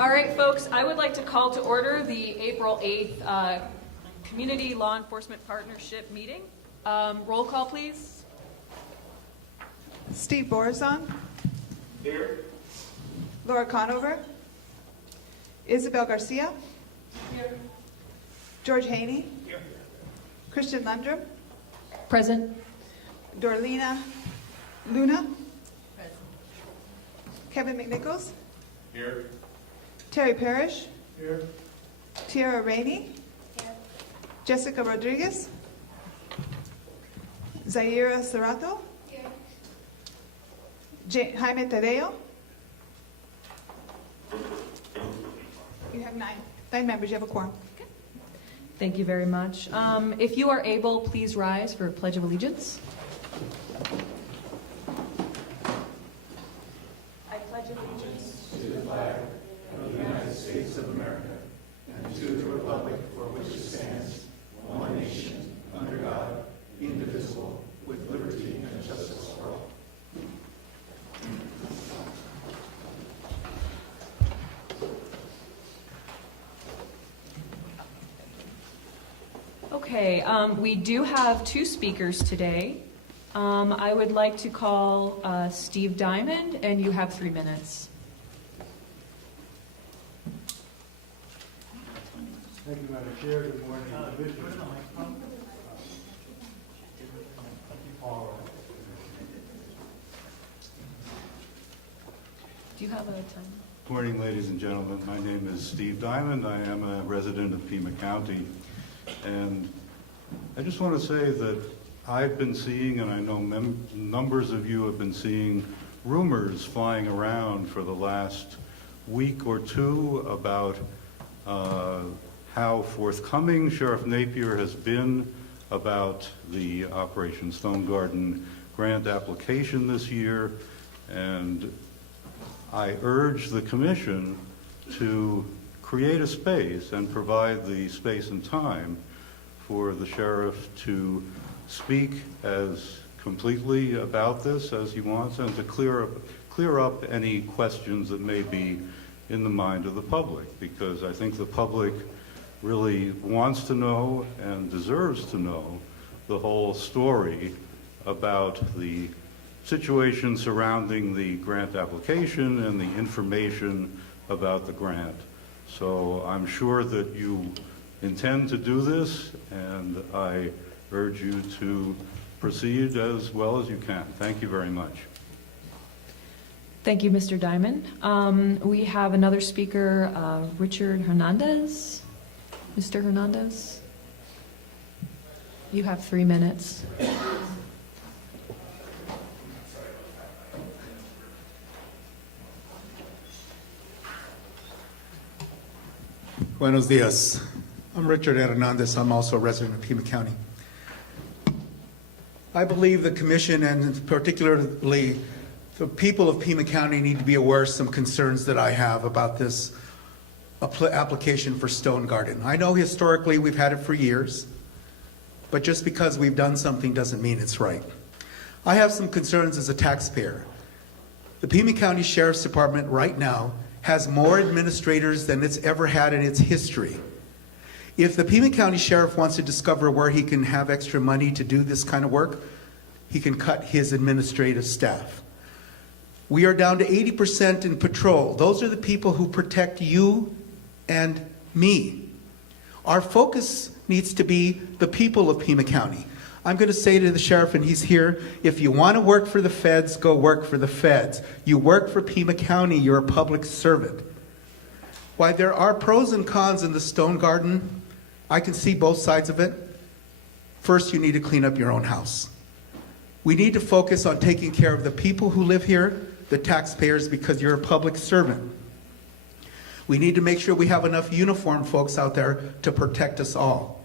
All right, folks, I would like to call to order the April 8th Community Law Enforcement Partnership meeting. Roll call, please. Steve Borazon. Here. Laura Conover. Isabel Garcia. Here. George Haney. Here. Christian Lundrum. Present. Dorlina Luna. Present. Kevin McNichols. Here. Terry Parrish. Here. Tiara Rainey. Here. Jessica Rodriguez. Zaira Serrato. Here. Jaime Tadeo. You have nine members. You have a quorum. Thank you very much. If you are able, please rise for Pledge of Allegiance. I pledge allegiance To the flag of the United States of America and to the republic for which it stands, one nation, under God, indivisible, with liberty and justice for all. Okay, we do have two speakers today. I would like to call Steve Diamond, and you have 3 minutes. Thank you, Madam Chair. Good morning. Do you have a time? Good morning, ladies and gentlemen. My name is Steve Diamond. I am a resident of Pima County. And I just want to say that I've been seeing, and I know numbers of you have been seeing, rumors flying around for the last week or two about how forthcoming Sheriff Napier has been about the Operation Stonegarden grant application this year. And I urge the Commission to create a space and provide the space and time for the sheriff to speak as completely about this as he wants and to clear up any questions that may be in the mind of the public, because I think the public really wants to know and deserves to know the whole story about the situation surrounding the grant application and the information about the grant. So I'm sure that you intend to do this, and I urge you to proceed as well as you can. Thank you very much. Thank you, Mr. Diamond. We have another speaker, Richard Hernandez. Mr. Hernandez, you have 3 minutes. Buenos dias. I'm Richard Hernandez. I'm also a resident of Pima County. I believe the Commission, and particularly the people of Pima County, need to be aware of some concerns that I have about this application for Stonegarden. I know historically we've had it for years, but just because we've done something doesn't mean it's right. I have some concerns as a taxpayer. The Pima County Sheriff's Department right now has more administrators than it's ever had in its history. If the Pima County Sheriff wants to discover where he can have extra money to do this kind of work, he can cut his administrative staff. We are down to 80% in patrol. Those are the people who protect you and me. Our focus needs to be the people of Pima County. I'm going to say to the sheriff, and he's here, if you want to work for the feds, go work for the feds. You work for Pima County, you're a public servant. While there are pros and cons in the Stonegarden, I can see both sides of it. First, you need to clean up your own house. We need to focus on taking care of the people who live here, the taxpayers, because you're a public servant. We need to make sure we have enough uniformed folks out there to protect us all.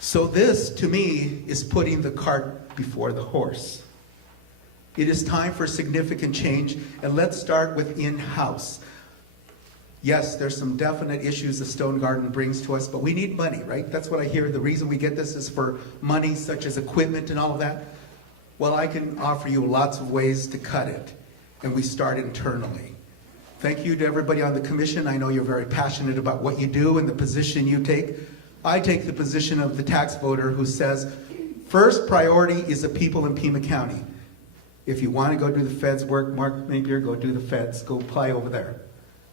So this, to me, is putting the cart before the horse. It is time for significant change, and let's start with in-house. Yes, there's some definite issues that Stonegarden brings to us, but we need money, right? That's what I hear. The reason we get this is for money, such as equipment and all of that. Well, I can offer you lots of ways to cut it, and we start internally. Thank you to everybody on the commission. I know you're very passionate about what you do and the position you take. I take the position of the tax voter who says, first priority is the people in Pima County. If you want to go do the feds work, Mark Napier, go do the feds. Go apply over there.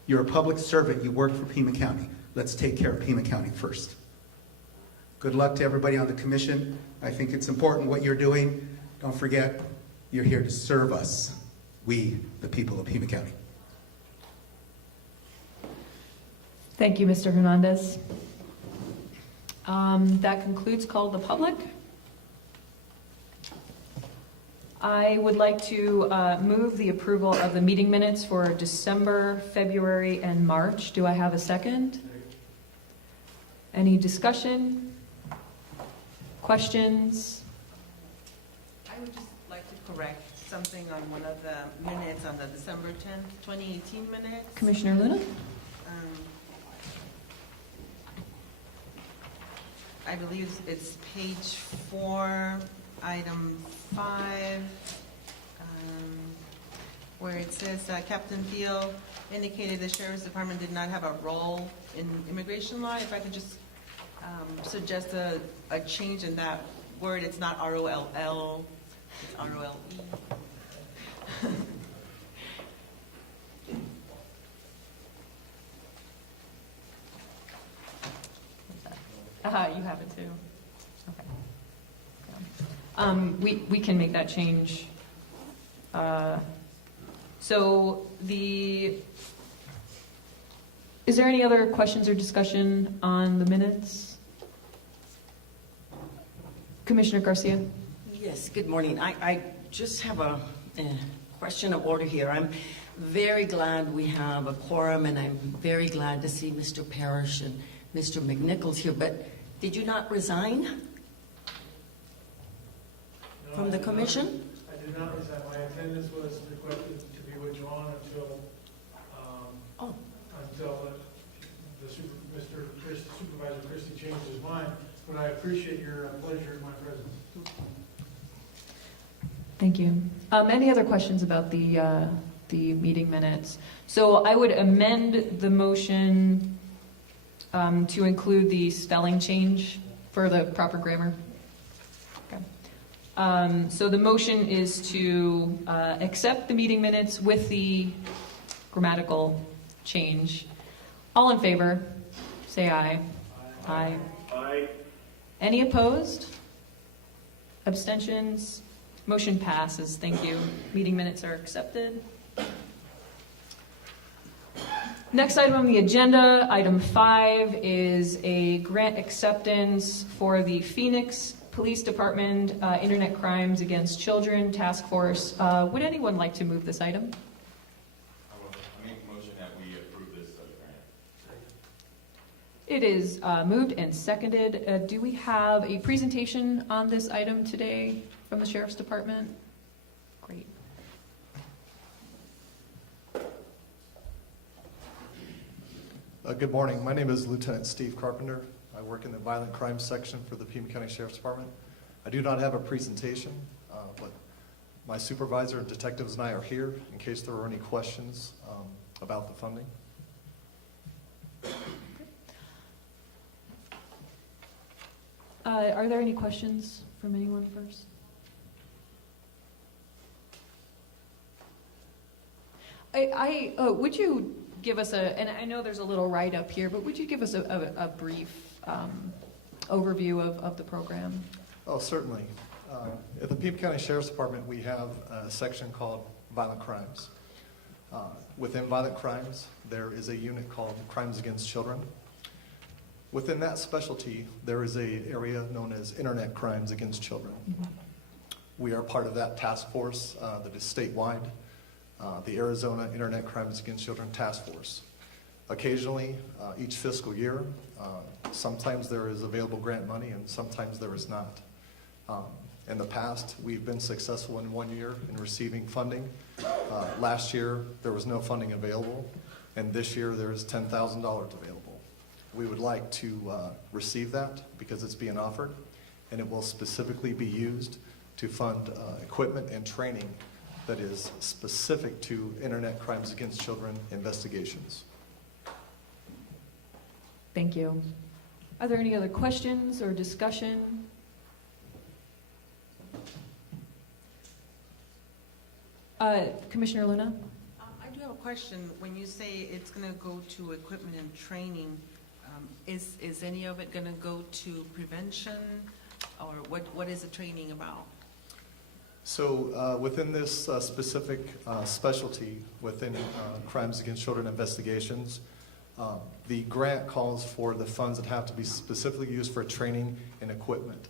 You're a public servant. You work for Pima County. Let's take care of Pima County first. Good luck to everybody on the commission. I think it's important what you're doing. Don't forget, you're here to serve us, we, the people of Pima County. Thank you, Mr. Hernandez. That concludes Call to the Public. I would like to move the approval of the meeting minutes for December, February, and March. Do I have a second? Any discussion? Questions? I would just like to correct something on one of the minutes on the December 10th, 2018 minutes. Commissioner Luna? I believe it's page 4, item 5, where it says Captain Thiel indicated the Sheriff's Department did not have a role in immigration law. If I could just suggest a change in that word. It's not R-O-L-L, it's R-O-L-E. You have it too. Okay. We can make that change. Is there any other questions or discussion on the minutes? Commissioner Garcia? Yes, good morning. I just have a question of order here. I'm very glad we have a quorum, and I'm very glad to see Mr. Parrish and Mr. McNichols here, but did you not resign from the commission? I did not resign. My attendance was requested to be withdrawn until Mr. Supervisor Christie changed his mind, but I appreciate your pleasure in my presence. Thank you. Any other questions about the meeting minutes? So I would amend the motion to include the spelling change for the proper grammar. Okay. So the motion is to accept the meeting minutes with the grammatical change. All in favor, say aye. Aye. Aye. Any opposed? Abstentions? Motion passes. Thank you. Meeting minutes are accepted. Next item on the agenda, item 5, is a grant acceptance for the Phoenix Police Department Internet Crimes Against Children Task Force. Would anyone like to move this item? I make a motion that we approve this grant. It is moved and seconded. Do we have a presentation on this item today from the Sheriff's Department? Great. Good morning. My name is Lieutenant Steve Carpenter. I work in the Violent Crimes section for the Pima County Sheriff's Department. I do not have a presentation, but my supervisor and detectives and I are here in case there are any questions about the funding. Are there any questions from anyone first? Would you give us and I know there's a little write-up here, but would you give us a brief overview of the program? Oh, certainly. At the Pima County Sheriff's Department, we have a section called Violent Crimes. Within Violent Crimes, there is a unit called Crimes Against Children. Within that specialty, there is an area known as Internet Crimes Against Children. Mm-hmm. We are part of that task force that is statewide, the Arizona Internet Crimes Against Children Task Force. Occasionally, each fiscal year, sometimes there is available grant money and sometimes there is not. In the past, we've been successful in 1 year in receiving funding. Last year, there was no funding available, and this year there is $10,000 available. We would like to receive that because it's being offered, and it will specifically be used to fund equipment and training that is specific to internet crimes against children investigations. Thank you. Are there any other questions or discussion? Commissioner Luna? I do have a question. When you say it's going to go to equipment and training, is any of it going to go to prevention, or what is the training about? So within this specific specialty within crimes against children investigations, the grant calls for the funds that have to be specifically used for training and equipment.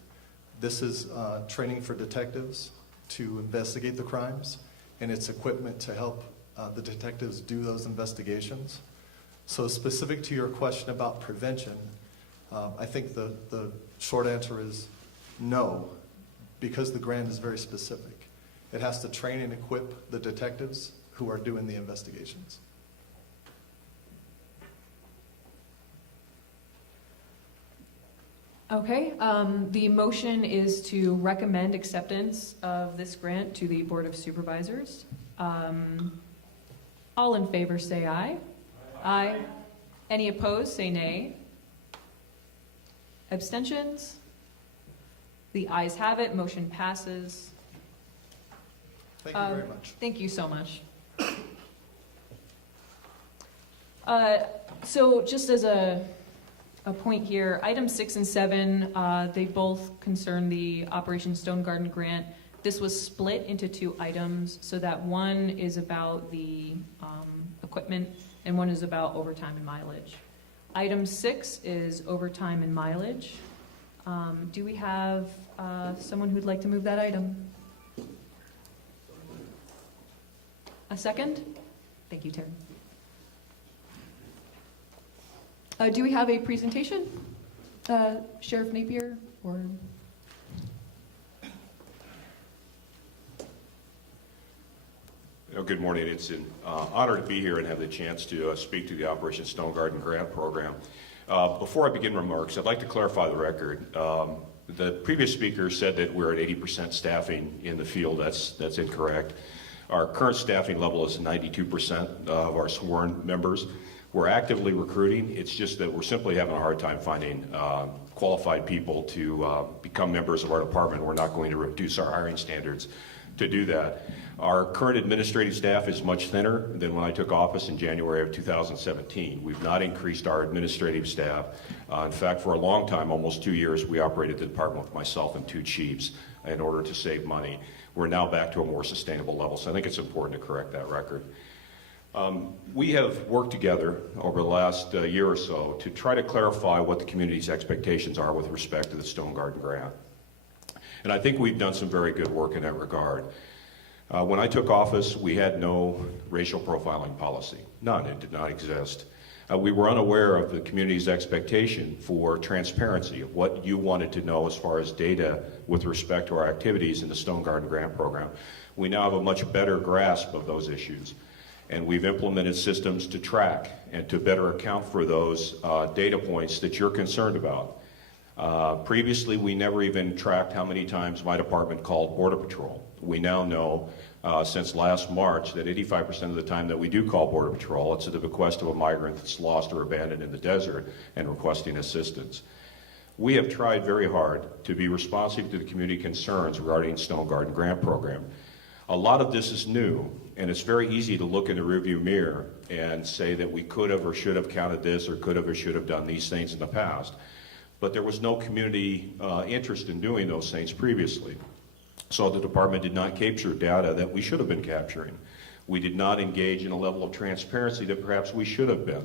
This is training for detectives to investigate the crimes, and it's equipment to help the detectives do those investigations. So specific to your question about prevention, I think the short answer is no, because the grant is very specific. It has to train and equip the detectives who are doing the investigations. Okay, the motion is to recommend acceptance of this grant to the Board of Supervisors. All in favor say aye. Aye. Any opposed say nay. Abstentions? The ayes have it, motion passes. Thank you very much. Thank you so much. So just as a point here, items 6 and 7, they both concern the Operation Stonegarden grant. This was split into 2 items so that one is about the equipment and one is about overtime and mileage. Item 6 is overtime and mileage. Do we have someone who'd like to move that item? A second? Thank you, Terry. Do we have a presentation? Sheriff Napier or? Good morning. It's an honor to be here and have the chance to speak to the Operation Stonegarden grant program. Before I begin remarks, I'd like to clarify the record. The previous speaker said that we're at 80% staffing in the field. That's incorrect. Our current staffing level is 92% of our sworn members. We're actively recruiting. It's just that we're simply having a hard time finding qualified people to become members of our department. We're not going to reduce our hiring standards to do that. Our current administrative staff is much thinner than when I took office in January of 2017. We've not increased our administrative staff. In fact, for a long time, almost 2 years, we operated the department with myself and 2 chiefs in order to save money. We're now back to a more sustainable level, so I think it's important to correct that record. We have worked together over the last year or so to try to clarify what the community's expectations are with respect to the Stonegarden grant. And I think we've done some very good work in that regard. When I took office, we had no racial profiling policy. None. It did not exist. We were unaware of the community's expectation for transparency of what you wanted to know as far as data with respect to our activities in the Stonegarden grant program. We now have a much better grasp of those issues, and we've implemented systems to track and to better account for those data points that you're concerned about. Previously, we never even tracked how many times my department called Border Patrol. We now know since last March that 85% of the time that we do call Border Patrol, it's at the bequest of a migrant that's lost or abandoned in the desert and requesting assistance. We have tried very hard to be responsive to the community concerns regarding Stonegarden grant program. A lot of this is new, and it's very easy to look in the rearview mirror and say that we could have or should have counted this or could have or should have done these things in the past. But there was no community interest in doing those things previously. So the department did not capture data that we should have been capturing. We did not engage in a level of transparency that perhaps we should have been.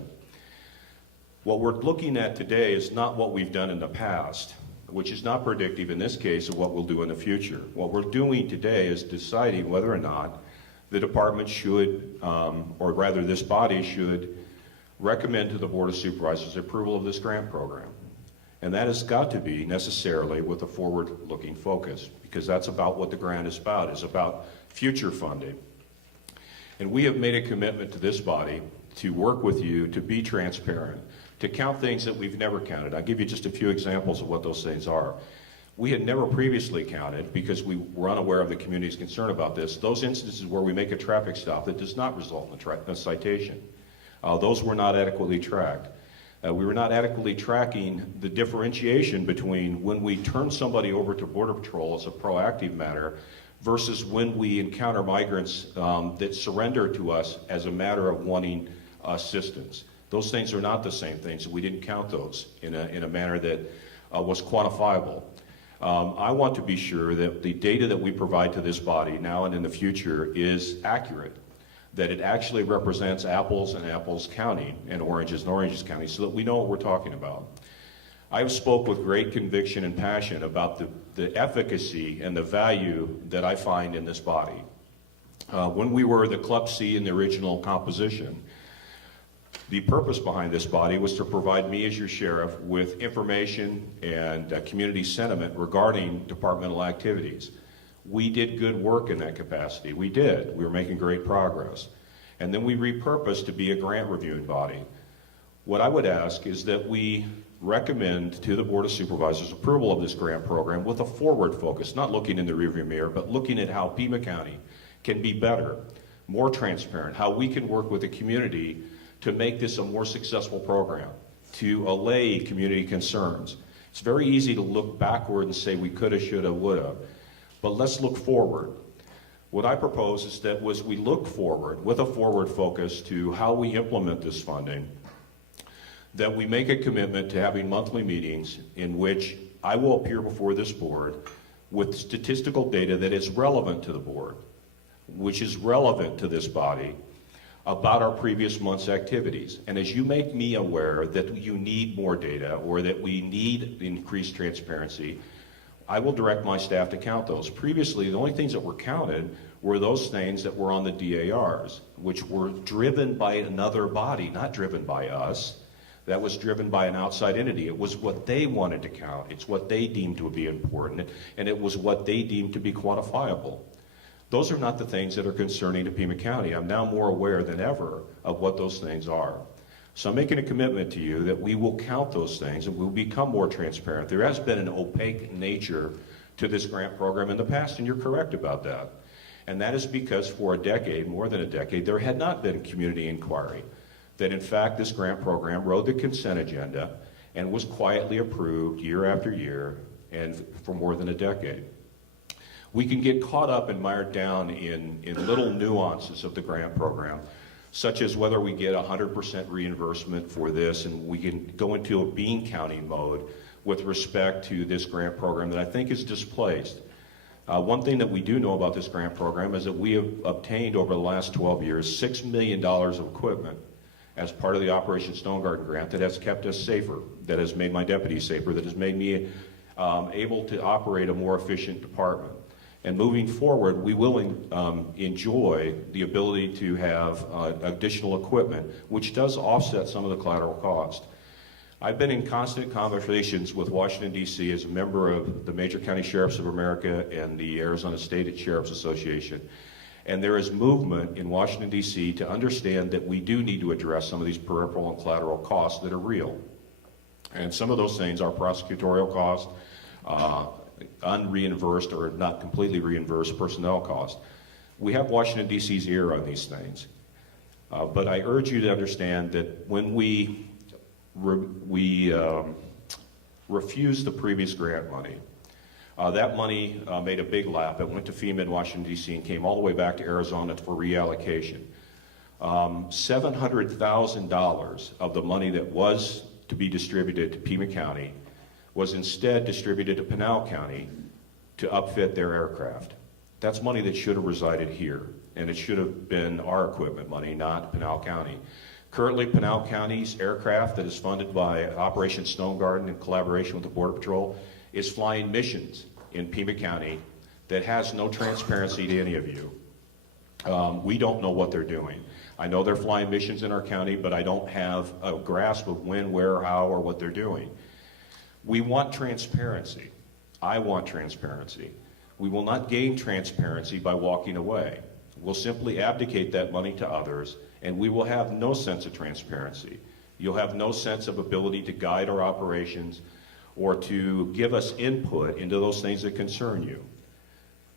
What we're looking at today is not what we've done in the past, which is not predictive in this case of what we'll do in the future. What we're doing today is deciding whether or not the department should, or rather this body should, recommend to the Board of Supervisors approval of this grant program. And that has got to be necessarily with a forward-looking focus, because that's about what the grant is about future funding. And we have made a commitment to this body to work with you to be transparent, to count things that we've never counted. I'll give you just a few examples of what those things are. We had never previously counted, because we were unaware of the community's concern about this, those instances where we make a traffic stop that does not result in a citation. Those were not adequately tracked. We were not adequately tracking the differentiation between when we turn somebody over to Border Patrol as a proactive matter versus when we encounter migrants that surrender to us as a matter of wanting assistance. Those things are not the same things. We didn't count those in a manner that was quantifiable. I want to be sure that the data that we provide to this body now and in the future is accurate, that it actually represents apples and apples county and oranges county, so that we know what we're talking about. I have spoke with great conviction and passion about the efficacy and the value that I find in this body. When we were the CLEPC in the original composition, the purpose behind this body was to provide me as your sheriff with information and community sentiment regarding departmental activities. We did good work in that capacity. We did. We were making great progress. And then we repurposed to be a grant reviewing body. What I would ask is that we recommend to the Board of Supervisors approval of this grant program with a forward focus, not looking in the rearview mirror, but looking at how Pima County can be better, more transparent, how we can work with the community to make this a more successful program, to allay community concerns. It's very easy to look backward and say we coulda, shoulda, woulda, but let's look forward. What I propose is that as we look forward with a forward focus to how we implement this funding, that we make a commitment to having monthly meetings in which I will appear before this board with statistical data that is relevant to the board, which is relevant to this body, about our previous month's activities. And as you make me aware that you need more data or that we need increased transparency, I will direct my staff to count those. Previously, the only things that were counted were those things that were on the DARs, which were driven by another body, not driven by us. That was driven by an outside entity. It was what they wanted to count. It's what they deemed to be important, and it was what they deemed to be quantifiable. Those are not the things that are concerning to Pima County. I'm now more aware than ever of what those things are. So I'm making a commitment to you that we will count those things and we'll become more transparent. There has been an opaque nature to this grant program in the past, and you're correct about that. And that is because for a decade, more than a decade, there had not been community inquiry. That in fact this grant program rode the consent agenda and was quietly approved year after year and for more than a decade. We can get caught up and mired down in little nuances of the grant program, such as whether we get 100% reimbursement for this, and we can go into a bean counting mode with respect to this grant program that I think is displaced. One thing that we do know about this grant program is that we have obtained over the last 12 years $6 million of equipment as part of the Operation Stonegarden grant that has kept us safer, that has made my deputies safer, that has made me able to operate a more efficient department. And moving forward, we will enjoy the ability to have additional equipment, which does offset some of the collateral cost. I've been in constant conversations with Washington, D.C. as a member of the Major County Sheriffs of America and the Arizona State Sheriffs Association. And there is movement in Washington, D.C. to understand that we do need to address some of these peripheral and collateral costs that are real. And some of those things are prosecutorial costs, unreimbursed or not completely reimbursed personnel costs. We have Washington, D.C.'s ear on these things. But I urge you to understand that when we refused the previous grant money, that money made a big lap. It went to FEMA in Washington, D.C. and came all the way back to Arizona for reallocation. $700,000 of the money that was to be distributed to Pima County was instead distributed to Pinal County to upfit their aircraft. That's money that should have resided here, and it should have been our equipment money, not Pinal County. Currently, Pinal County's aircraft that is funded by Operation Stonegarden in collaboration with the Border Patrol is flying missions in Pima County that has no transparency to any of you. We don't know what they're doing. I know they're flying missions in our county, but I don't have a grasp of when, where, how, or what they're doing. We want transparency. I want transparency. We will not gain transparency by walking away. We'll simply abdicate that money to others, and we will have no sense of transparency. You'll have no sense of ability to guide our operations or to give us input into those things that concern you.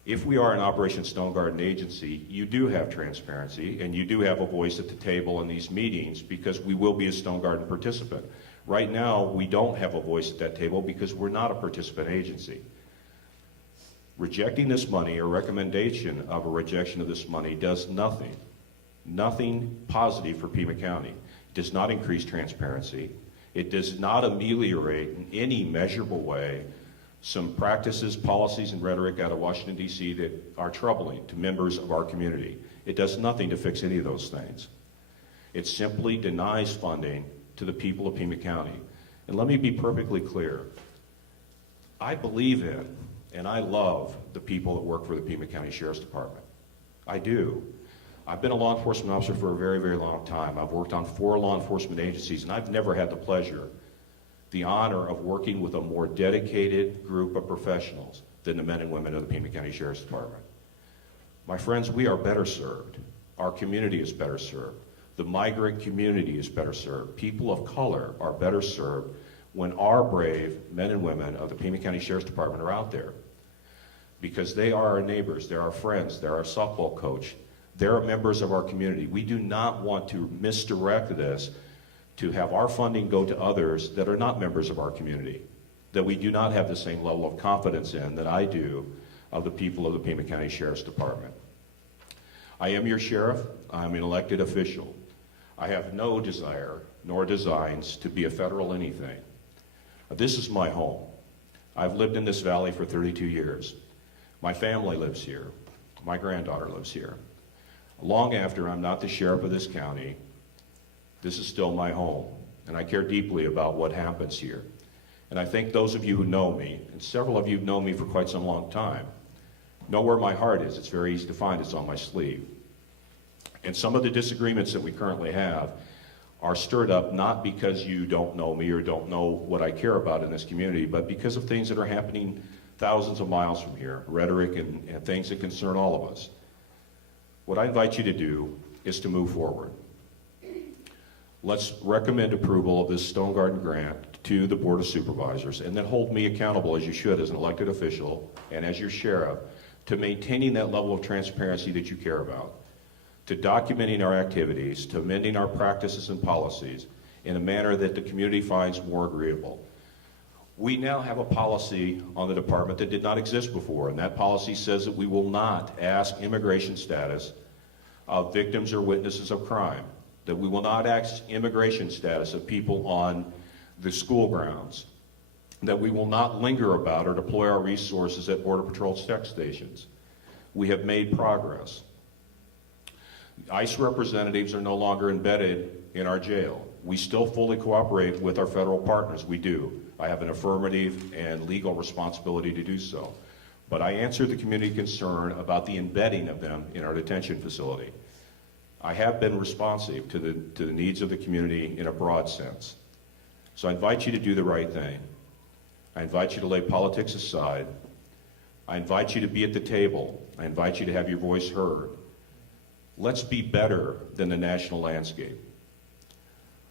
If we are an Operation Stonegarden agency, you do have transparency and you do have a voice at the table in these meetings because we will be a Stonegarden participant. Right now, we don't have a voice at that table because we're not a participant agency. Rejecting this money or recommendation of a rejection of this money does nothing positive for Pima County. It does not increase transparency. It does not ameliorate in any measurable way some practices, policies, and rhetoric out of Washington, D.C. that are troubling to members of our community. It does nothing to fix any of those things. It simply denies funding to the people of Pima County. And let me be perfectly clear. I believe in and I love the people that work for the Pima County Sheriff's Department. I do. I've been a law enforcement officer for a very, very long time. I've worked on 4 law enforcement agencies, and I've never had the pleasure, the honor of working with a more dedicated group of professionals than the men and women of the Pima County Sheriff's Department. My friends, we are better served. Our community is better served. The migrant community is better served. People of color are better served when our brave men and women of the Pima County Sheriff's Department are out there. Because they are our neighbors, they're our friends, they're our softball coach, they're members of our community. We do not want to misdirect this to have our funding go to others that are not members of our community, that we do not have the same level of confidence in that I do of the people of the Pima County Sheriff's Department. I am your sheriff. I'm an elected official. I have no desire nor designs to be a federal anything. This is my home. I've lived in this valley for 32 years. My family lives here. My granddaughter lives here. Long after I'm not the sheriff of this county, this is still my home, and I care deeply about what happens here. And I think those of you who know me, and several of you have known me for quite some long time, know where my heart is. It's very easy to find. It's on my sleeve. And some of the disagreements that we currently have are stirred up not because you don't know me or don't know what I care about in this community, but because of things that are happening thousands of miles from here, rhetoric and things that concern all of us. What I invite you to do is to move forward. Let's recommend approval of this Stonegarden grant to the Board of Supervisors, and then hold me accountable, as you should, as an elected official and as your sheriff, to maintaining that level of transparency that you care about, to documenting our activities, to amending our practices and policies in a manner that the community finds more agreeable. We now have a policy on the department that did not exist before, and that policy says that we will not ask immigration status of victims or witnesses of crime, that we will not ask immigration status of people on the school grounds, that we will not linger about or deploy our resources at Border Patrol check stations. We have made progress. ICE representatives are no longer embedded in our jail. We still fully cooperate with our federal partners. We do. I have an affirmative and legal responsibility to do so. But I answer the community concern about the embedding of them in our detention facility. I have been responsive to the needs of the community in a broad sense. So I invite you to do the right thing. I invite you to lay politics aside. I invite you to be at the table. I invite you to have your voice heard. Let's be better than the national landscape.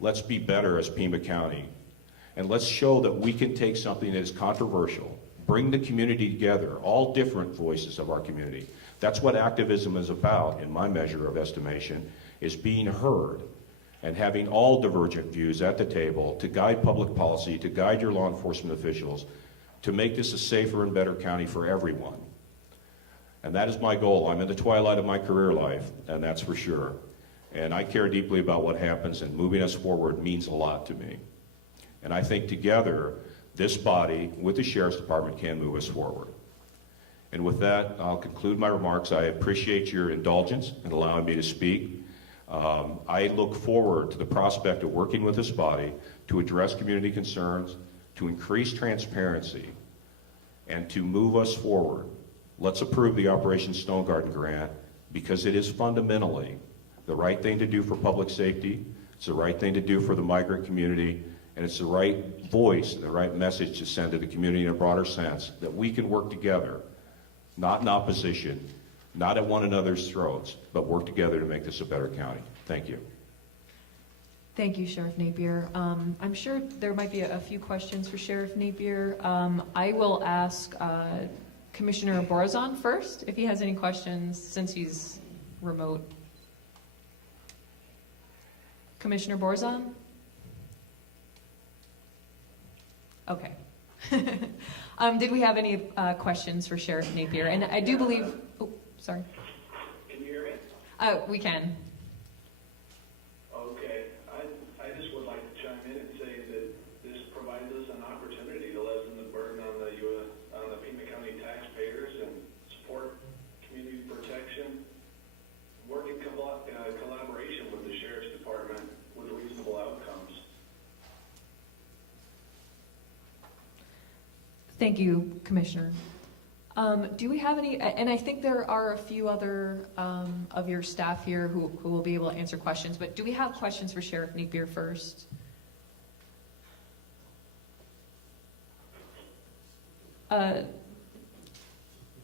Let's be better as Pima County. And let's show that we can take something that is controversial, bring the community together, all different voices of our community. That's what activism is about, in my measure of estimation, is being heard and having all divergent views at the table to guide public policy, to guide your law enforcement officials, to make this a safer and better county for everyone. And that is my goal. I'm in the twilight of my career life, and that's for sure. And I care deeply about what happens, and moving us forward means a lot to me. And I think together, this body, with the Sheriff's Department, can move us forward. And with that, I'll conclude my remarks. I appreciate your indulgence in allowing me to speak. I look forward to the prospect of working with this body to address community concerns, to increase transparency, and to move us forward. Let's approve the Operation Stonegarden grant because it is fundamentally the right thing to do for public safety. It's the right thing to do for the migrant community. And it's the right voice, the right message to send to the community in a broader sense, that we can work together, not in opposition, not at one another's throats, but work together to make this a better county. Thank you. Thank you, Sheriff Napier. I'm sure there might be a few questions for Sheriff Napier. I will ask Commissioner Borazon first, if he has any questions, since he's remote. Commissioner Borazon? Okay. Did we have any questions for Sheriff Napier? And I do believe, oh, sorry. Can you hear me? We can. Okay. I just would like to chime in and say that this provides us an opportunity to lessen the burden on the Pima County taxpayers and support community protection, work in collaboration with the Sheriff's Department with reasonable outcomes. Thank you, Commissioner. Do we have any, and I think there are a few other of your staff here who will be able to answer questions, but do we have questions for Sheriff Napier first?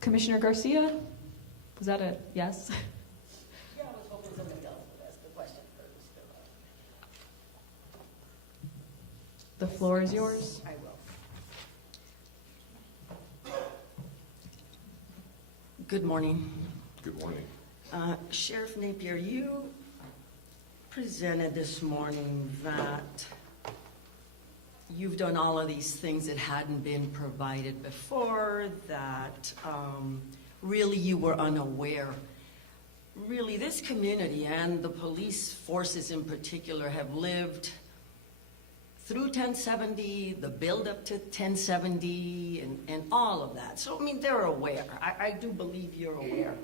Commissioner Garcia? Was that a yes? Yeah, I was hoping somebody else would ask the question first. The floor is yours. I will. Good morning. Good morning. Sheriff Napier, you presented this morning that you've done all of these things that hadn't been provided before, that really you were unaware. Really, this community and the police forces in particular have lived through 1070, the build-up to 1070, and all of that. So, I mean, they're aware. I do believe you're aware.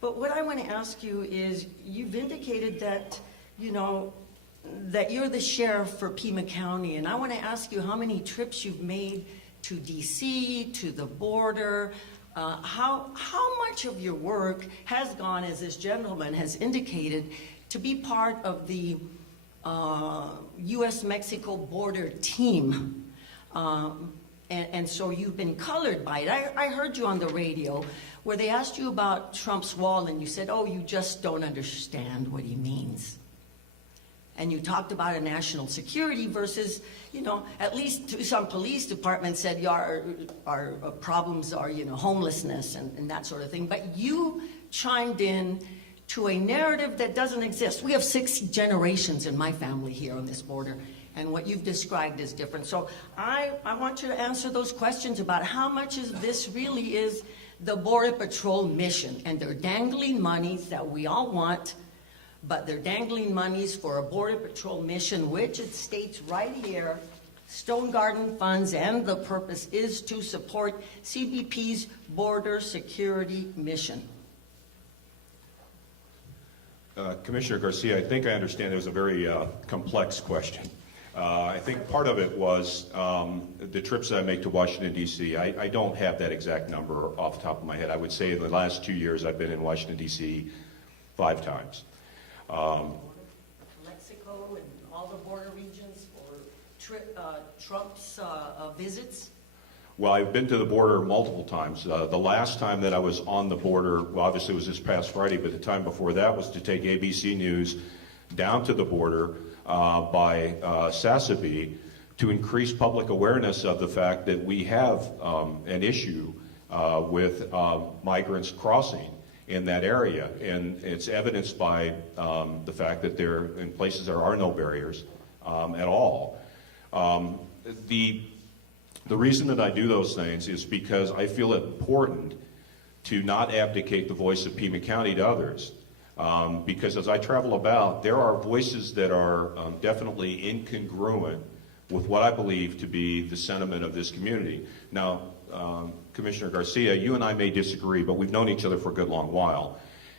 But what I want to ask you is, you've indicated that, you know, that you're the sheriff for Pima County, and I want to ask you how many trips you've made to D.C., to the border. How much of your work has gone, as this gentleman has indicated, to be part of the U.S.-Mexico border team, and so you've been colored by it. I heard you on the radio where they asked you about Trump's wall, and you said, oh, you just don't understand what he means. And you talked about a national security versus, you know, at least some police departments said our problems are, you know, homelessness and that sort of thing. But you chimed in to a narrative that doesn't exist. We have 6 generations in my family here on this border, and what you've described is different. So I want you to answer those questions about how much of this really is the Border Patrol mission, and they're dangling monies that we all want, but they're dangling monies for a Border Patrol mission, which it states right here, Stonegarden funds, and the purpose is to support CBP's border security mission. Commissioner Garcia, I think I understand it was a very complex question. I think part of it was the trips that I make to Washington, D.C. I don't have that exact number off the top of my head. I would say in the last 2 years I've been in Washington, D.C. 5 times. Mexico and all the border regions for Trump's visits? Well, I've been to the border multiple times. The last time that I was on the border, well, obviously it was this past Friday, but the time before that was to take ABC News down to the border by Sassabee to increase public awareness of the fact that we have an issue with migrants crossing in that area. And it's evidenced by the fact that there, in places there are no barriers at all. The reason that I do those things is because I feel it important to not abdicate the voice of Pima County to others. Because as I travel about, there are voices that are definitely incongruent with what I believe to be the sentiment of this community. Now, Commissioner Garcia, you and I may disagree, but we've known each other for a good long while.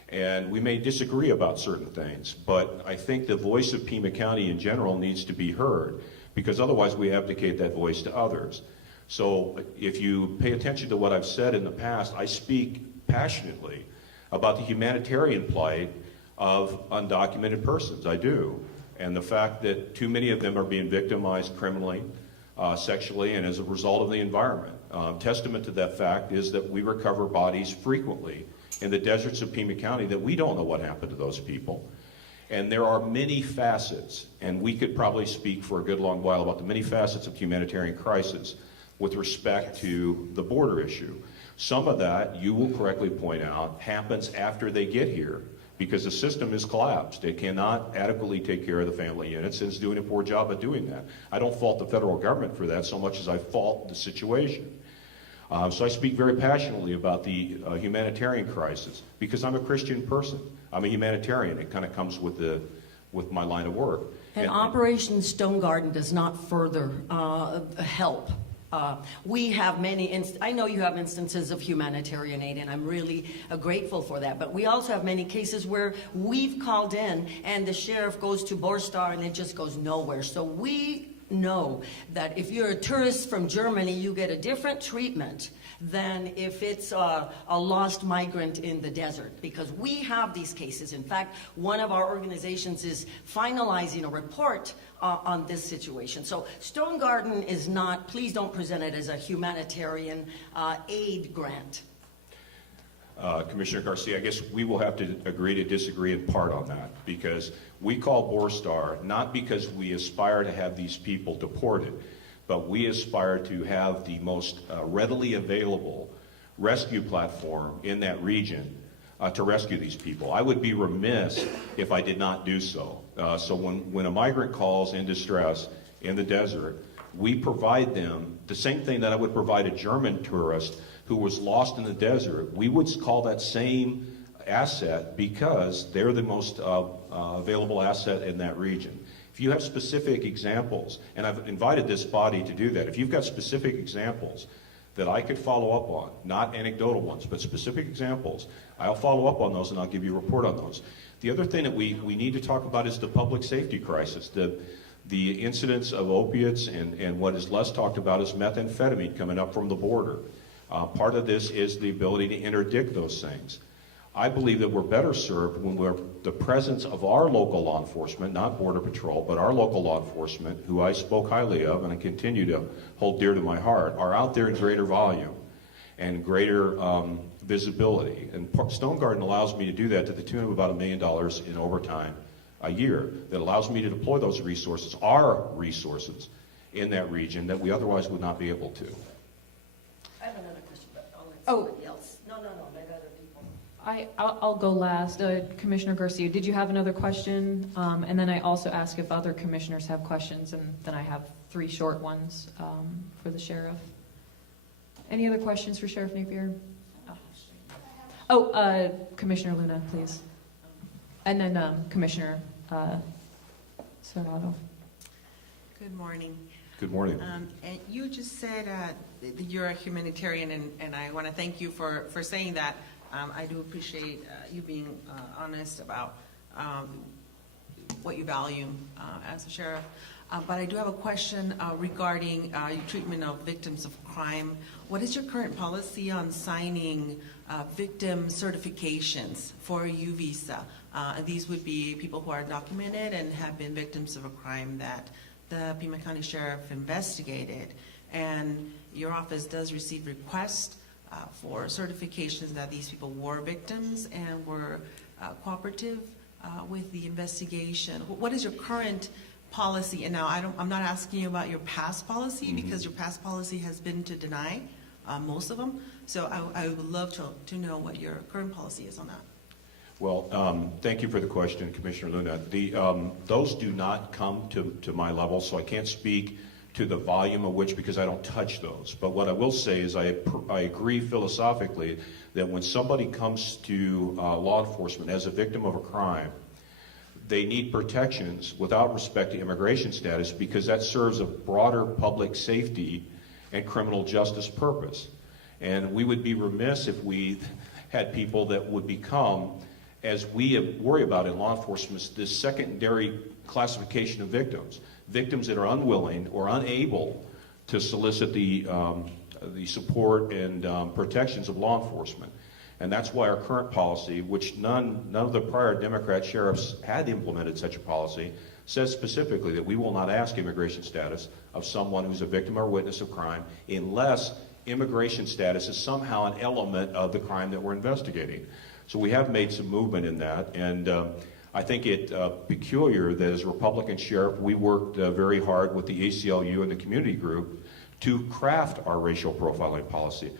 And we may disagree about certain things, but I think the voice of Pima County in general needs to be heard, because otherwise we abdicate that voice to others. So if you pay attention to what I've said in the past, I speak passionately about the humanitarian plight of undocumented persons. I do. And the fact that too many of them are being victimized criminally, sexually, and as a result of the environment. Testament to that fact is that we recover bodies frequently in the deserts of Pima County that we don't know what happened to those people. And there are many facets, and we could probably speak for a good long while about the many facets of humanitarian crisis with respect to the border issue. Some of that, you will correctly point out, happens after they get here because the system is collapsed. It cannot adequately take care of the family units and is doing a poor job at doing that. I don't fault the federal government for that so much as I fault the situation. So I speak very passionately about the humanitarian crisis because I'm a Christian person. I'm a humanitarian. It kind of comes with my line of work. And Operation Stonegarden does not further help. We have I know you have instances of humanitarian aid, and I'm really grateful for that. But we also have many cases where we've called in, and the sheriff goes to Borstar, and it just goes nowhere. So we know that if you're a tourist from Germany, you get a different treatment than if it's a lost migrant in the desert, because we have these cases. In fact, one of our organizations is finalizing a report on this situation. So Stonegarden is not, please don't present it as a humanitarian aid grant. Commissioner Garcia, I guess we will have to agree to disagree in part on that, because we call Borstar not because we aspire to have these people deported, but we aspire to have the most readily available rescue platform in that region to rescue these people. I would be remiss if I did not do so. So when a migrant calls in distress in the desert, we provide them the same thing that I would provide a German tourist who was lost in the desert. We would call that same asset because they're the most available asset in that region. If you have specific examples, and I've invited this body to do that, if you've got specific examples that I could follow up on, not anecdotal ones, but specific examples, I'll follow up on those and I'll give you a report on those. The other thing that we need to talk about is the public safety crisis. The incidence of opiates and what is less talked about is methamphetamine coming up from the border. Part of this is the ability to interdict those things. I believe that we're better served when the presence of our local law enforcement, not Border Patrol, but our local law enforcement, who I spoke highly of and I continue to hold dear to my heart, are out there in greater volume and greater visibility. And Stonegarden allows me to do that to the tune of about $1 million in overtime a year. That allows me to deploy those resources, our resources, in that region that we otherwise would not be able to. I have another question, but I'll let somebody else. No, let other people. I'll go last. Commissioner Garcia, did you have another question? And then I also ask if other commissioners have questions, and then I have 3 short ones for the sheriff. Any other questions for Sheriff Napier? Commissioner Luna, please. And then Commissioner Serrato. Good morning. Good morning. And you just said that you're a humanitarian, and I want to thank you for saying that. I do appreciate you being honest about what you value as a sheriff. But I do have a question regarding your treatment of victims of crime. What is your current policy on signing victim certifications for a U visa? These would be people who are documented and have been victims of a crime that the Pima County Sheriff investigated. And your office does receive requests for certifications that these people were victims and were cooperative with the investigation. What is your current policy? And now I'm not asking you about your past policy, because your past policy has been to deny most of them. So I would love to know what your current policy is on that. Well, thank you for the question, Commissioner Luna. Those do not come to my level, so I can't speak to the volume of which, because I don't touch those. But what I will say is I agree philosophically that when somebody comes to law enforcement as a victim of a crime, they need protections without respect to immigration status, because that serves a broader public safety and criminal justice purpose. And we would be remiss if we had people that would become, as we worry about in law enforcement, this secondary classification of victims. Victims that are unwilling or unable to solicit the support and protections of law enforcement. And that's why our current policy, which none of the prior Democrat sheriffs had implemented such a policy, says specifically that we will not ask immigration status of someone who's a victim or witness of crime unless immigration status is somehow an element of the crime that we're investigating. So we have made some movement in that, and I think it peculiar that as a Republican sheriff, we worked very hard with the ACLU and the community group to craft our racial profiling policy.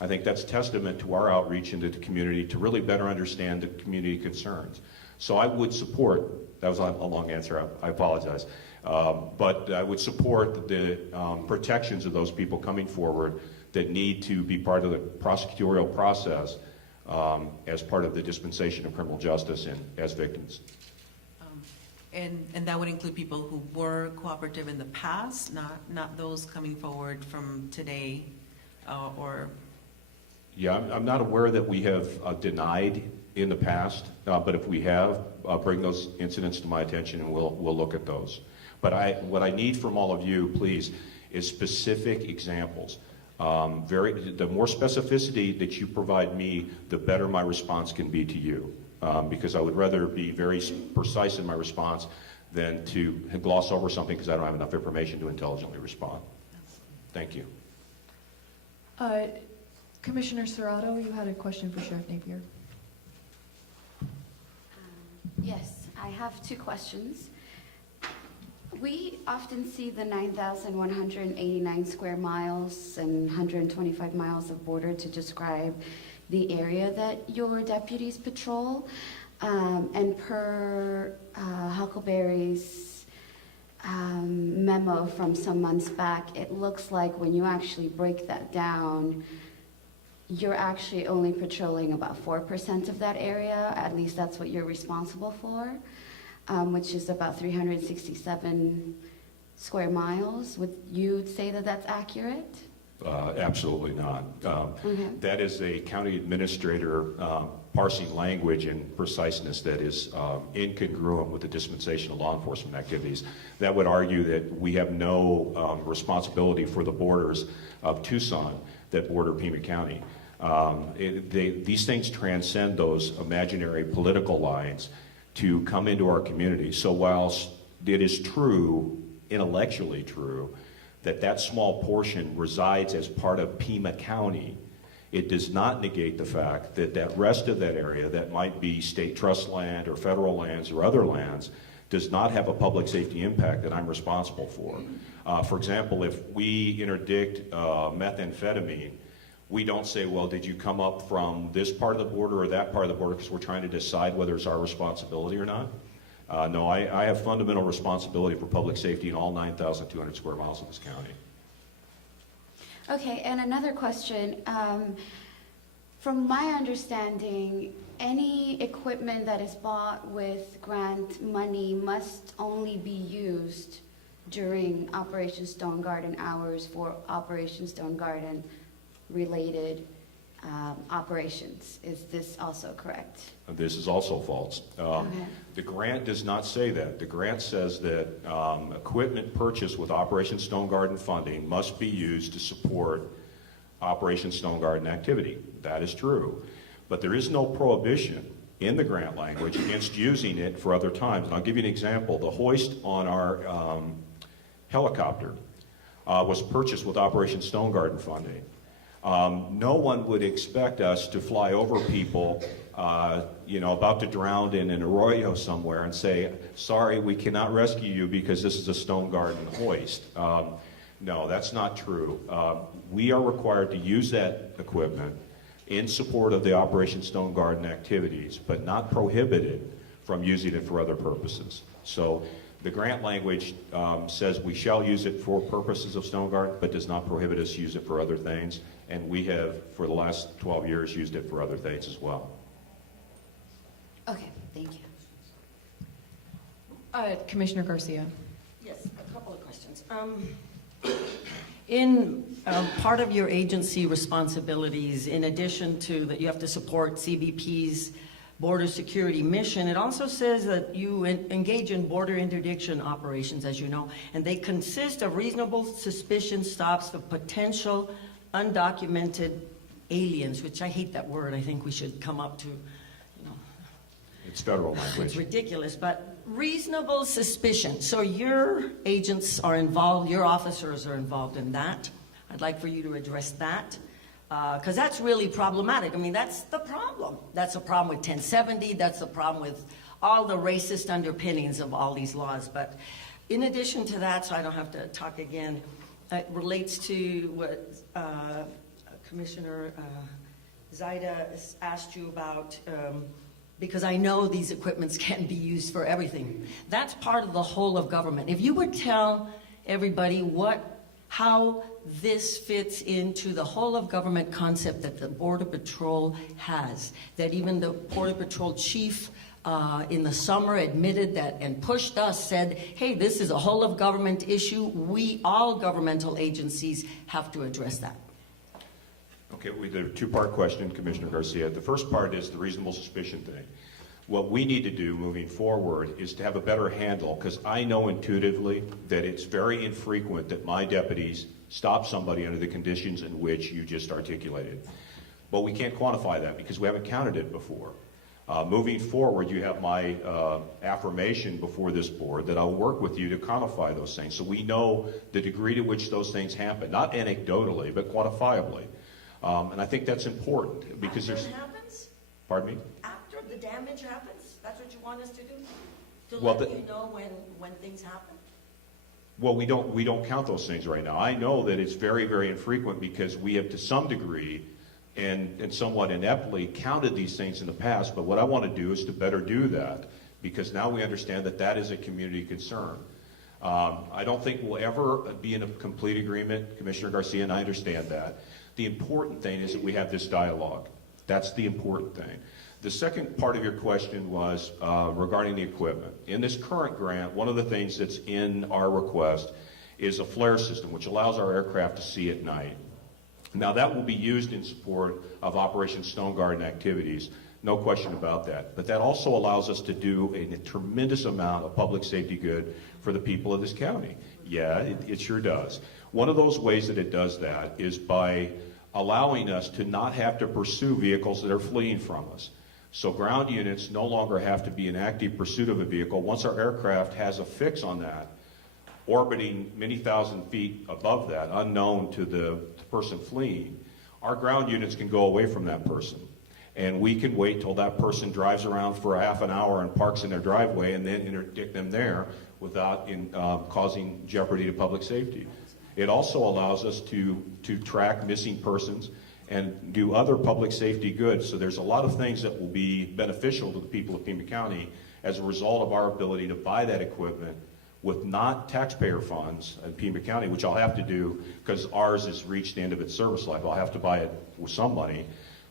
I think that's testament to our outreach into the community to really better understand the community concerns. So I would support, that was a long answer, I apologize, but I would support the protections of those people coming forward that need to be part of the prosecutorial process as part of the dispensation of criminal justice and as victims. And that would include people who were cooperative in the past, not those coming forward from today, or? Yeah, I'm not aware that we have denied in the past, but if we have, bring those incidents to my attention and we'll look at those. But what I need from all of you, please, is specific examples. The more specificity that you provide me, the better my response can be to you. Because I would rather be very precise in my response than to gloss over something because I don't have enough information to intelligently respond. Thank you. Commissioner Serrato, you had a question for Sheriff Napier. Yes, I have two questions. We often see the 9,189 square miles and 125 miles of border to describe the area that your deputies patrol. And per Huckleberry's memo from some months back, it looks like when you actually break that down, you're actually only patrolling about 4% of that area. At least that's what you're responsible for, which is about 367 square miles. Would you say that that's accurate? Absolutely not. Okay. That is a county administrator parsing language and preciseness that is incongruent with the dispensation of law enforcement activities. That would argue that we have no responsibility for the borders of Tucson that border Pima County. These things transcend those imaginary political lines to come into our community. So whilst it is true, intellectually true, that small portion resides as part of Pima County, it does not negate the fact that that rest of that area that might be state trust land or federal lands or other lands does not have a public safety impact that I'm responsible for. For example, if we interdict methamphetamine, we don't say, well, did you come up from this part of the border or that part of the border, because we're trying to decide whether it's our responsibility or not. No, I have fundamental responsibility for public safety in all 9,200 square miles of this county. Okay, and another question. From my understanding, any equipment that is bought with grant money must only be used during Operation Stonegarden hours for Operation Stonegarden related operations. Is this also correct? This is also false. Okay. The grant does not say that. The grant says that equipment purchased with Operation Stonegarden funding must be used to support Operation Stonegarden activity. That is true. But there is no prohibition in the grant language against using it for other times. And I'll give you an example. The hoist on our helicopter was purchased with Operation Stonegarden funding. No one would expect us to fly over people, about to drown in an arroyo somewhere and say, sorry, we cannot rescue you because this is a Stonegarden hoist. No, that's not true. We are required to use that equipment in support of the Operation Stonegarden activities, but not prohibited from using it for other purposes. So the grant language says we shall use it for purposes of Stonegarden, but does not prohibit us to use it for other things. And we have, for the last 12 years, used it for other things as well. Okay, thank you. Commissioner Garcia. Yes, a couple of questions. In part of your agency responsibilities, in addition to that you have to support CBP's border security mission, it also says that you engage in border interdiction operations, as you know, and they consist of reasonable suspicion stops of potential undocumented aliens, which I hate that word. I think we should come up to, It's federal language. it's ridiculous, but reasonable suspicion. So your agents are involved, your officers are involved in that. I'd like for you to address that, because that's really problematic. I mean, that's the problem. That's the problem with 1070. That's the problem with all the racist underpinnings of all these laws. But in addition to that, so I don't have to talk again, it relates to what Commissioner Zaida asked you about, because I know these equipments can be used for everything. That's part of the whole of government. If you would tell everybody how this fits into the whole of government concept that the Border Patrol has, that even the Border Patrol chief in the summer admitted that and pushed us, said, hey, this is a whole of government issue. We, all governmental agencies, have to address that. Okay, we did a two-part question, Commissioner Garcia. The first part is the reasonable suspicion thing. What we need to do moving forward is to have a better handle, because I know intuitively that it's very infrequent that my deputies stop somebody under the conditions in which you just articulated. But we can't quantify that because we haven't counted it before. Moving forward, you have my affirmation before this board that I'll work with you to quantify those things so we know the degree to which those things happen, not anecdotally, but quantifiably. And I think that's important because After it happens? Pardon me? After the damage happens? That's what you want us to do? To Well, let you know when things happen? Well, we don't count those things right now. I know that it's very, very infrequent because we have to some degree and somewhat ineptly counted these things in the past, but what I want to do is to better do that because now we understand that that is a community concern. I don't think we'll ever be in a complete agreement, Commissioner Garcia, and I understand that. The important thing is that we have this dialogue. That's the important thing. The second part of your question was regarding the equipment. In this current grant, one of the things that's in our request is a flare system, which allows our aircraft to see at night. Now, that will be used in support of Operation Stonegarden activities, no question about that. But that also allows us to do a tremendous amount of public safety good for the people of this county. Yeah, it sure does. One of those ways that it does that is by allowing us to not have to pursue vehicles that are fleeing from us. So ground units no longer have to be in active pursuit of a vehicle. Once our aircraft has a fix on that, orbiting many thousand feet above that, unknown to the person fleeing, our ground units can go away from that person. And we can wait till that person drives around for a half an hour and parks in their driveway and then interdict them there without causing jeopardy to public safety. It also allows us to track missing persons and do other public safety goods. So there's a lot of things that will be beneficial to the people of Pima County as a result of our ability to buy that equipment with not taxpayer funds in Pima County, which I'll have to do because ours has reached the end of its service life. I'll have to buy it with some money.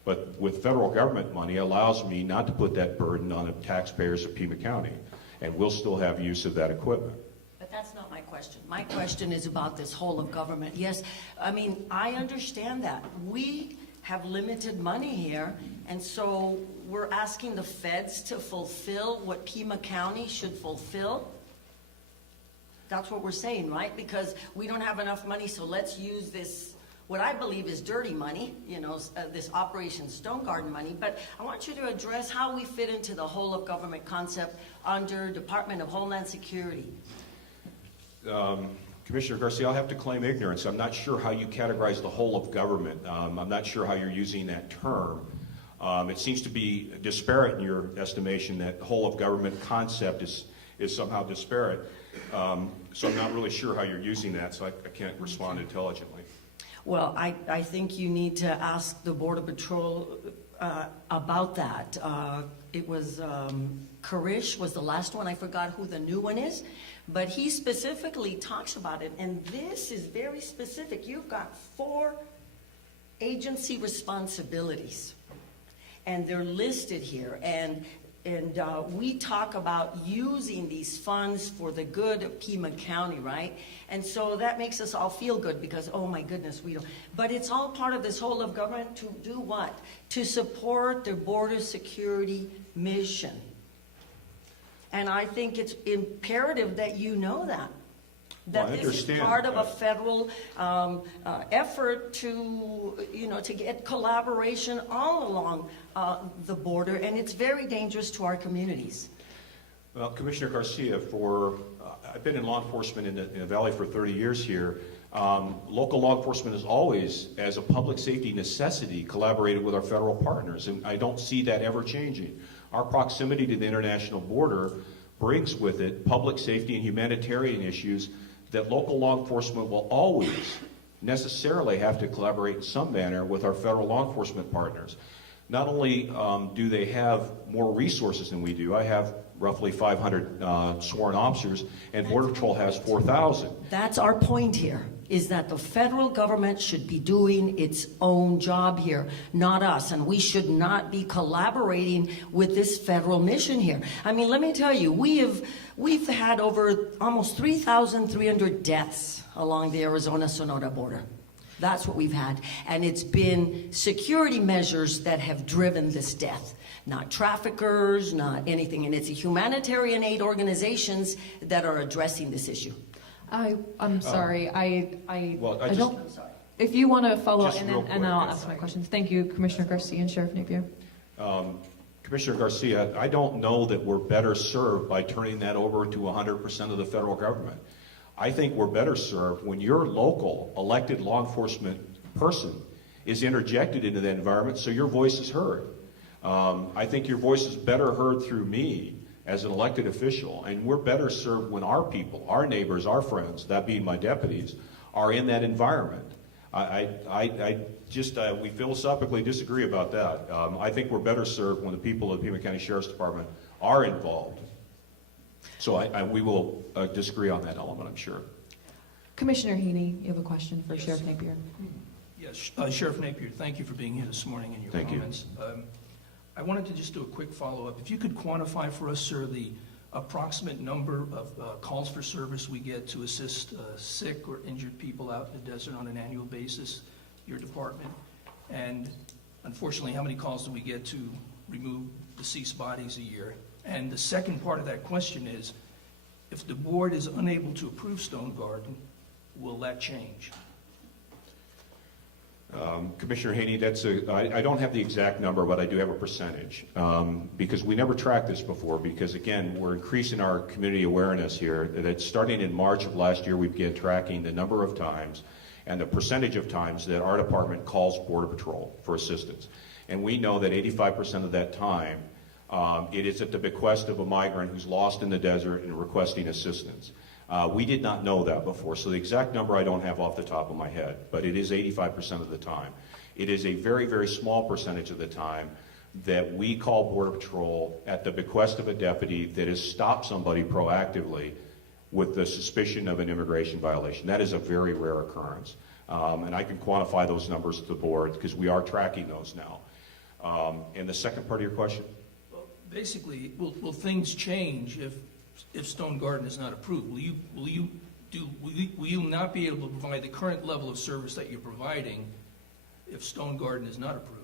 But with federal government money, allows me not to put that burden on the taxpayers of Pima County. And we'll still have use of that equipment. But that's not my question. My question is about this whole of government. Yes, I mean, I understand that. We have limited money here, and so we're asking the feds to fulfill what Pima County should fulfill. That's what we're saying, right? Because we don't have enough money, so let's use this, what I believe is dirty money, this Operation Stonegarden money. But I want you to address how we fit into the whole of government concept under Department of Homeland Security. Commissioner Garcia, I'll have to claim ignorance. I'm not sure how you categorize the whole of government. I'm not sure how you're using that term. It seems to be disparate in your estimation that the whole of government concept is somehow disparate. So I'm not really sure how you're using that, so I can't respond intelligently. Well, I think you need to ask the Border Patrol about that. It was Karish was the last one. I forgot who the new one is. But he specifically talks about it. And this is very specific. You've got 4 agency responsibilities. And they're listed here. And we talk about using these funds for the good of Pima County, right? And so that makes us all feel good because, oh my goodness, we don't. But it's all part of this whole of government to do what? To support the border security mission. And I think it's imperative that you know that. That Well, I this is understand. part of a federal effort to, to get collaboration all along the border, and it's very dangerous to our communities. Well, Commissioner Garcia, I've been in law enforcement in the Valley for 30 years here. Local law enforcement has always, as a public safety necessity, collaborated with our federal partners, and I don't see that ever changing. Our proximity to the international border brings with it public safety and humanitarian issues that local law enforcement will always necessarily have to collaborate in some manner with our federal law enforcement partners. Not only do they have more resources than we do, I have roughly 500 sworn officers, and Border Patrol has 4,000. That's our point here, is that the federal government should be doing its own job here, not us, and we should not be collaborating with this federal mission here. I mean, let me tell you, we've had over almost 3,300 deaths along the Arizona-Sonora border. That's what we've had. And it's been security measures that have driven this death, not traffickers, not anything. And it's humanitarian aid organizations that are addressing this issue. I'm sorry. I I'm don't. If you want to follow up, Just and real then quick, I'll ask my questions. Thank you, Commissioner Garcia and Sheriff Napier. Commissioner Garcia, I don't know that we're better served by turning that over to 100% of the federal government. I think we're better served when your local elected law enforcement person is interjected into that environment so your voice is heard. I think your voice is better heard through me as an elected official, and we're better served when our people, our neighbors, our friends, that being my deputies, are in that environment. We philosophically disagree about that. I think we're better served when the people of the Pima County Sheriff's Department are involved. So we will disagree on that element, I'm sure. Commissioner Heaney, you have a question for Yes. Sheriff Napier. Yes, Sheriff Napier, thank you for being here this morning and your Thank you. comments. I wanted to just do a quick follow-up. If you could quantify for us, sir, the approximate number of calls for service we get to assist sick or injured people out in the desert on an annual basis, your department, and unfortunately, how many calls do we get to remove deceased bodies a year? And the second part of that question is, if the board is unable to approve Stonegarden, will that change? Commissioner Haney, I don't have the exact number, but I do have a percentage. Because we never tracked this before, because again, we're increasing our community awareness here. That starting in March of last year, we began tracking the number of times and the percentage of times that our department calls Border Patrol for assistance. And we know that 85% of that time, it is at the bequest of a migrant who's lost in the desert and requesting assistance. We did not know that before, so the exact number I don't have off the top of my head, but it is 85% of the time. It is a very, very small percentage of the time that we call Border Patrol at the bequest of a deputy that has stopped somebody proactively with the suspicion of an immigration violation. That is a very rare occurrence. And I can quantify those numbers to the board because we are tracking those now. And the second part of your question? Basically, will things change if Stonegarden is not approved? Will you not be able to provide the current level of service that you're providing if Stonegarden is not approved?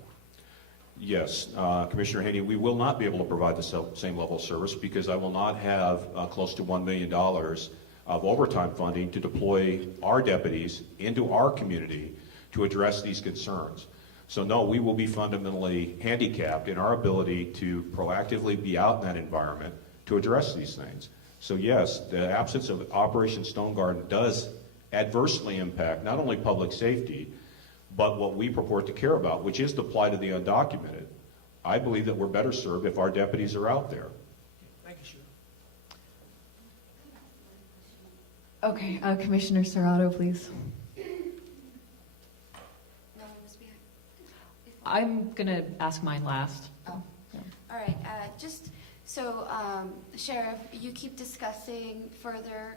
Yes, Commissioner Haney, we will not be able to provide the same level of service because I will not have close to $1 million of overtime funding to deploy our deputies into our community to address these concerns. So no, we will be fundamentally handicapped in our ability to proactively be out in that environment to address these things. So yes, the absence of Operation Stonegarden does adversely impact not only public safety, but what we purport to care about, which is the plight of the undocumented. I believe that we're better served if our deputies are out there. Thank you, Sheriff. Okay, Commissioner Serrato, please. I'm going to ask mine last. Oh. Yeah. All right, so, Sheriff, you keep discussing further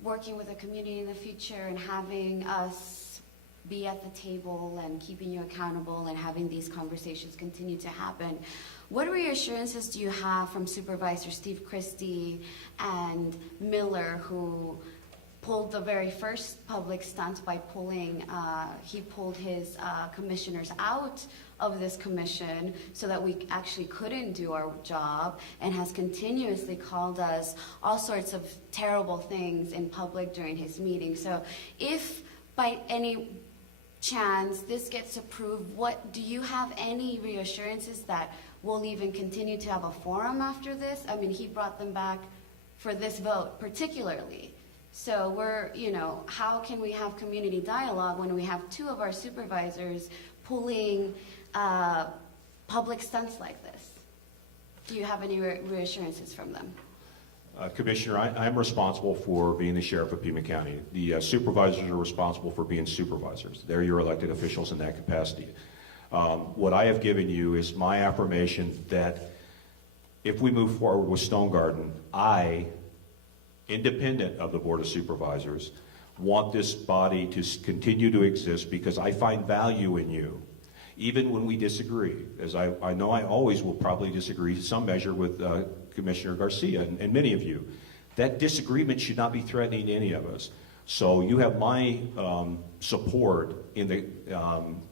working with the community in the future and having us be at the table and keeping you accountable and having these conversations continue to happen. What reassurances do you have from Supervisor Steve Christie and Miller, who pulled the very first public stunt by he pulled his commissioners out of this commission so that we actually couldn't do our job, and has continuously called us all sorts of terrible things in public during his meetings. So if by any chance this gets approved, do you have any reassurances that we'll even continue to have a forum after this? I mean, he brought them back for this vote particularly. So how can we have community dialogue when we have two of our supervisors pulling public stunts like this? Do you have any reassurances from them? Commissioner, I'm responsible for being the sheriff of Pima County. The supervisors are responsible for being supervisors. They're your elected officials in that capacity. What I have given you is my affirmation that if we move forward with Stonegarden, I, independent of the Board of Supervisors, want this body to continue to exist because I find value in you, even when we disagree. As I know I always will probably disagree to some measure with Commissioner Garcia and many of you. That disagreement should not be threatening to any of us. So you have my support in the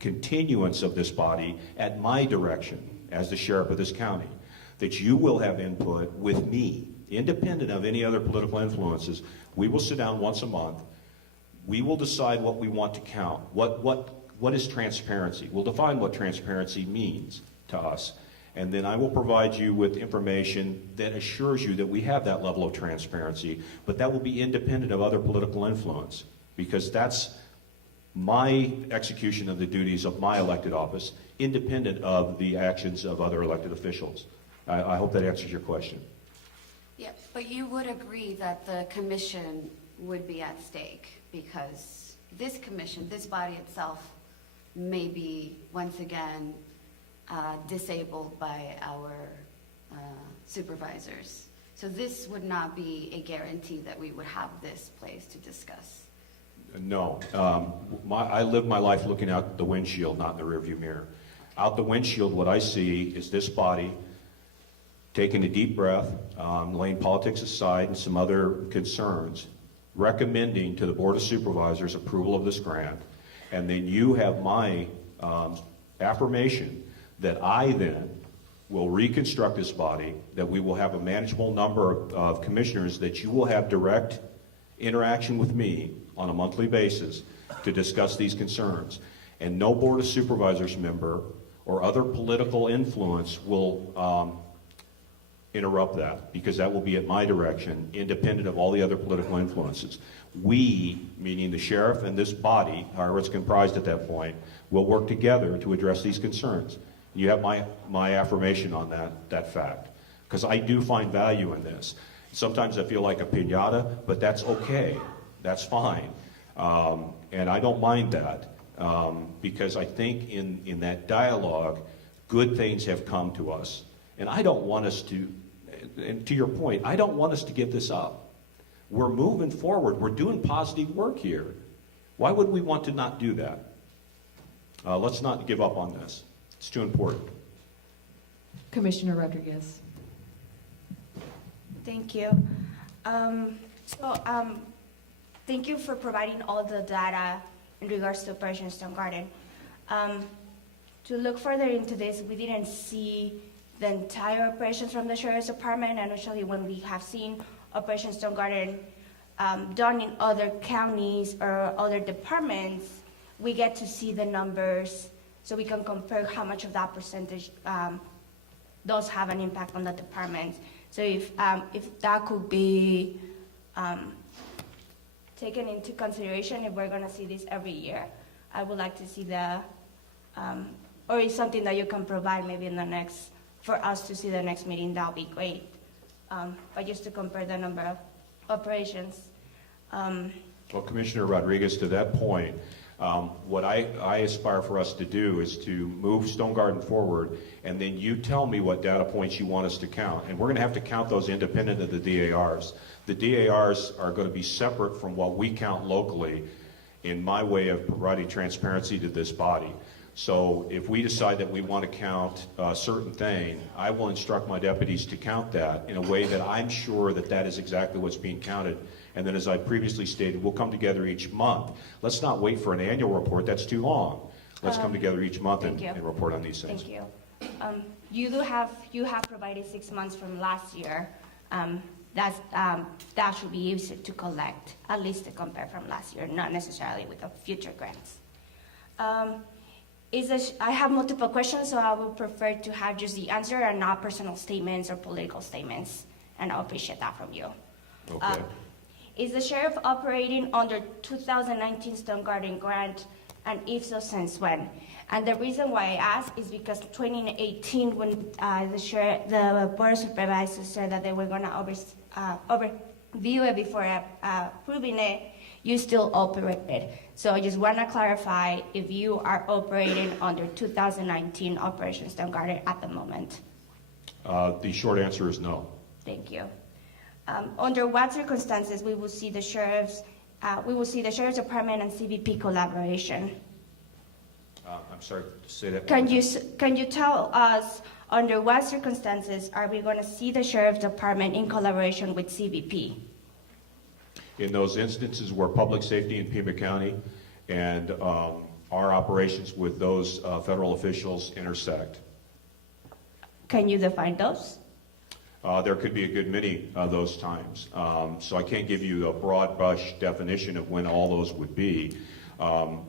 continuance of this body at my direction as the sheriff of this county, that you will have input with me, independent of any other political influences. We will sit down once a month. We will decide what we want to count. What is transparency? We'll define what transparency means to us. And then I will provide you with information that assures you that we have that level of transparency, but that will be independent of other political influence, because that's my execution of the duties of my elected office, independent of the actions of other elected officials. I hope that answers your question. Yeah, but you would agree that the commission would be at stake, because this commission, this body itself, may be once again disabled by our supervisors. So this would not be a guarantee that we would have this place to discuss. No. I live my life looking out the windshield, not in the rearview mirror. Out the windshield, what I see is this body taking a deep breath, laying politics aside and some other concerns, recommending to the Board of Supervisors approval of this grant, and then you have my affirmation that I then will reconstruct this body, that we will have a manageable number of commissioners, that you will have direct interaction with me on a monthly basis to discuss these concerns. And no Board of Supervisors member or other political influence will interrupt that, because that will be at my direction, independent of all the other political influences. We, meaning the sheriff and this body, however it's comprised at that point, will work together to address these concerns. You have my affirmation on that fact, because I do find value in this. Sometimes I feel like a piñata, but that's okay. That's fine. And I don't mind that, because I think in that dialogue, good things have come to us. And I don't want us to, and to your point, I don't want us to give this up. We're moving forward. We're doing positive work here. Why would we want to not do that? Let's not give up on this. It's too important. Commissioner Rodriguez. Thank you. Thank you for providing all the data in regards to Operation Stonegarden. To look further into this, we didn't see the entire operations from the Sheriff's Department, and actually when we have seen Operation Stonegarden done in other counties or other departments, we get to see the numbers so we can compare how much of that percentage does have an impact on the department. So if that could be taken into consideration, if we're going to see this every year, I would like to see or is something that you can provide maybe in the next, for us to see the next meeting, that would be great. But just to compare the number of operations. Well, Commissioner Rodriguez, to that point, what I aspire for us to do is to move Stonegarden forward, and then you tell me what data points you want us to count. And we're going to have to count those independent of the DARs. The DARs are going to be separate from what we count locally in my way of providing transparency to this body. So if we decide that we want to count a certain thing, I will instruct my deputies to count that in a way that I'm sure that that is exactly what's being counted. And then, as I previously stated, we'll come together each month. Let's not wait for an annual report. That's too long. Let's come together each month and report on these things. Thank you. You have provided 6 months from last year. That should be used to collect, at least to compare from last year, not necessarily with the future grants. I have multiple questions, so I would prefer to have just the answer and not personal statements or political statements, and I'll appreciate that from you. Okay. Is the sheriff operating under 2019 Stonegarden grant And if so, since when? And the reason why I ask is because 2018, when the Board of Supervisors said that they were going to overview it before approving it, you still operated. So I just want to clarify if you are operating under 2019 Operation Stonegarden at the moment. The short answer is no. Thank you. Under what circumstances we will see the sheriff's department and CBP collaboration? I'm sorry, say that. Can you tell us under what circumstances are we going to see the sheriff's department in collaboration with CBP? In those instances where public safety in Pima County and our operations with those federal officials intersect. Can you define those? There could be a good many of those times. So I can't give you a broad brush definition of when all those would be.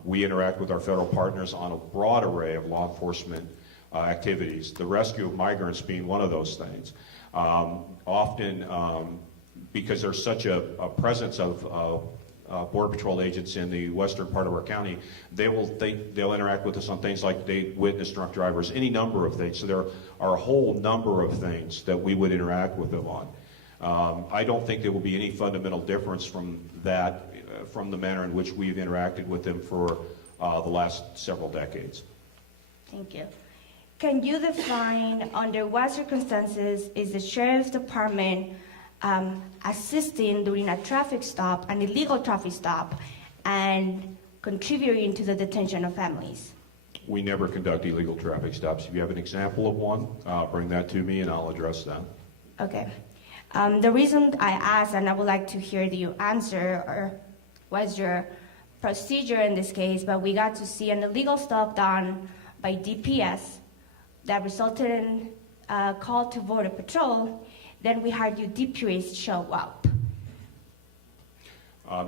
We interact with our federal partners on a broad array of law enforcement activities, the rescue of migrants being one of those things. Often, because there's such a presence of Border Patrol agents in the western part of our county, they'll interact with us on things like they witness drunk drivers, any number of things. So there are a whole number of things that we would interact with them on. I don't think there will be any fundamental difference from that, from the manner in which we've interacted with them for the last several decades. Thank you. Can you define under what circumstances is the sheriff's department assisting during a traffic stop, an illegal traffic stop, and contributing to the detention of families? We never conduct illegal traffic stops. If you have an example of one, bring that to me and I'll address that. Okay. The reason I asked, and I would like to hear you answer, or what's your procedure in this case, but we got to see an illegal stop done by DPS that resulted in a call to Border Patrol. Then we had you DPS show up.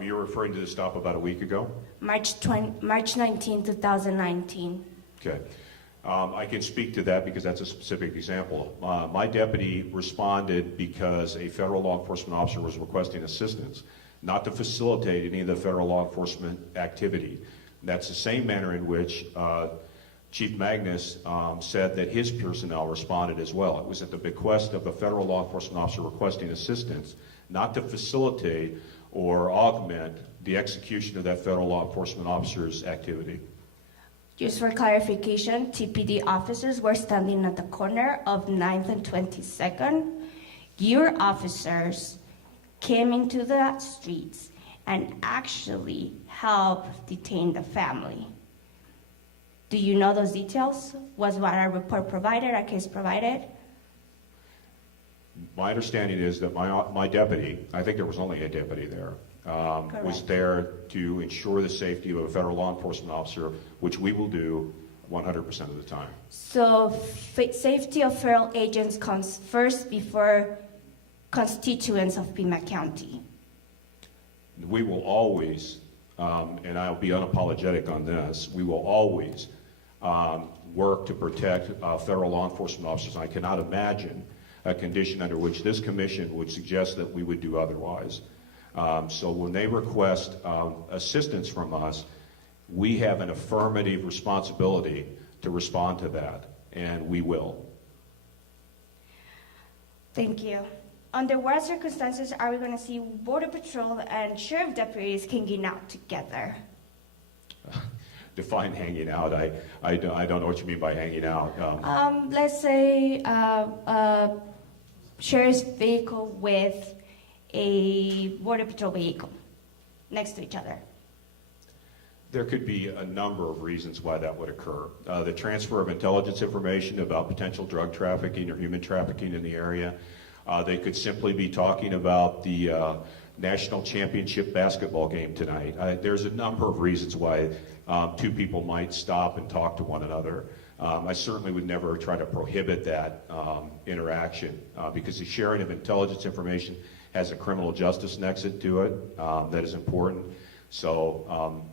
You're referring to the stop about a week ago? March 19, 2019. Okay. I can speak to that because that's a specific example. My deputy responded because a federal law enforcement officer was requesting assistance, not to facilitate any of the federal law enforcement activity. That's the same manner in which Chief Magnus said that his personnel responded as well. It was at the bequest of a federal law enforcement officer requesting assistance, not to facilitate or augment the execution of that federal law enforcement officer's activity. Just for clarification, TPD officers were standing at the corner of 9th and 22nd. Your officers came into the streets and actually helped detain the family. Do you know those details? Was what our report provided, our case provided? My understanding is that my deputy, I think there was only a deputy there, was there to ensure the safety of a federal law enforcement officer, which we will do 100% of the time. So safety of federal agents comes first before constituents of Pima County? We will always, and I'll be unapologetic on this, we will always work to protect federal law enforcement officers. I cannot imagine a condition under which this commission would suggest that we would do otherwise. So when they request assistance from us, we have an affirmative responsibility to respond to that, and we will. Thank you. Under what circumstances are we going to see Border Patrol and Sheriff deputies hanging out together? Define hanging out. I don't know what you mean by hanging out. Let's say a Sheriff's vehicle with a Border Patrol vehicle next to each other. There could be a number of reasons why that would occur. The transfer of intelligence information about potential drug trafficking or human trafficking in the area. They could simply be talking about the national championship basketball game tonight. There's a number of reasons why two people might stop and talk to one another. I certainly would never try to prohibit that interaction because the sharing of intelligence information has a criminal justice nexus to it that is important. So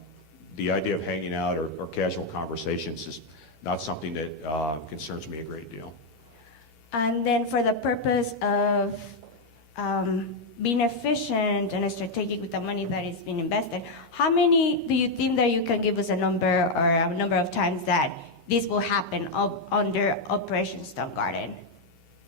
the idea of hanging out or casual conversations is not something that concerns me a great deal. And then for the purpose of being efficient and strategic with the money that is being invested, how many do you think that you can give us a number or a number of times that this will happen under Operation Stonegarden?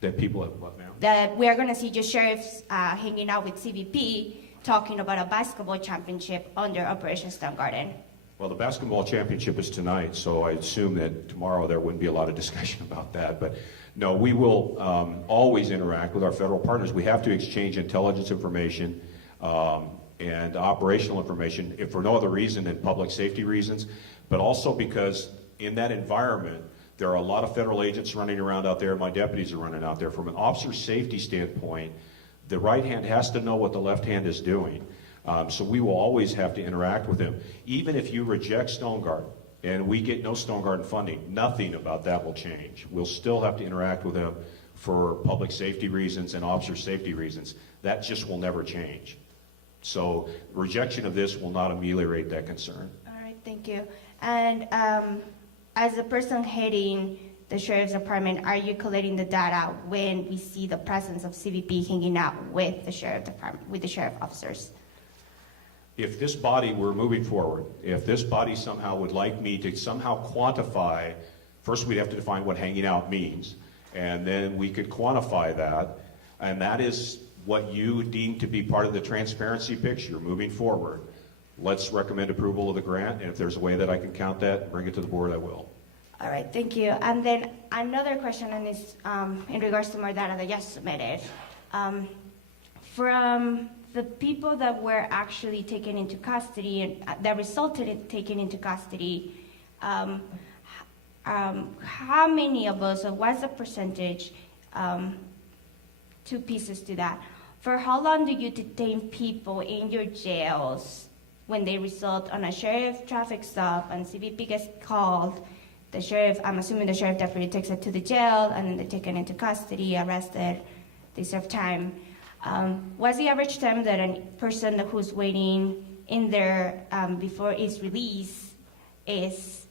That people have what now? That we are going to see your sheriffs hanging out with CBP talking about a basketball championship under Operation Stonegarden. Well, the basketball championship is tonight, so I assume that tomorrow there wouldn't be a lot of discussion about that. But no, we will always interact with our federal partners. We have to exchange intelligence information and operational information, if for no other reason than public safety reasons, but also because in that environment, there are a lot of federal agents running around out there. My deputies are running out there. From an officer safety standpoint, the right hand has to know what the left hand is doing. So we will always have to interact with them. Even if you reject Stonegarden and we get no Stonegarden funding, nothing about that will change. We'll still have to interact with them for public safety reasons and officer safety reasons. That just will never change. So rejection of this will not ameliorate that concern. All right, thank you. And as a person heading the sheriff's department, are you collating the data when we see the presence of CBP hanging out with the sheriff department, with the sheriff officers? If this body were moving forward, if this body somehow would like me to somehow quantify, first we'd have to define what hanging out means, and then we could quantify that, and that is what you deem to be part of the transparency picture moving forward. Let's recommend approval of the grant, and if there's a way that I can count that and bring it to the board, I will. All right, thank you. And then another question on this, in regards to more data that you submitted. From the people that were actually taken into custody and that resulted in taken into custody, how many of us, or what's the percentage, two pieces to that. For how long do you detain people in your jails when they result on a sheriff traffic stop and CBP gets called? The sheriff, I'm assuming the sheriff deputy takes it to the jail and then they're taken into custody, arrested, they serve time. What's the average time that a person who's waiting in there before his release is?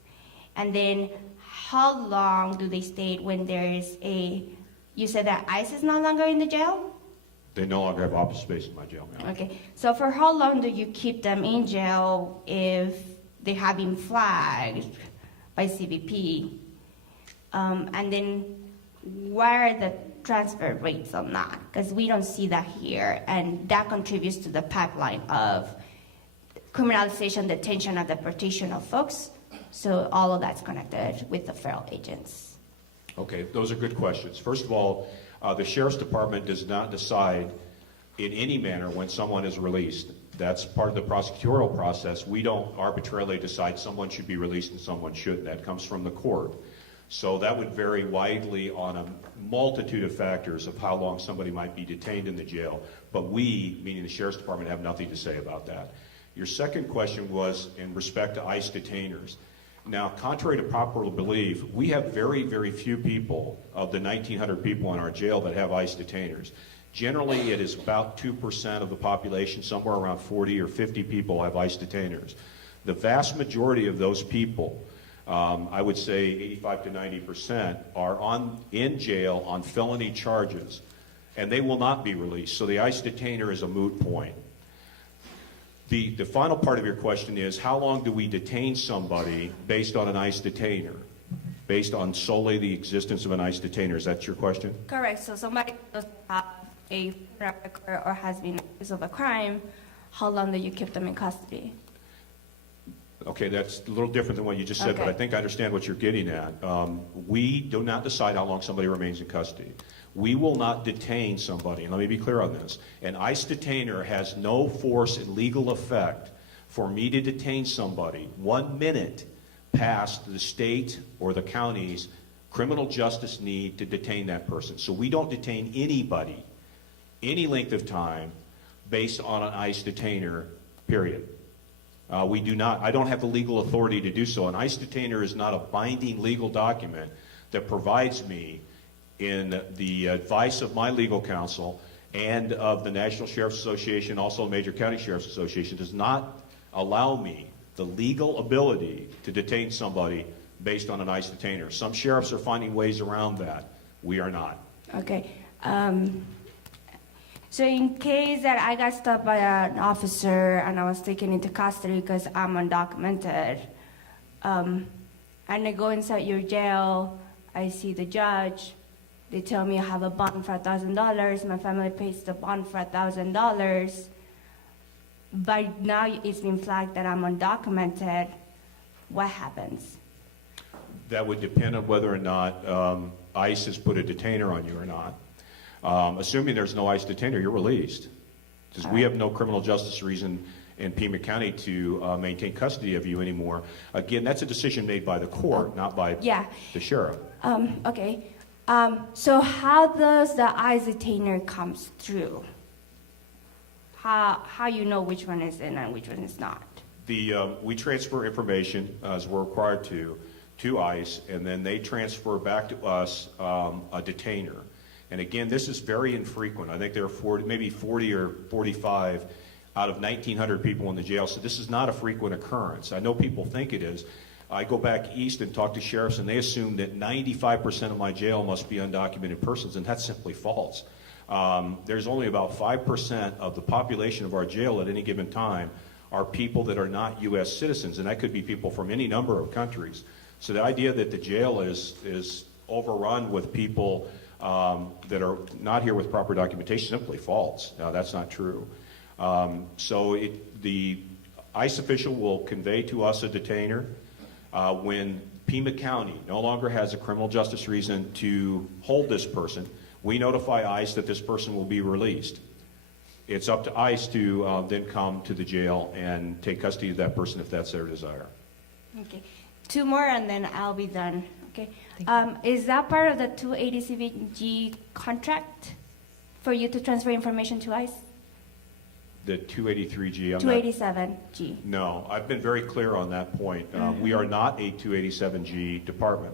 And then how long do they stay when there is you said that ICE is no longer in the jail? They no longer have office space in my jail now. Okay, so for how long do you keep them in jail if they have been flagged by CBP? And then what are the transfer rates on that? Because we don't see that here, and that contributes to the pipeline of criminalization, detention, and deportation of folks. So all of that's connected with the federal agents. Okay, those are good questions. First of all, the Sheriff's Department does not decide in any manner when someone is released. That's part of the prosecutorial process. We don't arbitrarily decide someone should be released and someone shouldn't. That comes from the court. So that would vary widely on a multitude of factors of how long somebody might be detained in the jail. But we, meaning the Sheriff's Department, have nothing to say about that. Your second question was in respect to ICE detainers. Now, contrary to popular belief, we have very, very few people of the 1,900 people in our jail that have ICE detainers. Generally, it is about 2% of the population, somewhere around 40 or 50 people have ICE detainers. The vast majority of those people, I would say 85 to 90%, are in jail on felony charges, and they will not be released. So the ICE detainer is a moot point. The final part of your question is, how long do we detain somebody based on an ICE detainer? Based on solely the existence of an ICE detainer, is that your question? Correct. So somebody does have a record or has been accused of a crime, how long do you keep them in custody? Okay, that's a little different than what you just said, Okay. but I think I understand what you're getting at. We do not decide how long somebody remains in custody. We will not detain somebody, and let me be clear on this. An ICE detainer has no force and legal effect for me to detain somebody 1 minute past the state or the county's criminal justice need to detain that person. So we don't detain anybody any length of time based on an ICE detainer, period. We do not. I don't have the legal authority to do so. An ICE detainer is not a binding legal document that provides me, in the advice of my legal counsel and of the National Sheriff's Association, also the Major County Sheriff's Association, does not allow me the legal ability to detain somebody based on an ICE detainer. Some sheriffs are finding ways around that. We are not. Okay. So in case that I got stopped by an officer and I was taken into custody because I'm undocumented, and I go inside your jail, I see the judge, they tell me I have a bond for $1,000, my family pays the bond for $1,000, but now it's been flagged that I'm undocumented, what happens? That would depend on whether or not ICE has put a detainer on you or not. Assuming there's no ICE detainer, you're released. Because we have no criminal justice reason in Pima County to maintain custody of you anymore. Again, that's a decision made by the court, not by the sheriff. Okay. So how does the ICE detainer comes through? How you know which one is in and which one is not? We transfer information, as we're required to ICE, and then they transfer back to us a detainer. And again, this is very infrequent. I think there are maybe 40 or 45 out of 1,900 people in the jail, so this is not a frequent occurrence. I know people think it is. I go back east and talk to sheriffs, and they assume that 95% of my jail must be undocumented persons, and that's simply false. There's only about 5% of the population of our jail at any given time are people that are not U.S. citizens, and that could be people from any number of countries. So the idea that the jail is overrun with people that are not here with proper documentation, simply false. No, that's not true. So the ICE official will convey to us a detainer when Pima County no longer has a criminal justice reason to hold this person. We notify ICE that this person will be released. It's up to ICE to then come to the jail and take custody of that person if that's their desire. Okay. 2 more and then I'll be done. Okay. Is that part of the 287G contract for you to transfer information to ICE? The 283G. 287G. No, I've been very clear on that point. We are not a 287G department.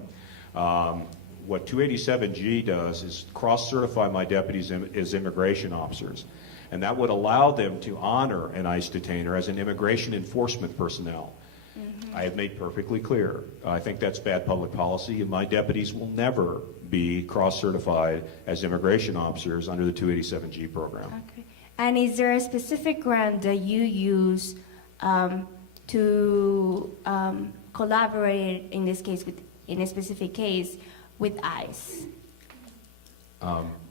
What 287G does is cross-certify my deputies as immigration officers, and that would allow them to honor an ICE detainer as an immigration enforcement personnel. I have made perfectly clear. I think that's bad public policy, and my deputies will never be cross-certified as immigration officers under the 287G program. Okay. And is there a specific grant that you use to collaborate in this case, in a specific case, with ICE?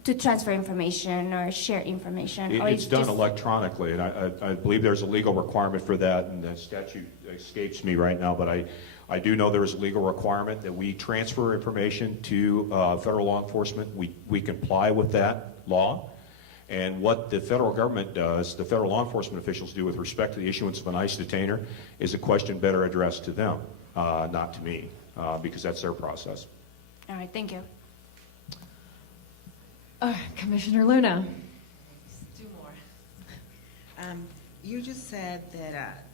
To transfer information or share information? It's done electronically, and I believe there's a legal requirement for that, and the statute escapes me right now, but I do know there is a legal requirement that we transfer information to federal law enforcement. We comply with that law. And what the federal government does, the federal law enforcement officials do with respect to the issuance of an ICE detainer is a question better addressed to them, not to me, because that's their process. All right, thank you. Commissioner Luna. Two more. You just said that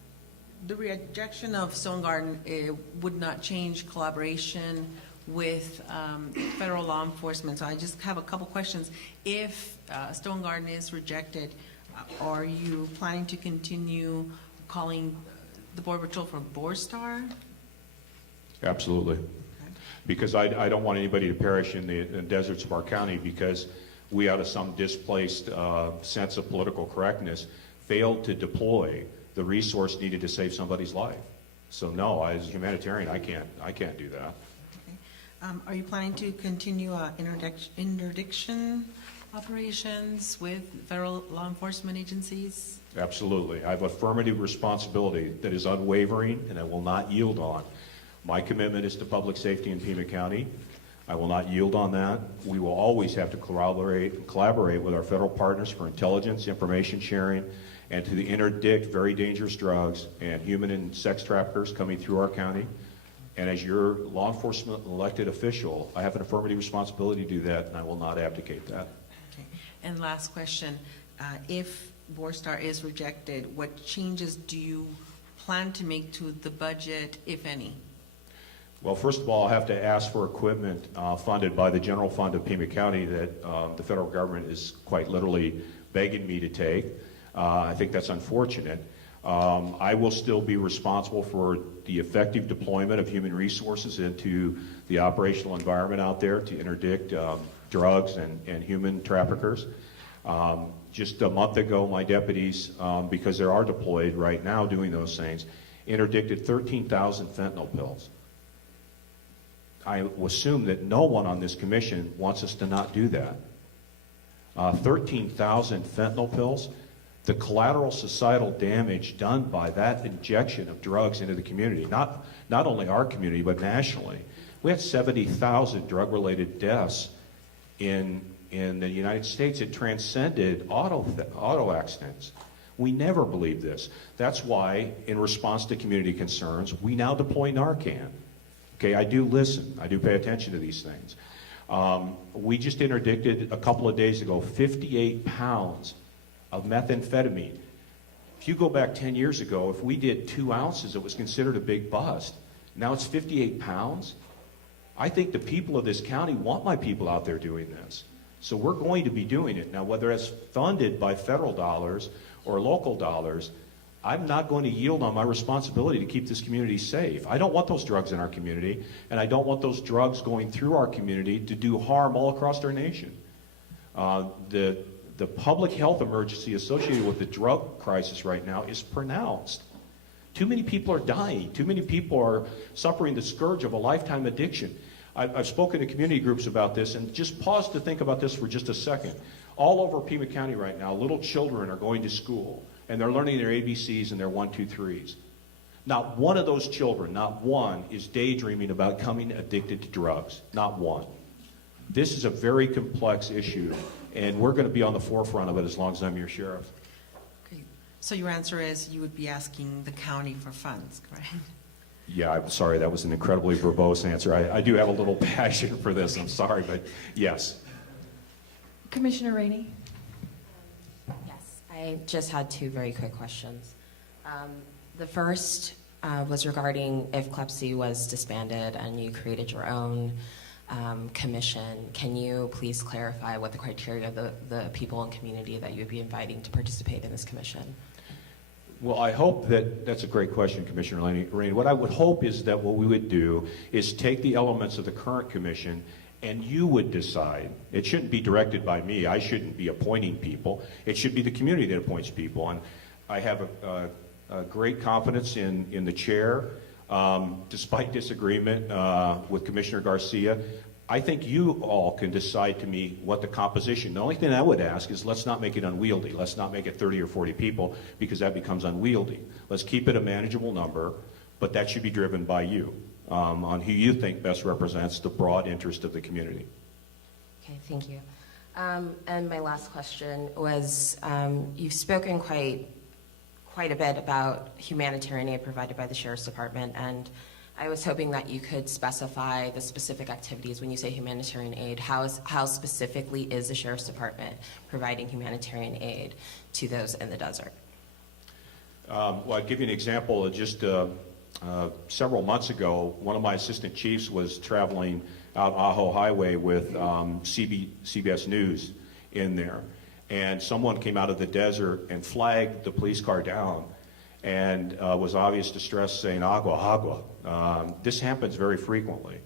the rejection of Stonegarden would not change collaboration with federal law enforcement. So I just have a couple questions. If Stonegarden is rejected, are you planning to continue calling the Border Patrol for Borstar? Absolutely. Because I don't want anybody to perish in the deserts of our county because we, out of some displaced sense of political correctness, failed to deploy the resource needed to save somebody's life. So no, as a humanitarian, I can't do that. Okay. Are you planning to continue interdiction operations with federal law enforcement agencies? Absolutely. I have affirmative responsibility that is unwavering and I will not yield on. My commitment is to public safety in Pima County. I will not yield on that. We will always have to collaborate with our federal partners for intelligence, information sharing, and to interdict very dangerous drugs and human and sex traffickers coming through our county. And as your law enforcement elected official, I have an affirmative responsibility to do that, and I will not abdicate that. Okay. And last question, if Borstar is rejected, what changes do you plan to make to the budget, if any? Well, first of all, I'll have to ask for equipment funded by the general fund of Pima County that the federal government is quite literally begging me to take. I think that's unfortunate. I will still be responsible for the effective deployment of human resources into the operational environment out there to interdict drugs and human traffickers. Just a month ago, my deputies, because they are deployed right now doing those things, interdicted 13,000 fentanyl pills. I assume that no one on this commission wants us to not do that. 13,000 fentanyl pills, the collateral societal damage done by that injection of drugs into the community, not only our community, but nationally. We had 70,000 drug-related deaths in the United States. It transcended auto accidents. We never believed this. That's why, in response to community concerns, we now deploy Narcan. Okay, I do listen. I do pay attention to these things. We just interdicted a couple of days ago 58 pounds of methamphetamine. If you go back 10 years ago, if we did 2 ounces, it was considered a big bust. Now it's 58 pounds. I think the people of this county want my people out there doing this. So we're going to be doing it. Now, whether it's funded by federal dollars or local dollars, I'm not going to yield on my responsibility to keep this community safe. I don't want those drugs in our community, and I don't want those drugs going through our community to do harm all across our nation. The public health emergency associated with the drug crisis right now is pronounced. Too many people are dying. Too many people are suffering the scourge of a lifetime addiction. I've spoken to community groups about this, and just pause to think about this for just a second. All over Pima County right now, little children are going to school, and they're learning their ABCs and their 1, 2, 3s. Not one of those children, not one, is daydreaming about becoming addicted to drugs. Not one. This is a very complex issue, and we're going to be on the forefront of it as long as I'm your sheriff. Okay. So your answer is you would be asking the county for funds, correct? Yeah, I'm sorry, that was an incredibly verbose answer. I do have a little passion for this, I'm sorry, but yes. Commissioner Rainey? Yes, I just had 2 very quick questions. The first was regarding if CLEPC was disbanded and you created your own commission. Can you please clarify what the criteria of the people and community that you would be inviting to participate in this commission? Well, I hope that's a great question, Commissioner Rainey. What I would hope is that what we would do is take the elements of the current commission and you would decide. It shouldn't be directed by me. I shouldn't be appointing people. It should be the community that appoints people. And I have a great confidence in the chair. Despite disagreement with Commissioner Garcia, I think you all can decide to me what the composition. The only thing I would ask is let's not make it unwieldy. Let's not make it 30 or 40 people because that becomes unwieldy. Let's keep it a manageable number, but that should be driven by you on who you think best represents the broad interest of the community. Okay, thank you. And my last question was, you've spoken quite a bit about humanitarian aid provided by the Sheriff's Department, and I was hoping that you could specify the specific activities when you say humanitarian aid. How specifically is the Sheriff's Department providing humanitarian aid to those in the desert? Well, I'll give you an example. Just several months ago, one of my assistant chiefs was traveling out Ajo Highway with CBS News in there. And someone came out of the desert and flagged the police car down and was obvious distress saying, agua, agua. This happens very frequently.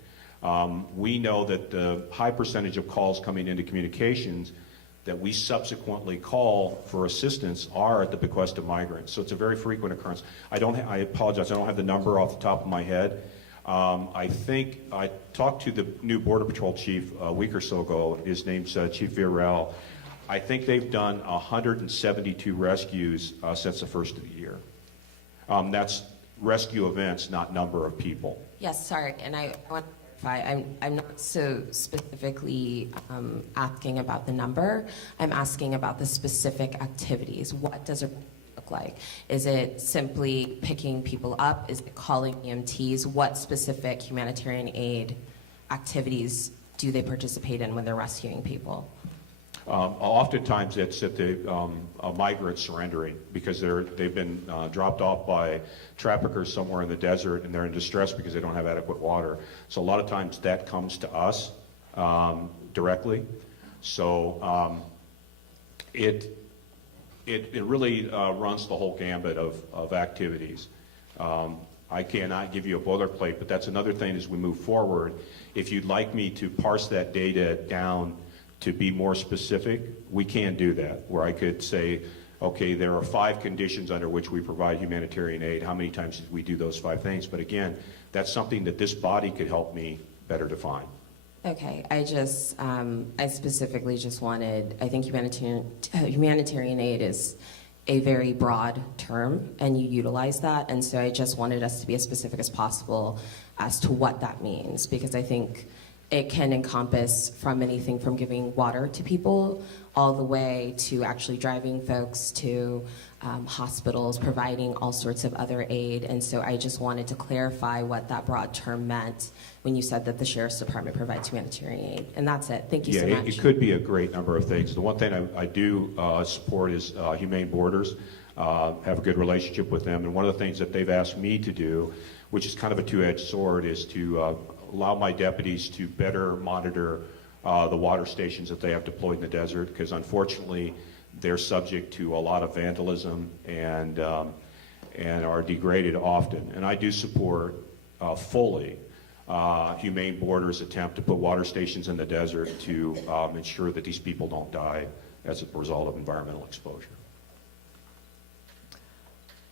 We know that the high percentage of calls coming into communications that we subsequently call for assistance are at the bequest of migrants. So it's a very frequent occurrence. I apologize, I don't have the number off the top of my head. I think I talked to the new Border Patrol chief a week or so ago. His name's Chief Virel. I think they've done 172 rescues since the first of the year. That's rescue events, not number of people. Yes, sorry, and I want to clarify, I'm not so specifically asking about the number. I'm asking about the specific activities. What does it look like? Is it simply picking people up? Is it calling EMTs? What specific humanitarian aid activities do they participate in when they're rescuing people? Oftentimes it's at the migrants surrendering because they've been dropped off by traffickers somewhere in the desert and they're in distress because they don't have adequate water. So a lot of times that comes to us directly. So it really runs the whole gambit of activities. I cannot give you a boilerplate, but that's another thing as we move forward. If you'd like me to parse that data down to be more specific, we can do that, where I could say, okay, there are 5 conditions under which we provide humanitarian aid. How many times did we do those 5 things? But again, that's something that this body could help me better define. Okay, I specifically just wanted, I think humanitarian aid is a very broad term, and you utilize that, and so I just wanted us to be as specific as possible as to what that means, because I think it can encompass from anything from giving water to people all the way to actually driving folks to hospitals, providing all sorts of other aid. And so I just wanted to clarify what that broad term meant when you said that the Sheriff's Department provides humanitarian aid. And that's it. Thank you so much. It could be a great number of things. The one thing I do support is Humane Borders. Have a good relationship with them. And one of the things that they've asked me to do, which is kind of a two-edged sword, is to allow my deputies to better monitor the water stations that they have deployed in the desert, because unfortunately they're subject to a lot of vandalism and are degraded often. And I do support fully Humane Borders' attempt to put water stations in the desert to ensure that these people don't die as a result of environmental exposure.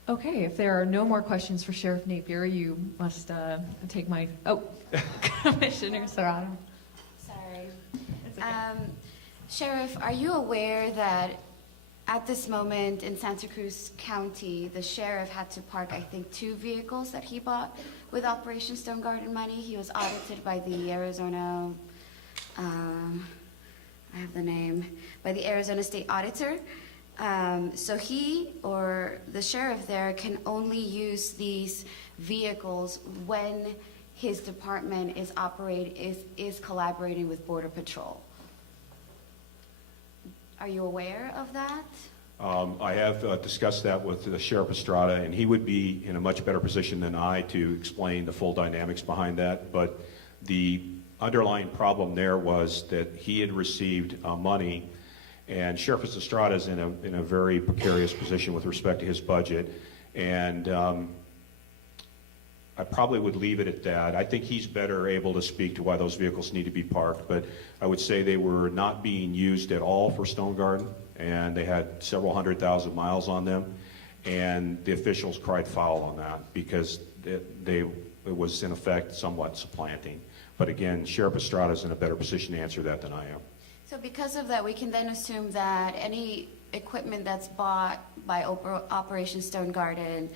Okay, if there are no more questions for Sheriff Napier, you must take my, Commissioner Serrano. Sorry. Sheriff, are you aware that at this moment in Santa Cruz County, the sheriff had to park, I think, 2 vehicles that he bought with Operation Stonegarden money? He was audited by the Arizona, I have the name, by the Arizona State Auditor. So he or the sheriff there can only use these vehicles when his department is collaborating with Border Patrol. Are you aware of that? I have discussed that with Sheriff Estrada, and he would be in a much better position than I to explain the full dynamics behind that. But the underlying problem there was that he had received money, and Sheriff Estrada is in a very precarious position with respect to his budget, and I probably would leave it at that. I think he's better able to speak to why those vehicles need to be parked, but I would say they were not being used at all for Stonegarden, and they had several 100,000 miles on them, and the officials cried foul on that because it was in effect somewhat supplanting. But again, Sheriff Estrada is in a better position to answer that than I am. So because of that, we can then assume that any equipment that's bought by Operation Stonegarden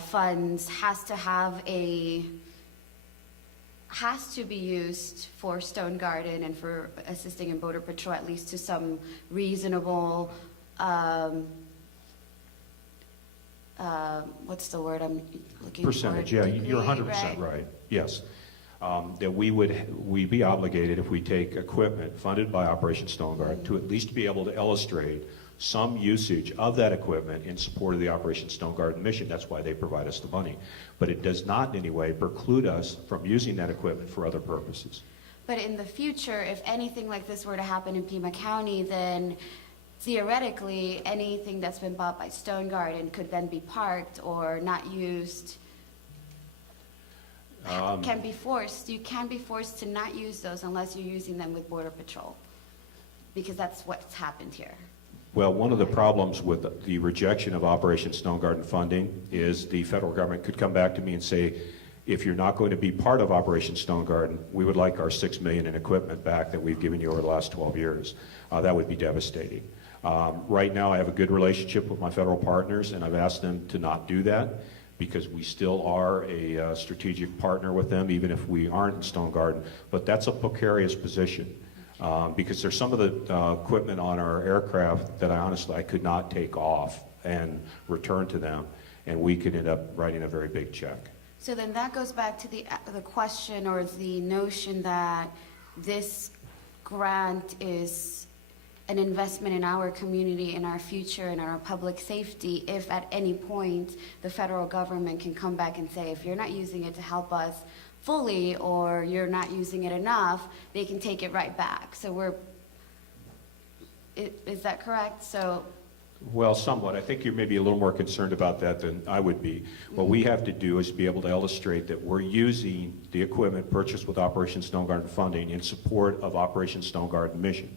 funds has to be used for Stonegarden and for assisting in Border Patrol, at least to some reasonable, what's the word I'm looking for? Percentage, yeah, you're 100% right. Yes. That we'd be obligated, if we take equipment funded by Operation Stonegarden, to at least be able to illustrate some usage of that equipment in support of the Operation Stonegarden mission. That's why they provide us the money. But it does not in any way preclude us from using that equipment for other purposes. But in the future, if anything like this were to happen in Pima County, then theoretically anything that's been bought by Stonegarden could then be parked or not used. Can be forced. You can be forced to not use those unless you're using them with Border Patrol, because that's what's happened here. Well, one of the problems with the rejection of Operation Stonegarden funding is the federal government could come back to me and say, if you're not going to be part of Operation Stonegarden, we would like our $6 million in equipment back that we've given you over the last 12 years. That would be devastating. Right now, I have a good relationship with my federal partners, and I've asked them to not do that, because we still are a strategic partner with them, even if we aren't in Stonegarden. But that's a precarious position, because there's some of the equipment on our aircraft that I could not take off and return to them, and we could end up writing a very big check. So then that goes back to the question or the notion that this grant is an investment in our community, in our future, in our public safety, if at any point the federal government can come back and say, if you're not using it to help us fully or you're not using it enough, they can take it right back. So is that correct? So Well, somewhat. I think you're maybe a little more concerned about that than I would be. What we have to do is be able to illustrate that we're using the equipment purchased with Operation Stonegarden funding in support of Operation Stonegarden mission.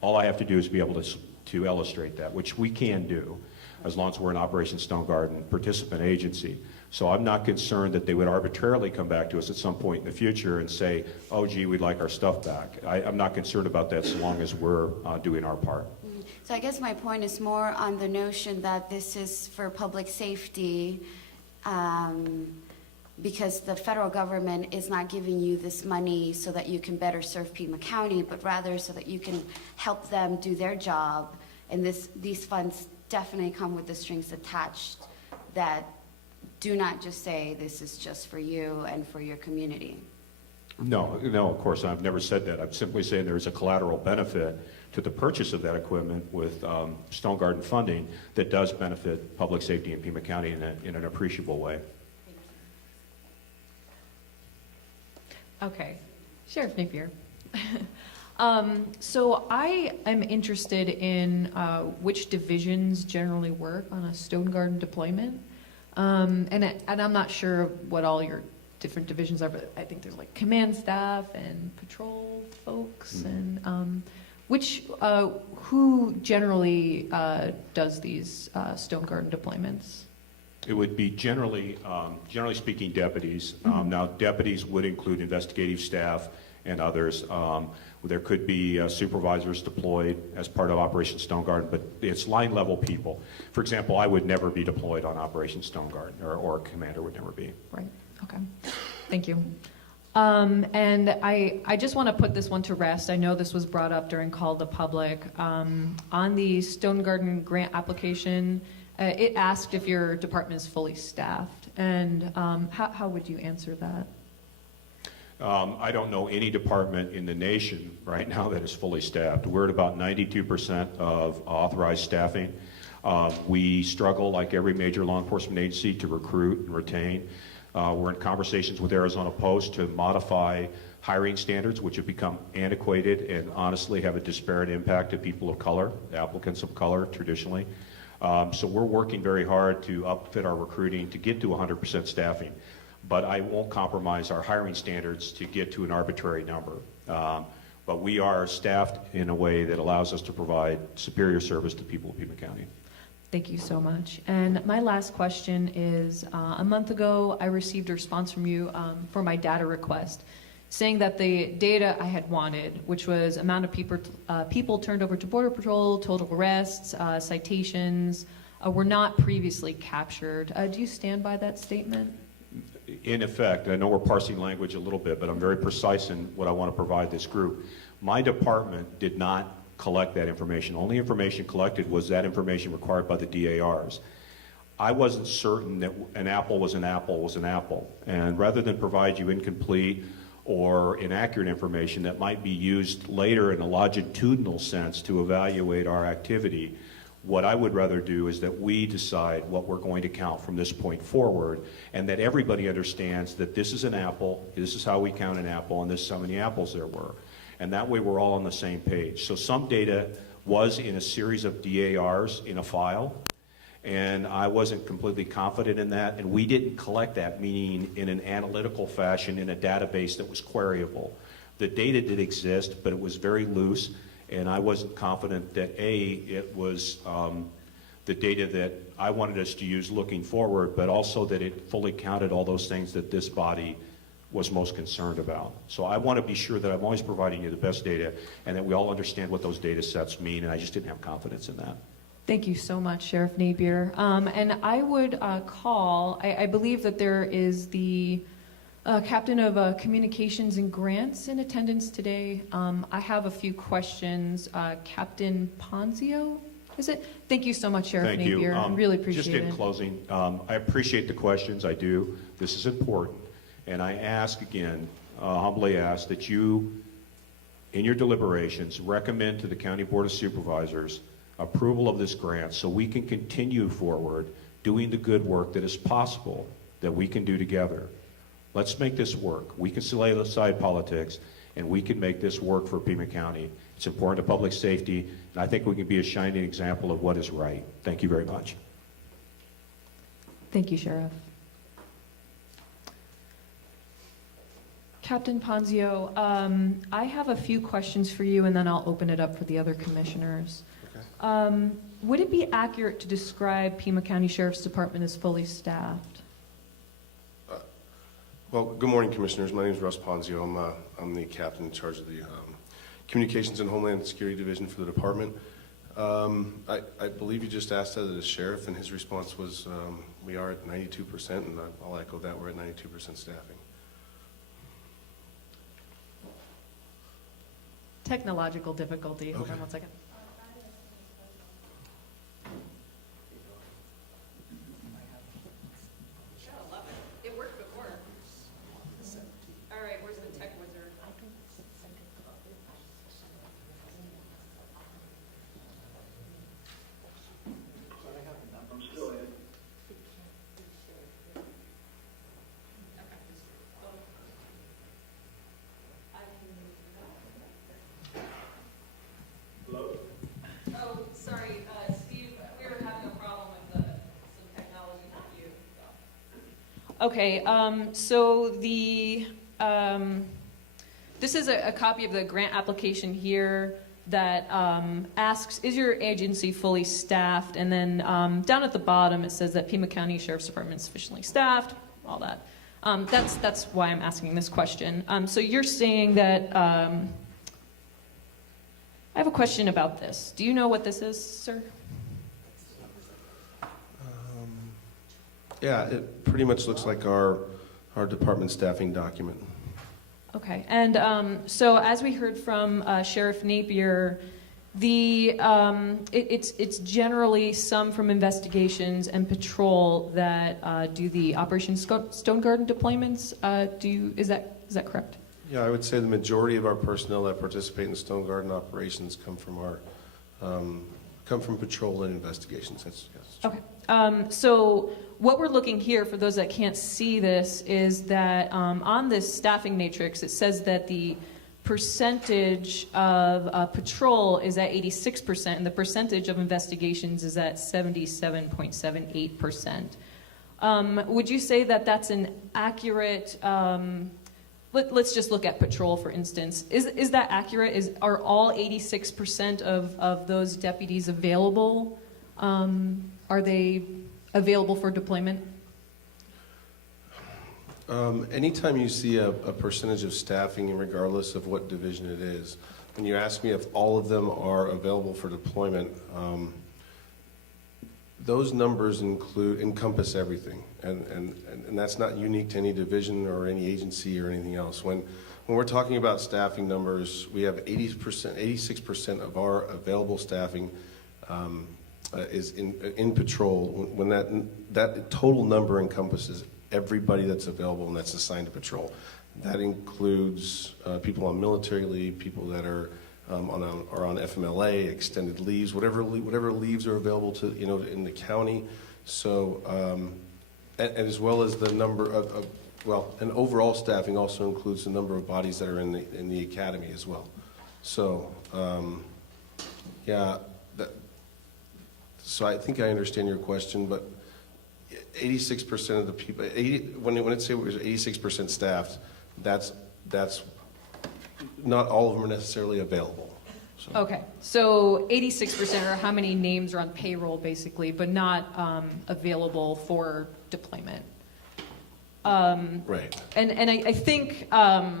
All I have to do is be able to illustrate that, which we can do as long as we're an Operation Stonegarden participant agency. So I'm not concerned that they would arbitrarily come back to us at some point in the future and say, oh, gee, we'd like our stuff back. I'm not concerned about that so long as we're doing our part. So I guess my point is more on the notion that this is for public safety, because the federal government is not giving you this money so that you can better serve Pima County, but rather so that you can help them do their job. And these funds definitely come with the strings attached that do not just say this is just for you and for your community. No, of course, I've never said that. I'm simply saying there is a collateral benefit to the purchase of that equipment with Stonegarden funding that does benefit public safety in Pima County in an appreciable way. Okay, Sheriff Napier. So I am interested in which divisions generally work on a Stonegarden deployment. And I'm not sure what all your different divisions are, but I think there's like command staff and patrol folks and who generally does these Stonegarden deployments? It would be generally speaking, deputies. Now, deputies would include investigative staff and others. There could be supervisors deployed as part of Operation Stonegarden, but it's line level people. For example, I would never be deployed on Operation Stonegarden, or a commander would never be. Right, okay, thank you. And I just want to put this one to rest. I know this was brought up during Call to Public. On the Stonegarden grant application, it asked if your department is fully staffed, and how would you answer that? I don't know any department in the nation right now that is fully staffed. We're at about 92% of authorized staffing. We struggle, like every major law enforcement agency, to recruit and retain. We're in conversations with Arizona Post to modify hiring standards, which have become antiquated and honestly have a disparate impact to people of color, applicants of color traditionally. So we're working very hard to upfit our recruiting to get to 100% staffing. But I won't compromise our hiring standards to get to an arbitrary number. But we are staffed in a way that allows us to provide superior service to people of Pima County. Thank you so much. And my last question is, a month ago, I received a response from you for my data request, saying that the data I had wanted, which was amount of people turned over to Border Patrol, total arrests, citations, were not previously captured. Do you stand by that statement? In effect, I know we're parsing language a little bit, but I'm very precise in what I want to provide this group. My department did not collect that information. Only information collected was that information required by the DARs. I wasn't certain that an apple was an apple was an apple. And rather than provide you incomplete or inaccurate information that might be used later in a longitudinal sense to evaluate our activity, what I would rather do is that we decide what we're going to count from this point forward, and that everybody understands that this is an apple, this is how we count an apple, and this is how many apples there were. And that way we're all on the same page. So some data was in a series of DARs in a file, and I wasn't completely confident in that, and we didn't collect that, meaning in an analytical fashion in a database that was queryable. The data did exist, but it was very loose, and I wasn't confident that it was the data that I wanted us to use looking forward, but also that it fully counted all those things that this body was most concerned about. So I want to be sure that I'm always providing you the best data and that we all understand what those data sets mean, and I just didn't have confidence in that. Thank you so much, Sheriff Napier. And I would call, I believe that there is the Captain of Communications and Grants in attendance today. I have a few questions. Captain Ponzio, is it? Thank you so much, Sheriff Napier. I really appreciate it. Just in closing, I appreciate the questions. I do. This is important. And I ask again, humbly ask that you, in your deliberations, recommend to the County Board of Supervisors approval of this grant so we can continue forward doing the good work that is possible that we can do together. Let's make this work. We can lay aside politics, and we can make this work for Pima County. It's important to public safety, and I think we can be a shining example of what is right. Thank you very much. Thank you, Sheriff. Captain Ponzio, I have a few questions for you, and then I'll open it up for the other commissioners. Okay. Would it be accurate to describe Pima County Sheriff's Department as fully staffed? Well, good morning, Commissioners. My name is Russ Ponzio. I'm the captain in charge of the Communications and Homeland Security Division for the department. I believe you just asked that of the sheriff, and his response was we are at 92%, and I'll echo that. We're at 92% staffing. Technological difficulty. Hold Okay. on one second. It worked before. All right, where's the tech wizard? I'm still in. Hello? Oh, sorry, Steve, we were having a problem with some technology with you. Okay, so this is a copy of the grant application here that asks, is your agency fully staffed? And then down at the bottom it says that Pima County Sheriff's Department is sufficiently staffed, all that. That's why I'm asking this question. So you're saying that, I have a question about this. Do you know what this is, sir? Yeah, it pretty much looks like our department staffing document. Okay, and so as we heard from Sheriff Napier, it's generally some from investigations and patrol that do the Operation Stonegarden deployments. Is that correct? Yeah, I would say the majority of our personnel that participate in Stonegarden operations come from patrol and investigations. Yes. Okay. So what we're looking here, for those that can't see this, is that on this staffing matrix, it says that the percentage of patrol is at 86%, and the percentage of investigations is at 77.78%. Would you say that that's an accurate... Let's just look at patrol, for instance. Is that accurate? Are all 86% of those deputies available? Are they available for deployment? Anytime you see a percentage of staffing, regardless of what division it is, when you ask me if all of them are available for deployment, those numbers encompass everything, and that's not unique to any division or any agency or anything else. When we're talking about staffing numbers, we have 86% of our available staffing is in patrol. When that total number encompasses everybody that's available and that's assigned to patrol. That includes people on military leave, people that are on FMLA, extended leaves, whatever leaves are available to in the county. So, and as well as the number of and overall staffing also includes the number of bodies that are in the academy as well. So, yeah. So I think I understand your question, but 86% of the people, when it say it was 86% staffed, that's not all of them are necessarily available. So. Okay, so 86% are how many names are on payroll, basically, but not available for deployment. Right. And I think now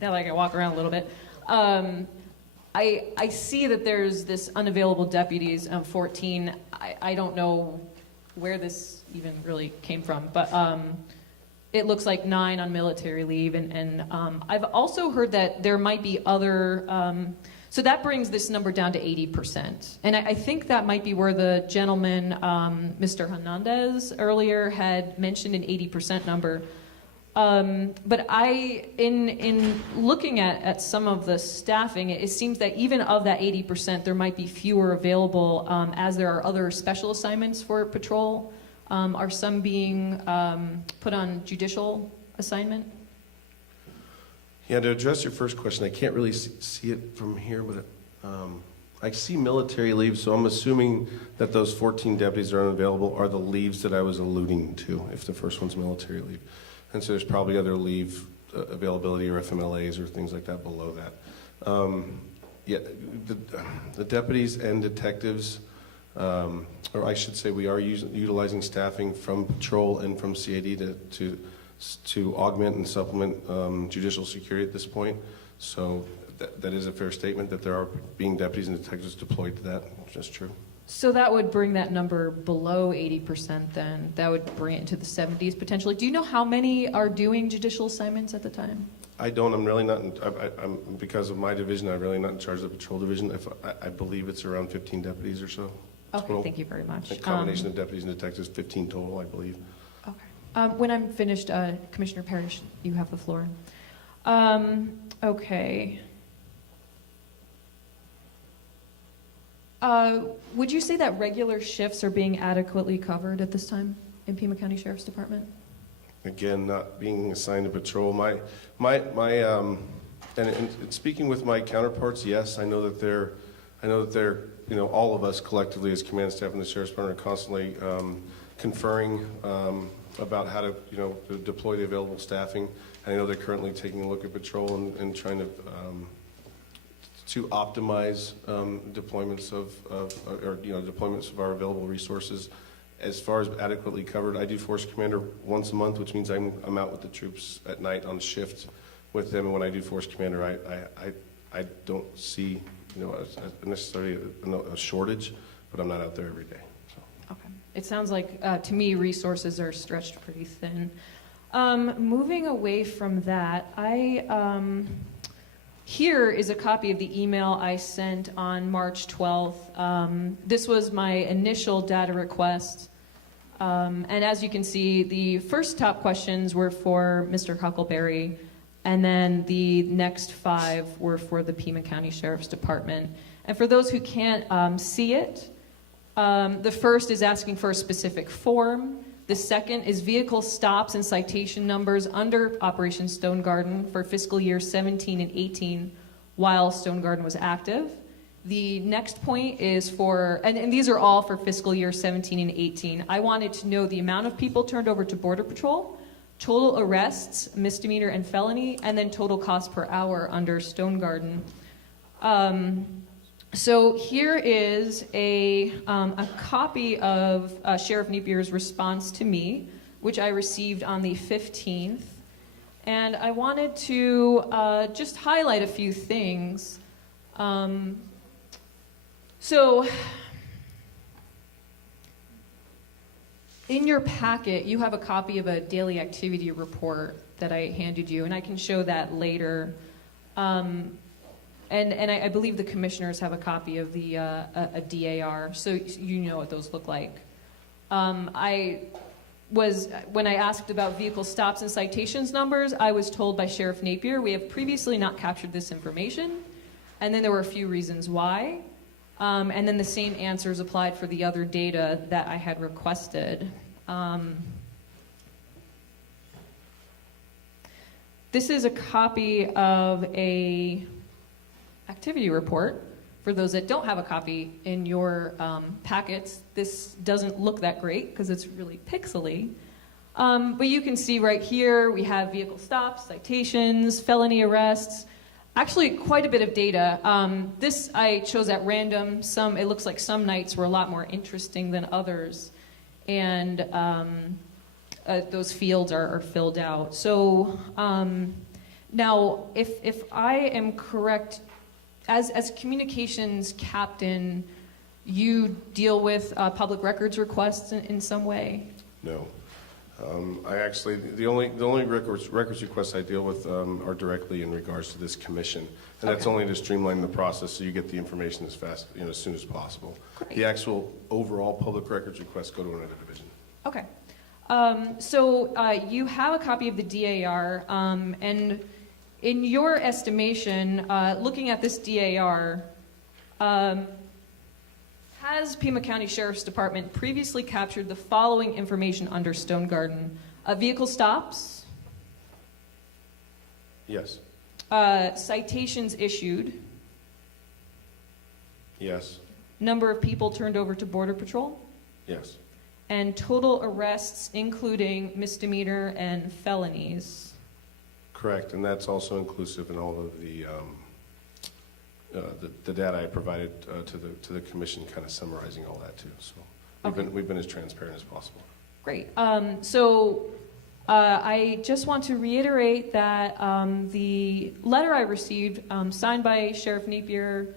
that I can walk around a little bit, I see that there's this unavailable deputies, 14. I don't know where this even really came from, but it looks like 9 on military leave, and I've also heard that there might be other, so that brings this number down to 80%. And I think that might be where the gentleman, Mr. Hernandez, earlier had mentioned an 80% number. But in looking at some of the staffing, it seems that even of that 80%, there might be fewer available, as there are other special assignments for patrol. Are some being put on judicial assignment? Yeah, to address your first question, I can't really see it from here, but I see military leave, so I'm assuming that those 14 deputies that are unavailable are the leaves that I was alluding to, if the first one's military leave. And so there's probably other leave availability or FMLAs or things like that below that. Yeah, the deputies and detectives, or I should say we are utilizing staffing from patrol and from CAD to augment and supplement judicial security at this point. So that is a fair statement that there are being deputies and detectives deployed to that. That's true. So that would bring that number below 80% then. That would bring it into the 70s potentially. Do you know how many are doing judicial assignments at the time? I don't. I'm really not. I'm because of my division, I'm really not in charge of the patrol division. I believe it's around 15 deputies or so. Okay, total. thank you very much. A combination of deputies and detectives, 15 total, I believe. Okay. When I'm finished, Commissioner Parrish, you have the floor. Okay. Would you say that regular shifts are being adequately covered at this time in Pima County Sheriff's Department? Again, not being assigned to patrol. And speaking with my counterparts, yes, I know that they're, all of us collectively as command staff in the Sheriff's Department are constantly conferring about how to, to deploy the available staffing. And I know they're currently taking a look at patrol and trying to optimize deployments deployments of our available resources. As far as adequately covered, I do force commander once a month, which means I'm out with the troops at night on shift with them. And when I do force commander, I don't see necessarily a shortage, but I'm not out there every day. So. Okay. It sounds like to me resources are stretched pretty thin. Moving away from that, here is a copy of the email I sent on March 12th. This was my initial data request. And as you can see, the first top questions were for Mr. Huckleberry, and then the next 5 were for the Pima County Sheriff's Department. And for those who can't see it, the first is asking for a specific form. The second is vehicle stops and citation numbers under Operation Stonegarden for fiscal year 17 and 18 while Stonegarden was active. The next point is for, and these are all for fiscal year 17 and 18. I wanted to know the amount of people turned over to Border Patrol, total arrests, misdemeanor and felony, and then total cost per hour under Stonegarden. So here is a copy of Sheriff Napier's response to me, which I received on the 15th. And I wanted to just highlight a few things. So in your packet, you have a copy of a daily activity report that I handed you, and I can show that later. And I believe the commissioners have a copy of the a DAR, so you know what those look like. When I asked about vehicle stops and citations numbers, I was told by Sheriff Napier, we have previously not captured this information, and then there were a few reasons why. And then the same answers applied for the other data that I had requested. This is a copy of a activity report. For those that don't have a copy in your packets, this doesn't look that great because it's really pixely. But you can see right here, we have vehicle stops, citations, felony arrests, actually quite a bit of data. This I chose at random. It looks like some nights were a lot more interesting than others. And those fields are filled out. So now, if I am correct, as communications captain, you deal with public records requests in some way? No. I actually, the only records requests I deal with are directly in regards to this commission, and that's only to streamline the process so you get the information as fast, as soon as possible. Great. The actual overall public records requests go to another division. Okay. So you have a copy of the DAR, and in your estimation, looking at this DAR, has Pima County Sheriff's Department previously captured the following information under Stonegarden? Vehicle stops? Yes. Citations issued. Yes. Number of people turned over to Border Patrol. Yes. And total arrests, including misdemeanor and felonies. Correct, and that's also inclusive in all of the data I provided to the commission, kind of summarizing all that too. So we've been as transparent as possible. Great. I just want to reiterate that the letter I received, signed by Sheriff Napier,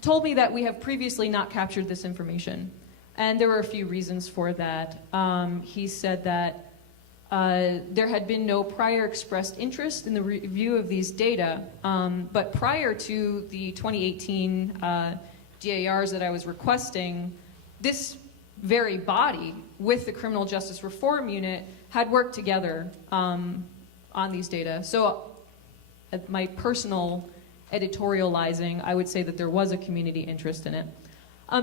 told me that we have previously not captured this information. And there were a few reasons for that. He said that there had been no prior expressed interest in the review of these data, but prior to the 2018 DARs that I was requesting, this very body with the Criminal Justice Reform Unit had worked together on these data. So my personal editorializing, I would say that there was a community interest in it.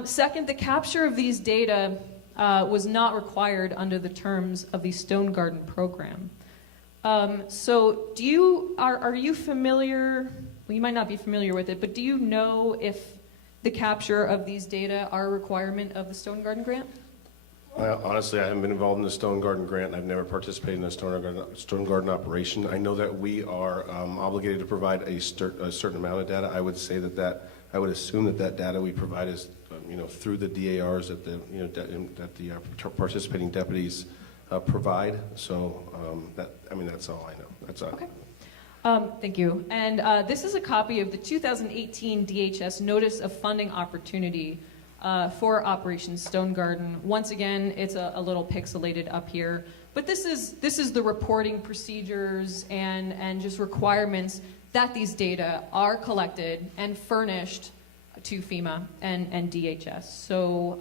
Second, the capture of these data was not required under the terms of the Stonegarden program. So are you familiar, well, you might not be familiar with it, but do you know if the capture of these data are a requirement of the Stonegarden grant? Honestly, I haven't been involved in the Stonegarden grant. I've never participated in the Stonegarden operation. I know that we are obligated to provide a certain amount of data. I would say I would assume that data we provide is, through the DARs that the participating deputies provide. So that's all I know. That's all. Okay. Thank you. And this is a copy of the 2018 DHS Notice of Funding Opportunity for Operation Stonegarden. Once again, it's a little pixelated up here, but this is the reporting procedures and just requirements that these data are collected and furnished to FEMA and DHS. So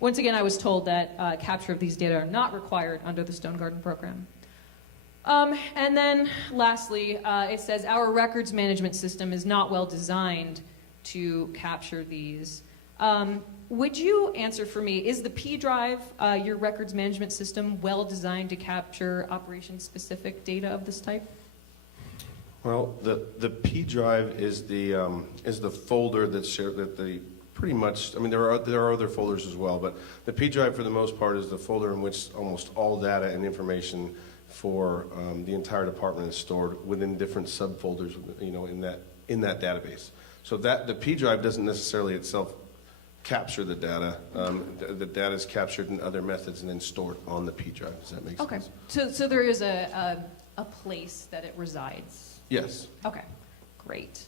once again, I was told that capture of these data are not required under the Stonegarden program. And then lastly, it says our records management system is not well designed to capture these. Would you answer for me, is the P drive, your records management system, well designed to capture operation-specific data of this type? Well, the P drive is the folder that's shared, that they pretty much, there are other folders as well, but the P drive for the most part is the folder in which almost all data and information for the entire department is stored within different subfolders, in that database. So that the P drive doesn't necessarily itself capture the data. The data is captured in other methods and then stored on the P drive. Does that make sense? Okay. So there is a place that it resides. Yes. Okay. Great.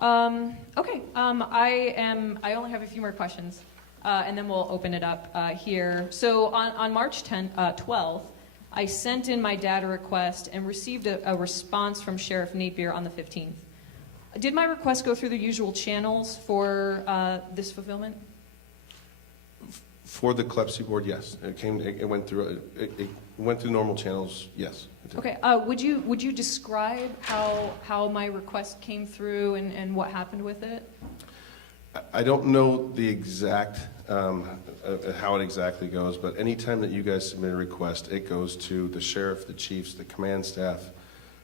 Okay. I only have a few more questions, and then we'll open it up here. So on March 12th, I sent in my data request and received a response from Sheriff Napier on the 15th. Did my request go through the usual channels for this fulfillment? For the CLEPC board, yes. It went through normal channels, yes. Okay. Would you describe how my request came through and what happened with it? I don't know the exact how it exactly goes, but anytime that you guys submit a request, it goes to the sheriff, the chiefs, the command staff.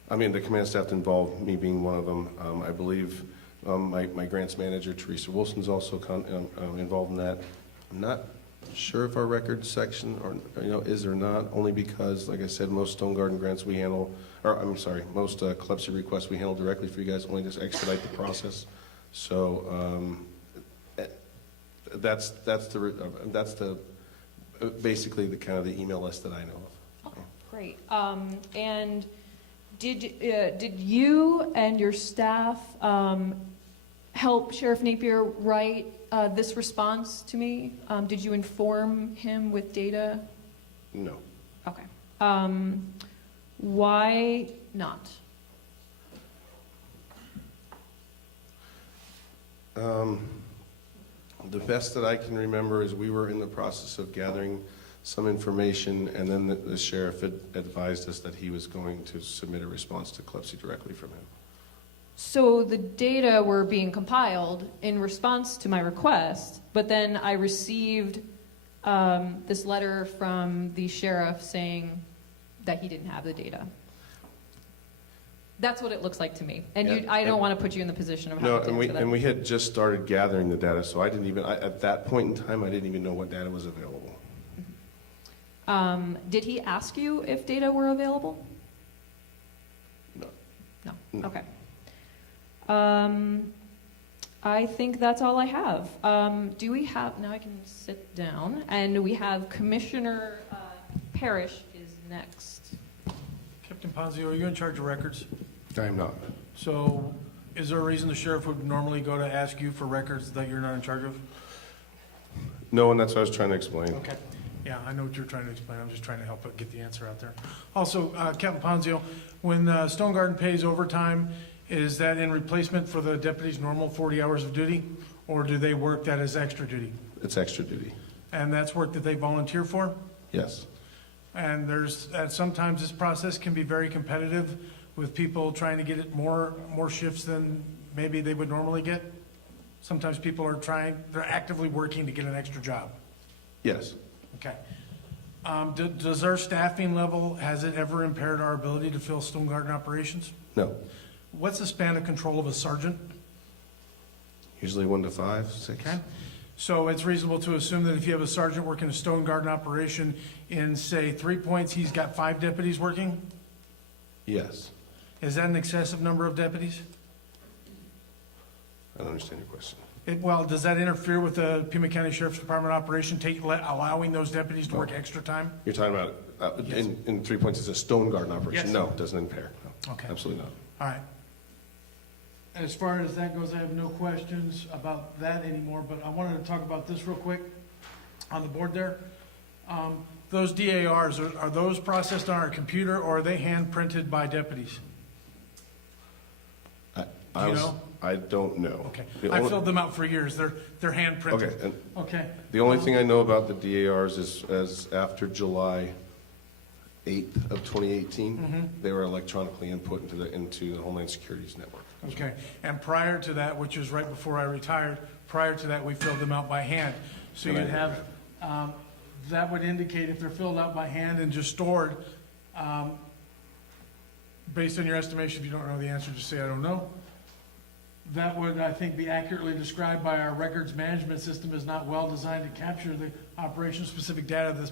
The command staff involved, me being one of them. I believe my grants manager, Teresa Wilson's also involved in that. I'm not sure if our records section is or not, only because, like I said, most Stonegarden grants we handle, most CLEPC requests we handle directly for you guys, only to expedite the process. So that's basically the kind of the email list that I know of. Okay, great. And did you and your staff help Sheriff Napier write this response to me? Did you inform him with data? No. Okay. Why not? The best that I can remember is we were in the process of gathering some information, and then the sheriff had advised us that he was going to submit a response to CLEPC directly from him. So the data were being compiled in response to my request, but then I received this letter from the sheriff saying that he didn't have the data. That's what it looks like to me. And Yeah, I don't want to put you in the position of No, having to answer that. and we had just started gathering the data, so I didn't even, at that point in time, I didn't even know what data was available. Did he ask you if data were available? No. No. Okay. I think that's all I have. Do we have, now I can sit down, and we have Commissioner Parrish is next. Captain Ponzio, are you in charge of records? I am not. So is there a reason the sheriff would normally go to ask you for records that you're not in charge of? No, and that's what I was trying to explain. Okay. Yeah, I know what you're trying to explain. I'm just trying to help get the answer out there. Also, Captain Ponzio, when Stonegarden pays overtime, is that in replacement for the deputy's normal 40 hours of duty? Or do they work that as extra duty? It's extra duty. And that's work that they volunteer for? Yes. And sometimes this process can be very competitive with people trying to get it more shifts than maybe they would normally get. Sometimes people they're actively working to get an extra job. Yes. Okay. Does our staffing level, has it ever impaired our ability to fill Stonegarden operations? No. What's the span of control of a sergeant? Usually 1 to 5, 6. Okay. So it's reasonable to assume that if you have a sergeant working a Stonegarden operation in, say, 3 Points, he's got 5 deputies working? Yes. Is that an excessive number of deputies? I don't understand your question. Well, does that interfere with the Pima County Sheriff's Department operation, allowing those deputies to work extra time? You're talking about, Yes. in 3 Points, it's a Stonegarden operation? Yes. No, it doesn't impair. No. Okay. Absolutely not. All right. As far as that goes, I have no questions about that anymore, but I wanted to talk about this real quick on the board there. Those DARs, are those processed on our computer, or are they hand printed by deputies? I don't know. Okay. The I only- filled them out for years. They're hand printed. Okay, and Okay. the only thing I know about the DARs is as after July 8th of 2018, they were electronically input into the Homeland Security's network. Okay, and prior to that, which was right before I retired, prior to that, we filled them out by hand. So And you'd have, that would indicate if they're filled out by hand and just stored, based on your estimation, if you don't know the answer, just say, I don't know. That would, I think, be accurately described by our records management system as not well designed to capture the operation-specific data.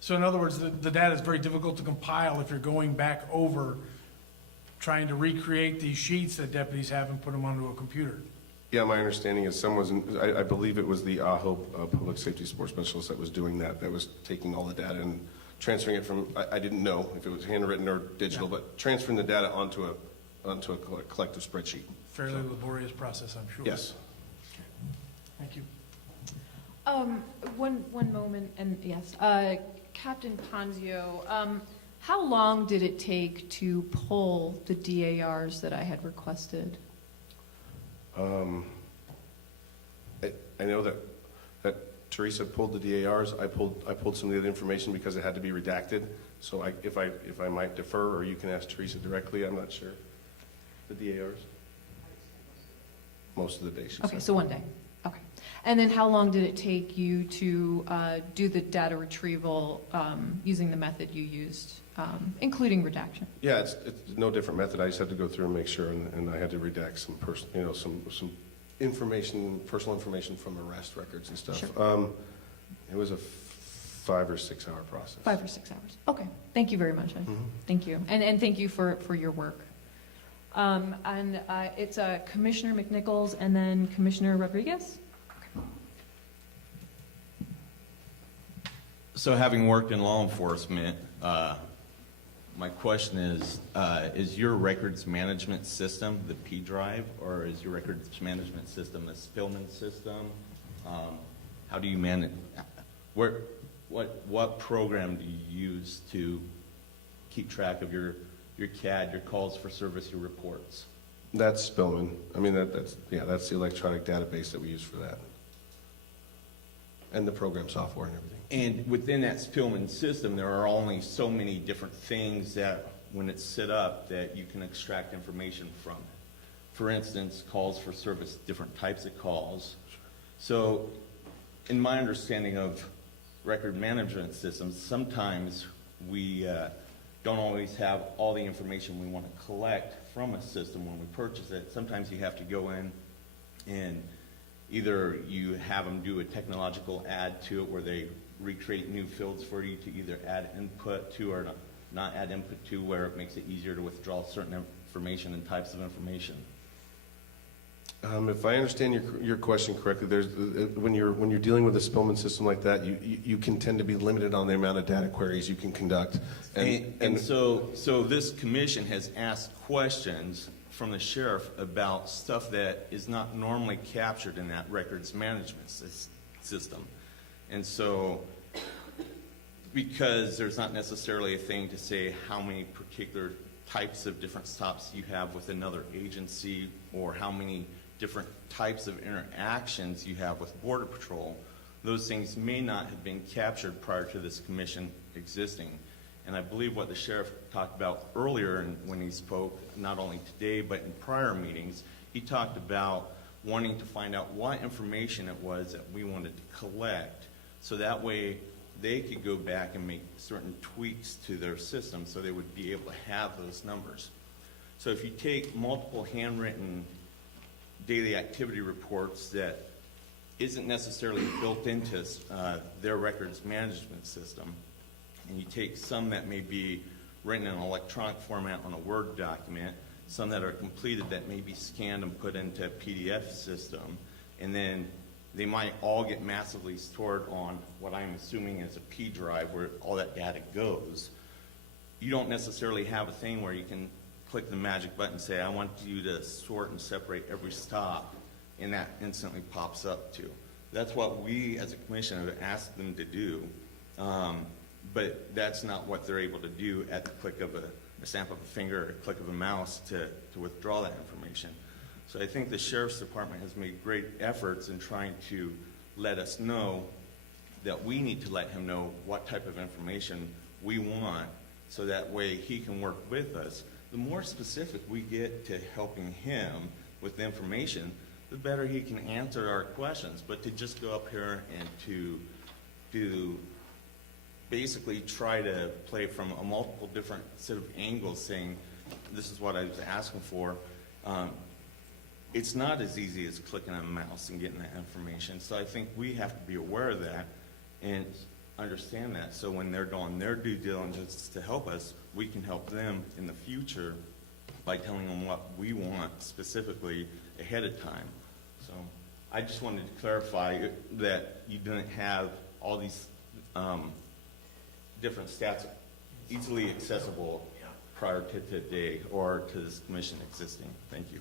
So in other words, the data is very difficult to compile if you're going back over trying to recreate these sheets that deputies have and put them onto a computer. Yeah, my understanding is I believe it was the AHO Public Safety Support Specialist that was doing that was taking all the data and transferring it from, I didn't know if it was handwritten or digital, but transferring the data onto a collective spreadsheet. Fairly laborious process, I'm sure. Yes. Thank you. One moment, and yes, Captain Ponzio, how long did it take to pull the DARs that I had requested? I know that Teresa pulled the DARs. I pulled some of the information because it had to be redacted. So if I might defer, or you can ask Teresa directly, I'm not sure. The DARs? Most of the day, she Okay, said. so one day. Okay. And then how long did it take you to do the data retrieval using the method you used, including redaction? Yeah, it's no different method. I just had to go through and make sure, and I had to redact some some information, personal information from arrest records and stuff. Sure. It was a 5 or 6 hour process. 5 or 6 hours. Okay. Thank you very much. Thank you. And thank you for your work. It's Commissioner McNichols and then Commissioner Rodriguez. So having worked in law enforcement, my question is your records management system the P drive, or is your records management system a Spillman system? How do you manage, what program do you use to keep track of your CAD, your calls for service, your reports? That's Spillman. I mean, that's the electronic database that we use for that. And the program software and everything. And within that Spillman system, there are only so many different things that, when it's set up, that you can extract information from. For instance, calls for service, different types of calls. So, in my understanding of record management systems, sometimes we don't always have all the information we want to collect from a system when we purchase it. Sometimes you have to go in and either you have them do a technological add to it where they recreate new fields for you to either add input to or not add input to, where it makes it easier to withdraw certain information and types of information. If I understand your question correctly, when you're dealing with a Spillman system like that, you can tend to be limited on the amount of data queries you can conduct. And so this commission has asked questions from the sheriff about stuff that is not normally captured in that records management system. And so, because there's not necessarily a thing to say how many particular types of different stops you have with another agency or how many different types of interactions you have with Border Patrol, those things may not have been captured prior to this commission existing. And I believe what the sheriff talked about earlier when he spoke, not only today but in prior meetings, he talked about wanting to find out what information it was that we wanted to collect, so that way they could go back and make certain tweaks to their system so they would be able to have those numbers. So if you take multiple handwritten daily activity reports that isn't necessarily built into their records management system, and you take some that may be written in an electronic format on a Word document, some that are completed that may be scanned and put into a PDF system, and then they might all get massively stored on what I'm assuming is a P drive where all that data goes. You don't necessarily have a thing where you can click the magic button and say, I want you to sort and separate every stop, and that instantly pops up too. That's what we as a commission have asked them to do, but that's not what they're able to do at the click of a snap of a finger or a click of a mouse to withdraw that information. So I think the Sheriff's Department has made great efforts in trying to let us know that we need to let him know what type of information we want, so that way he can work with us. The more specific we get to helping him with the information, the better he can answer our questions. But to just go up here and to basically try to play from a multiple different set of angles saying, this is what I was asking for, it's not as easy as clicking on a mouse and getting that information. So I think we have to be aware of that and understand that. So when they're doing their due diligence to help us, we can help them in the future by telling them what we want specifically ahead of time. So I just wanted to clarify that you didn't have all these different stats easily accessible prior to today or to this commission existing. Thank you.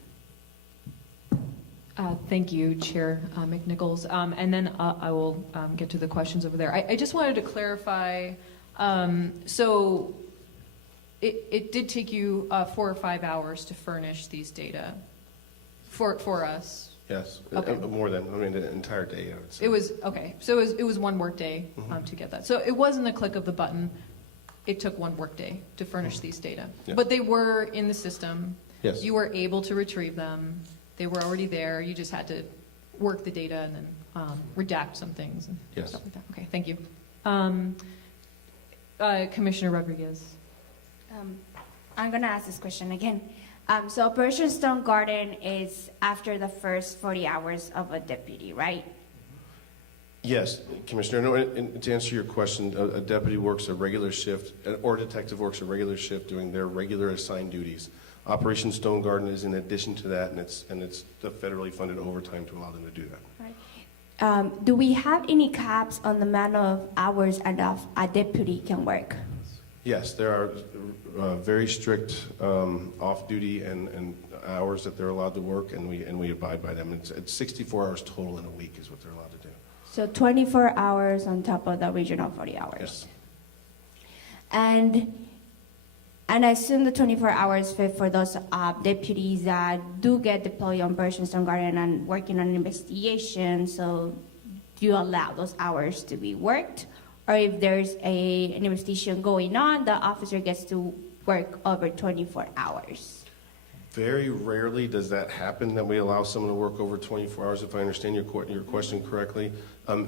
Thank you, Chair McNichols. And then I will get to the questions over there. I just wanted to clarify, so it did take you 4 or 5 hours to furnish these data for us? Yes, Okay. more than, I mean, the entire day, I would say. It was, okay, so it was one work day to get that. So it wasn't a click of the button. It took one work day to furnish these data. Yeah. But they were in the system. Yes. You were able to retrieve them. They were already there. You just had to work the data and then redact some things and Yes. stuff like that. Okay, thank you. Commissioner Rodriguez. I'm going to ask this question again. So Operation Stonegarden is after the first 40 hours of a deputy, right? Yes, Commissioner. No, and to answer your question, a deputy works a regular shift, or a detective works a regular shift doing their regular assigned duties. Operation Stonegarden is in addition to that, and it's the federally funded overtime to allow them to do that. Right. Do we have any caps on the amount of hours a deputy can work? Yes, there are very strict off-duty and hours that they're allowed to work, and we abide by them. It's 64 hours total in a week is what they're allowed to do. So 24 hours on top of the original 40 hours. Yes. And I assume the 24 hours for those deputies that do get deployed on Operation Stonegarden and working on an investigation. So do you allow those hours to be worked? Or if there's an investigation going on, the officer gets to work over 24 hours? Very rarely does that happen, that we allow someone to work over 24 hours, if I understand your question correctly.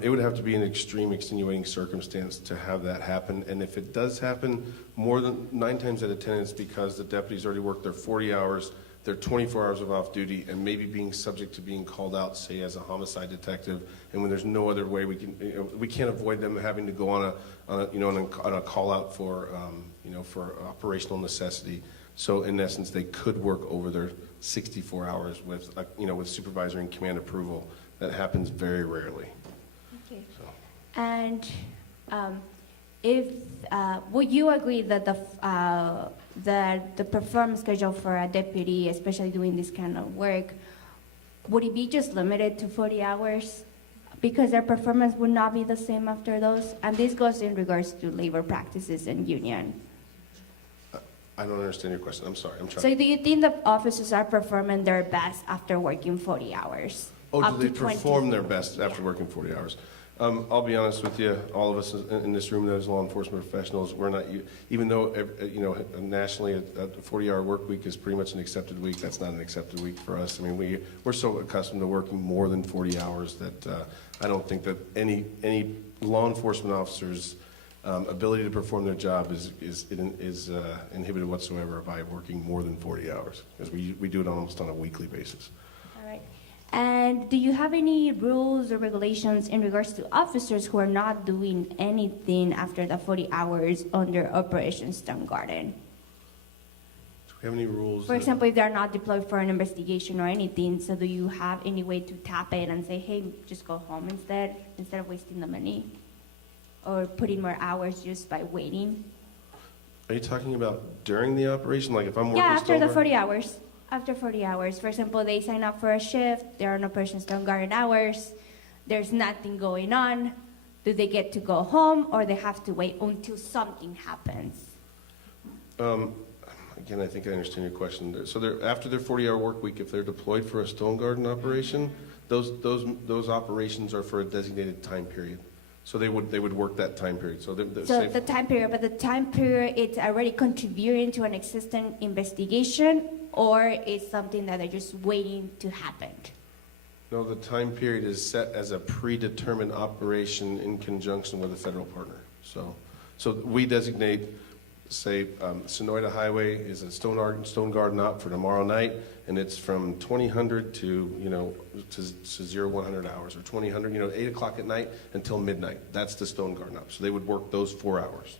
It would have to be an extreme extenuating circumstance to have that happen. And if it does happen, more than 9 times out of 10, it's because the deputies already worked their 40 hours, their 24 hours of off duty, and maybe being subject to being called out, say, as a homicide detective. And when there's no other way, we can't avoid them having to go on a call out for, for operational necessity. So in essence, they could work over their 64 hours with, with supervisor and command approval. That happens very rarely. Okay. So. And would you agree that the performance schedule for a deputy, especially doing this kind of work, would it be just limited to 40 hours? Because their performance would not be the same after those? And this goes in regards to labor practices and union. I don't understand your question. I'm sorry. I'm trying. So do you think the officers are performing their best after working 40 hours? Oh, do they perform their best after working 40 hours? I'll be honest with you, all of us in this room that is law enforcement professionals, we're not, even though, nationally a 40-hour work week is pretty much an accepted week, that's not an accepted week for us. I mean, we're so accustomed to working more than 40 hours that I don't think that any law enforcement officer's ability to perform their job is inhibited whatsoever by working more than 40 hours, because we do it almost on a weekly basis. All right. And do you have any rules or regulations in regards to officers who are not doing anything after the 40 hours under Operation Stonegarden? Do we have any rules? For example, if they're not deployed for an investigation or anything, so do you have any way to tap it and say, hey, just go home instead of wasting the money? Or putting more hours just by waiting? Are you talking about during the operation? Like if I'm working after the 40 hours. After 40 hours. For example, they sign up for a shift, they're on Operation Stonegarden hours, there's nothing going on. Do they get to go home or they have to wait until something happens? Again, I think I understand your question. So after their 40-hour work week, if they're deployed for a Stonegarden operation, those operations are for a designated time period. So they would work that time period. So the time period, but the time period, it's already contributing to an existing investigation, or it's something that they're just waiting to happen? No, the time period is set as a predetermined operation in conjunction with a federal partner. So we designate, say, Sonoyta Highway is a Stonegarden op for tomorrow night, and it's from 2000 to 0100 hours, or 2000, 8 o'clock at night until midnight. That's the Stonegarden op. So they would work those 4 hours.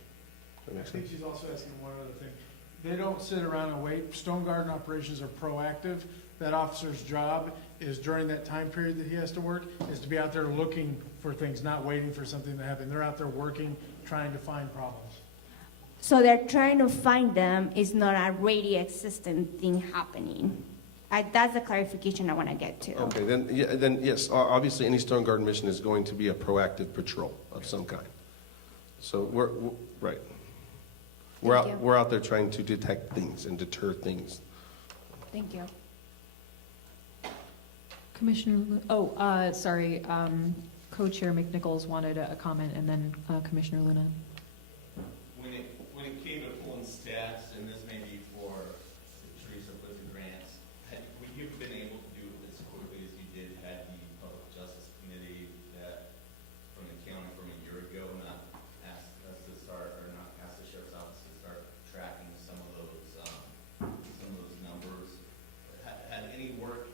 I think she's also asking one other thing. They don't sit around and wait. Stonegarden operations are proactive. That officer's job is during that time period that he has to work is to be out there looking for things, not waiting for something to happen. They're out there working, trying to find problems. So they're trying to find them. It's not a already existent thing happening. That's the clarification I want to get to. Okay, then yes, obviously any Stonegarden mission is going to be a proactive patrol of some kind. So we're right. We're out there trying to detect things and deter things. Thank you. Commissioner, Co-Chair McNichols wanted a comment, and then Commissioner Luna. When it came to pulling stats, and this may be for Teresa with the grants, would you have been able to do it as quickly as you did had the Public Justice Committee that from the county from a year ago not asked us to start, or not asked the Sheriff's Office to start tracking some of those numbers? Had any work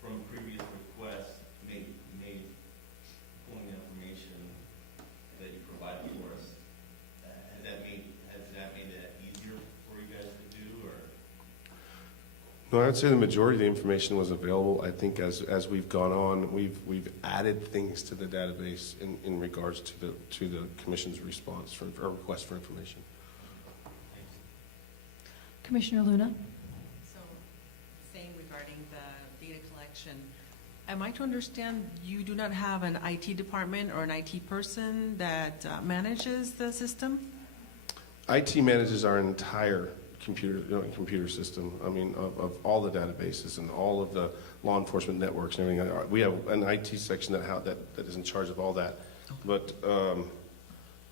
from previous requests made pulling the information that you provided for us? Has that made that easier for you guys to do, or? No, I would say the majority of the information was available. I think as we've gone on, we've added things to the database in regards to the commission's response or request for information. Commissioner Luna. So, saying regarding the data collection, am I to understand you do not have an IT department or an IT person that manages the system? IT manages our entire computer system. I mean, of all the databases and all of the law enforcement networks and everything. We have an IT section that is in charge of all that. But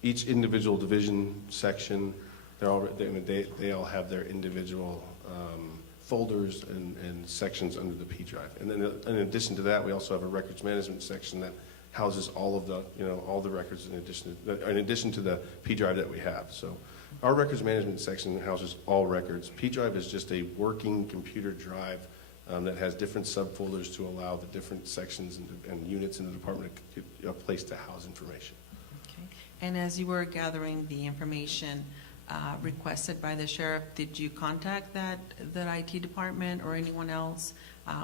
each individual division section, they all have their individual folders and sections under the P drive. And then in addition to that, we also have a records management section that houses all of the, all the records in addition to the P drive that we have. So our records management section houses all records. P drive is just a working computer drive that has different subfolders to allow the different sections and units in the department a place to house information. Okay. And as you were gathering the information requested by the sheriff, did you contact that IT department or anyone else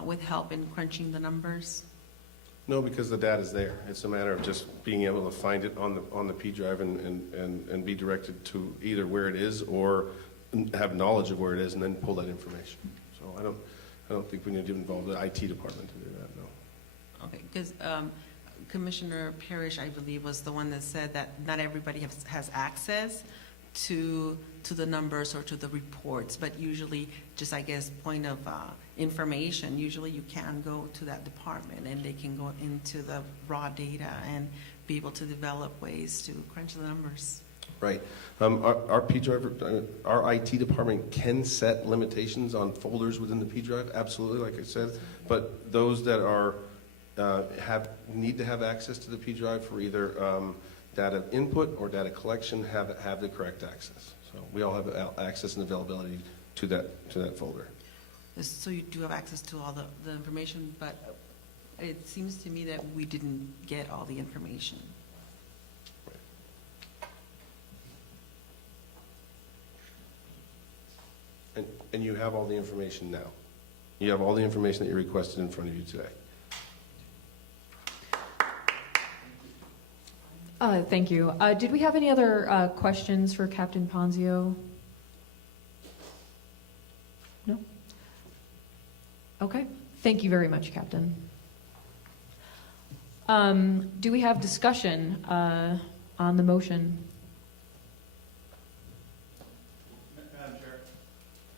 with help in crunching the numbers? No, because the data's there. It's a matter of just being able to find it on the P drive and be directed to either where it is or have knowledge of where it is and then pull that information. So I don't think we need to involve the IT department to do that, no. Okay, because Commissioner Parrish, I believe, was the one that said that not everybody has access to the numbers or to the reports, but usually just, I guess, point of information, usually you can go to that department and they can go into the raw data and be able to develop ways to crunch the numbers. Right. Our P drive, our IT department can set limitations on folders within the P drive, absolutely, like I said, but those that are need to have access to the P drive for either data input or data collection have the correct access. So we all have access and availability to that folder. So you do have access to all the information, but it seems to me that we didn't get all the information. And you have all the information now. You have all the information that you requested in front of you today. Thank you. Did we have any other questions for Captain Ponzio? No? Okay. Thank you very much, Captain. Do we have discussion on the motion? Madam Chair,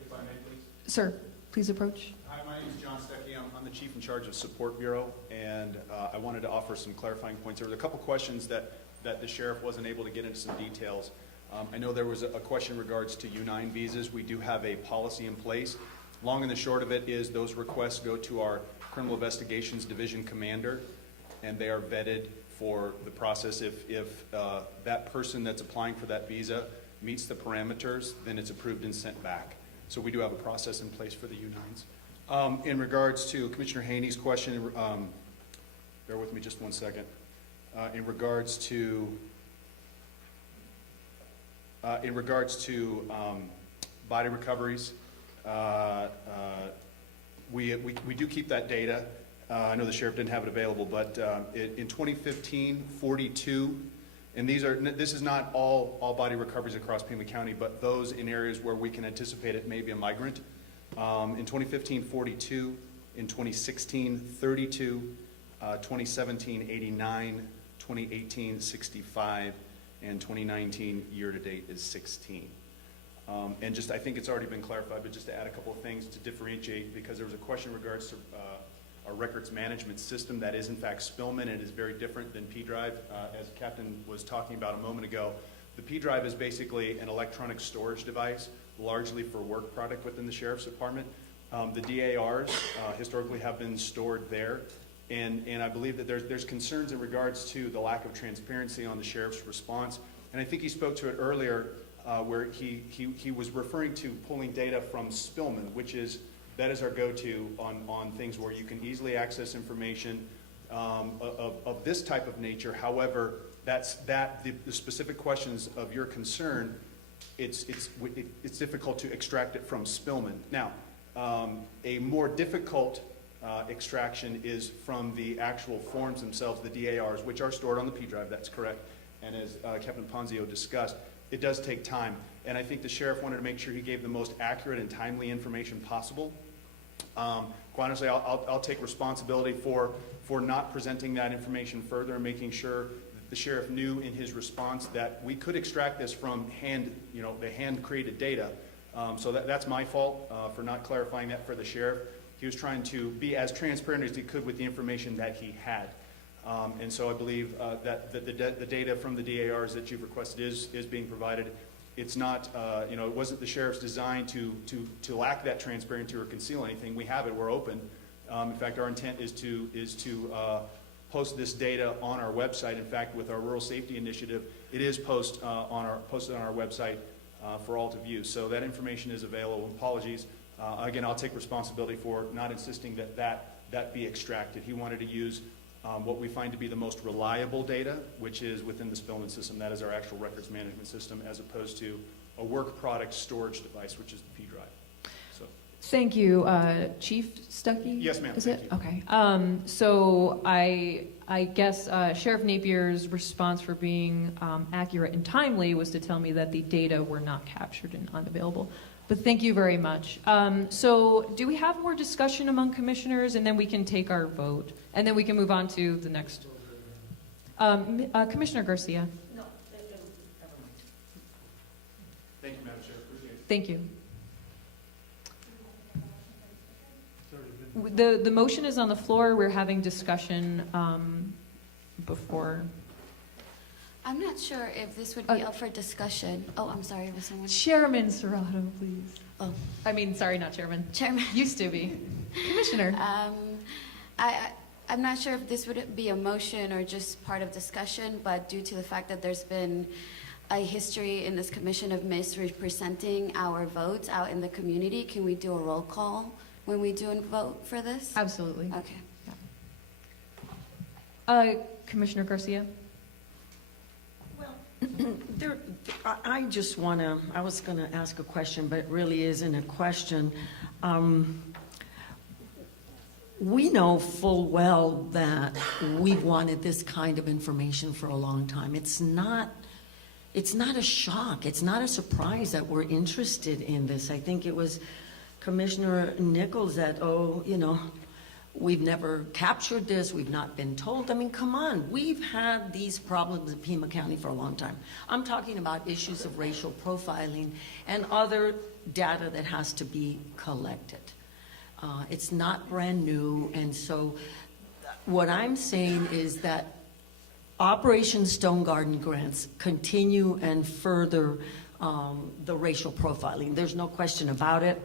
if I may, please. Sir, please approach. Hi, my name is John Stecky. I'm the Chief in charge of Support Bureau, and I wanted to offer some clarifying points. There was a couple questions that the Sheriff wasn't able to get into some details. I know there was a question in regards to U-9 visas. We do have a policy in place. Long and the short of it is those requests go to our Criminal Investigations Division Commander, and they are vetted for the process. If that person that's applying for that visa meets the parameters, then it's approved and sent back. So we do have a process in place for the U-9s. In regards to Commissioner Haney's question, bear with me just one second. In regards to body recoveries, we do keep that data. I know the Sheriff didn't have it available, but in 2015, 42, and this is not all body recoveries across Pima County, but those in areas where we can anticipate it may be a migrant. In 2015, 42, in 2016, 32, 2017, 89, 2018, 65, and 2019 year-to-date is 16. And just, I think it's already been clarified, but just to add a couple of things to differentiate, because there was a question in regards to our records management system that is in fact Spillman and is very different than P drive. As Captain was talking about a moment ago, the P drive is basically an electronic storage device, largely for work product within the Sheriff's Department. The DARs historically have been stored there. And I believe that there's concerns in regards to the lack of transparency on the Sheriff's response. And I think he spoke to it earlier where he was referring to pulling data from Spillman, that is our go-to on things where you can easily access information of this type of nature. However, the specific questions of your concern, it's difficult to extract it from Spillman. Now, a more difficult extraction is from the actual forms themselves, the DARs, which are stored on the P drive, that's correct. And as Captain Ponzio discussed, it does take time. And I think the Sheriff wanted to make sure he gave the most accurate and timely information possible. Quite honestly, I'll take responsibility for not presenting that information further and making sure that the Sheriff knew in his response that we could extract this from the hand-created data. So that's my fault for not clarifying that for the Sheriff. He was trying to be as transparent as he could with the information that he had. And so I believe that the data from the DARs that you've requested is being provided. It's not, you know, it wasn't the sheriff's design to lack that transparency or conceal anything. We have it, we're open. In fact, our intent is to post this data on our website. In fact, with our rural safety initiative, it is posted on our website for all to view. So that information is available. Apologies. Again, I'll take responsibility for not insisting that be extracted. He wanted to use what we find to be the most reliable data, which is within the Spillman system. That is our actual records management system, as opposed to a work product storage device, which is the P drive. So. Thank you, Chief Stuckey? Yes, ma'am. Is it? Thank you. Okay. So I guess Sheriff Napier's response for being accurate and timely was to tell me that the data were not captured and unavailable. But thank you very much. So do we have more discussion among commissioners, and then we can take our vote, and then we can move on to the next. Commissioner Garcia. No, never mind. Thank you, Madam Chair. Appreciate it. Thank you. The motion is on the floor. We're having discussion before. I'm not sure if this would be up for discussion. Oh, I'm sorry, was someone? Chairman Serrato, please. Oh. I mean, sorry, not Chairman. Chairman. Used to be. Commissioner. I'm not sure if this would be a motion or just part of discussion, but due to the fact that there's been a history in this commission of misrepresenting our votes out in the community, can we do a roll call when we do a vote for this? Absolutely. Okay. Commissioner Garcia. I just want to, I was going to ask a question, but it really isn't a question. We know full well that we've wanted this kind of information for a long time. It's not a shock. It's not a surprise that we're interested in this. I think it was Commissioner Nichols that, we've never captured this, we've not been told. I mean, come on, we've had these problems in Pima County for a long time. I'm talking about issues of racial profiling and other data that has to be collected. It's not brand new, and so what I'm saying is that Operation Stonegarden grants continue and further the racial profiling. There's no question about it.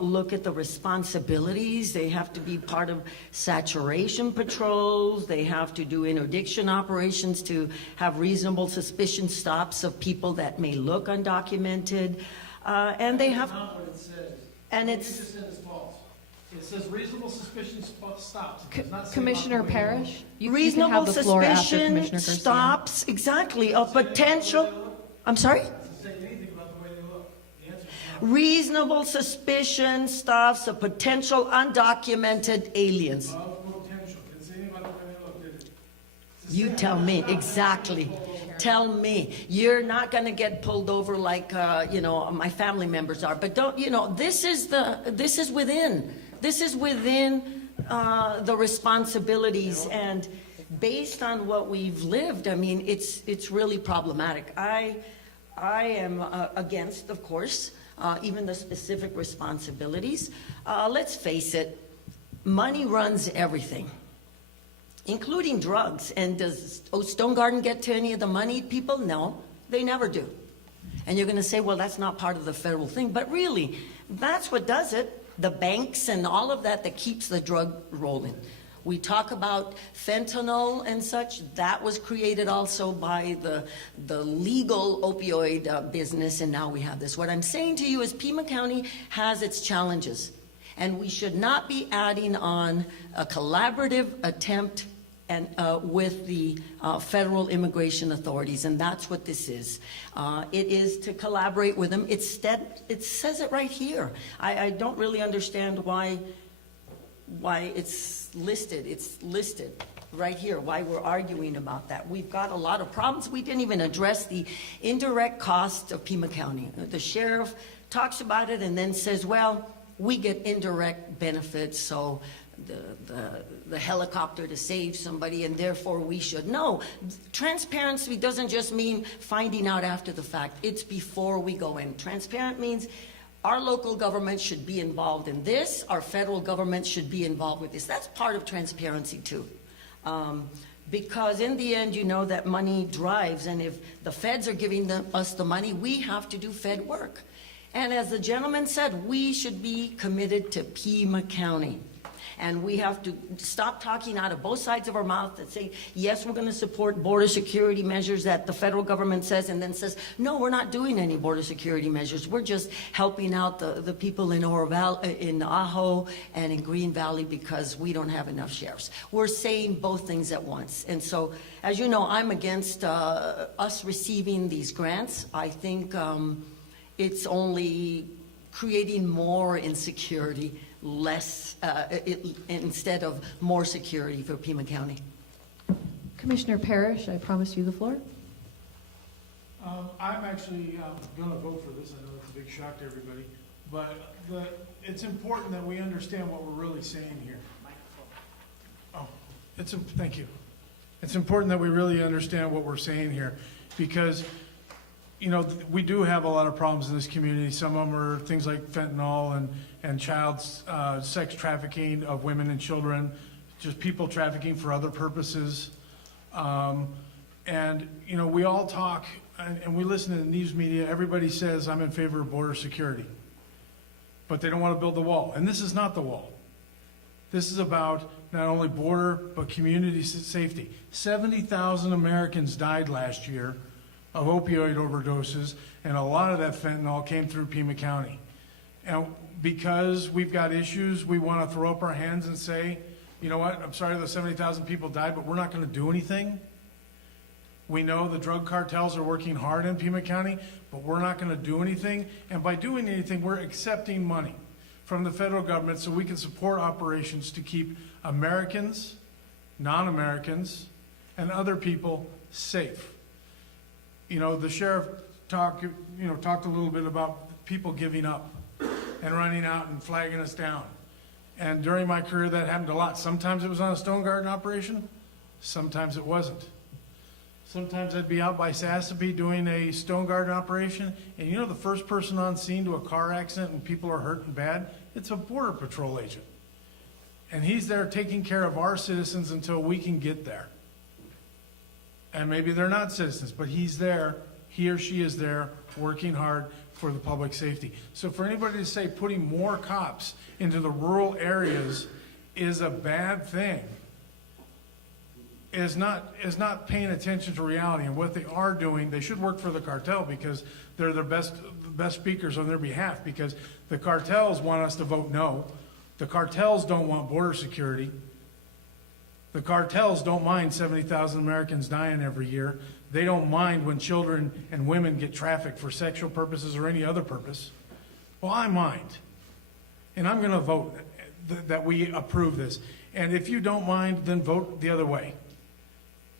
Look at the responsibilities. They have to be part of saturation patrols. They have to do interdiction operations to have reasonable suspicion stops of people that may look undocumented. And they have... That's not what it says. And What it's... you just said is false. It says reasonable suspicion stops. It does not say Commissioner about the way they Parrish, look. you reasonable can have the floor after suspicion Commissioner Garcia. stops, exactly, of potential... I'm sorry? It doesn't say anything about the way they look. The answer is no. Reasonable suspicion stops of potential undocumented aliens. Of potential. It didn't say anything about the way they look, did it? You tell me, exactly. Tell me. You're not going to get pulled over like, my family members are. But don't, this is within the responsibilities. And based on what we've lived, I mean, it's really problematic. I am against, of course, even the specific responsibilities. Let's face it, money runs everything, including drugs. And does Stonegarden get to any of the money people? No, they never do. And you're going to say, well, that's not part of the federal thing. But really, that's what does it. The banks and all of that keeps the drug rolling. We talk about fentanyl and such. That was created also by the legal opioid business, and now we have this. What I'm saying to you is Pima County has its challenges, and we should not be adding on a collaborative attempt and with the federal immigration authorities, and that's what this is. It is to collaborate with them. It says it right here. I don't really understand why it's listed. It's listed right here, why we're arguing about that. We've got a lot of problems. We didn't even address the indirect costs of Pima County. The sheriff talks about it and then says, well, we get indirect benefits, so the helicopter to save somebody, and therefore we should know. Transparency doesn't just mean finding out after the fact. It's before we go in. Transparent means our local government should be involved in this. Our federal government should be involved with this. That's part of transparency too. Because in the end, you know that money drives, and if the feds are giving us the money, we have to do Fed work. And as the gentleman said, we should be committed to Pima County. And we have to stop talking out of both sides of our mouth and say, yes, we're going to support border security measures that the federal government says, and then says, no, we're not doing any border security measures. We're just helping out the people in in Ajo and in Green Valley because we don't have enough sheriffs. We're saying both things at once. And so, as you know, I'm against us receiving these grants. I think it's only creating more insecurity, less, instead of more security for Pima County. Commissioner Parrish, I promise you the floor. I'm actually going to vote for this. I know it's a big shock to everybody, but it's important that we understand what we're really saying here. Oh, thank you. It's important that we really understand what we're saying here, because you know, we do have a lot of problems in this community. Some of them are things like fentanyl and child sex trafficking of women and children, just people trafficking for other purposes. And, you know, we all talk and we listen to the news media. Everybody says, I'm in favor of border security. But they don't want to build the wall. And this is not the wall. This is about not only border, but community safety. 70,000 Americans died last year of opioid overdoses, and a lot of that fentanyl came through Pima County. And because we've got issues, we want to throw up our hands and say, you know what, I'm sorry those 70,000 people died, but we're not going to do anything. We know the drug cartels are working hard in Pima County, but we're not going to do anything. And by doing anything, we're accepting money from the federal government so we can support operations to keep Americans, non-Americans, and other people safe. You know, the sheriff talked a little bit about people giving up and running out and flagging us down. And during my career, that happened a lot. Sometimes it was on a Stonegarden operation. Sometimes it wasn't. Sometimes I'd be out by Sassabee doing a Stonegarden operation, and you know the first person on scene to a car accident and people are hurt and bad? It's a Border Patrol agent. And he's there taking care of our citizens until we can get there. And maybe they're not citizens, but he's there, he or she is there, working hard for the public safety. So for anybody to say putting more cops into the rural areas is a bad thing is not paying attention to reality. And what they are doing, they should work for the cartel because they're the best speakers on their behalf, because the cartels want us to vote no. The cartels don't want border security. The cartels don't mind 70,000 Americans dying every year. They don't mind when children and women get trafficked for sexual purposes or any other purpose. Well, I mind. And I'm going to vote that we approve this. And if you don't mind, then vote the other way.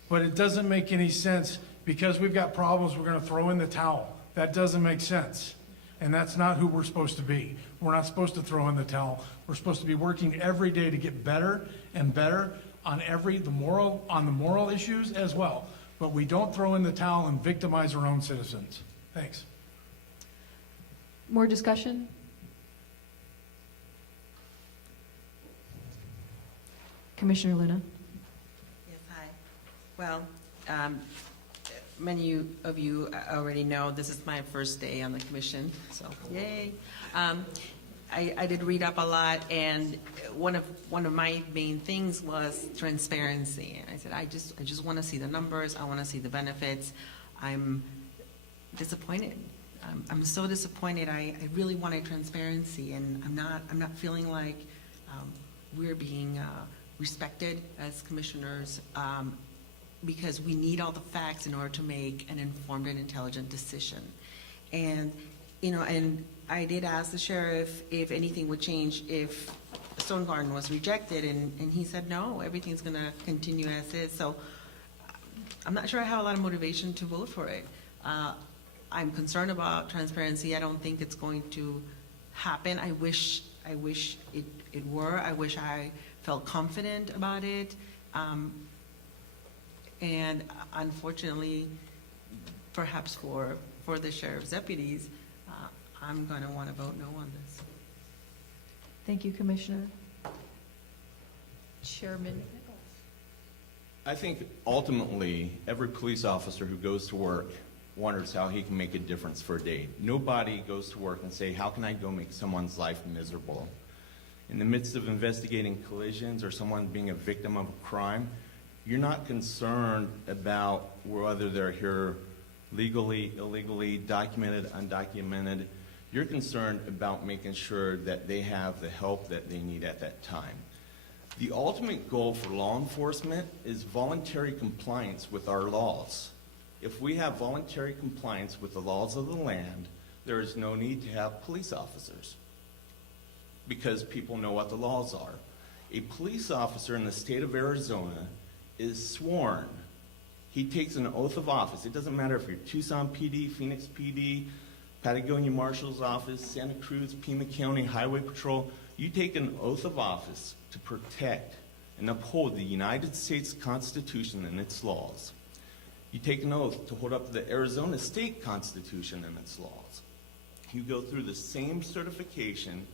But it doesn't make any sense because we've got problems, we're going to throw in the towel. That doesn't make sense. And that's not who we're supposed to be. We're not supposed to throw in the towel. We're supposed to be working every day to get better and better on the moral issues as well. But we don't throw in the towel and victimize our own citizens. Thanks. More discussion? Commissioner Luna. Yes, hi. Well, many of you already know this is my first day on the commission, so yay. I did read up a lot, and one of my main things was transparency. And I said, I just want to see the numbers. I want to see the benefits. I'm disappointed. I'm so disappointed. I really wanted transparency, and I'm not feeling like we're being respected as commissioners, because we need all the facts in order to make an informed and intelligent decision. And and I did ask the sheriff if anything would change if Stonegarden was rejected, and he said no, everything's going to continue as is. So I'm not sure I have a lot of motivation to vote for it. I'm concerned about transparency. I don't think it's going to happen. I wish it were. I wish I felt confident about it. And unfortunately, perhaps for the sheriff's deputies, I'm going to want to vote no on this. Thank you, Commissioner. Chairman I think ultimately, every police officer who goes to work wonders how he can make a difference for a day. Nobody goes to work and say, how can I go make someone's life miserable? In the midst of investigating collisions or someone being a victim of a crime, you're not concerned about whether they're here legally, illegally, documented, undocumented. You're concerned about making sure that they have the help that they need at that time. The ultimate goal for law enforcement is voluntary compliance with our laws. If we have voluntary compliance with the laws of the land, there is no need to have police officers because people know what the laws are. A police officer in the state of Arizona is sworn. He takes an oath of office. It doesn't matter if you're Tucson PD, Phoenix PD, Patagonia Marshal's Office, Santa Cruz, Pima County Highway Patrol. You take an oath of office to protect and uphold the United States Constitution and its laws. You take an oath to hold up the Arizona State Constitution and its laws. You go through the same certification.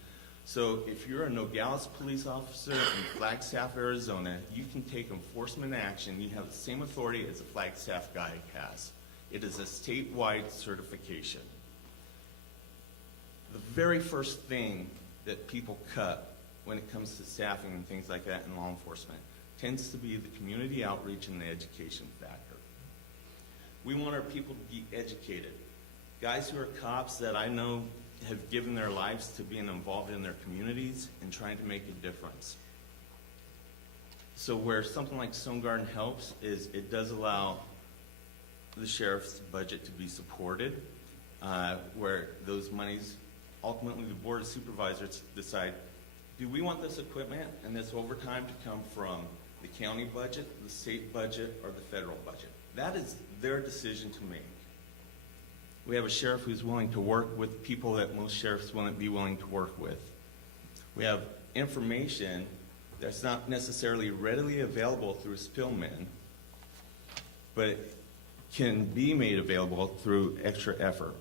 So if you're a Nogales police officer in Flagstaff, Arizona, you can take enforcement action. You have the same authority as a Flagstaff guy has. It is a statewide certification. The very first thing that people cut when it comes to staffing and things like that in law enforcement tends to be the community outreach and the education factor. We want our people to be educated. Guys who are cops that I know have given their lives to being involved in their communities and trying to make a difference. So where something like Stonegarden helps is it does allow the sheriff's budget to be supported, where those monies, ultimately the Board of Supervisors decide, do we want this equipment and this overtime to come from the county budget, the state budget, or the federal budget? That is their decision to make. We have a sheriff who's willing to work with people that most sheriffs wouldn't be willing to work with. We have information that's not necessarily readily available through Spillman, but it can be made available through extra effort.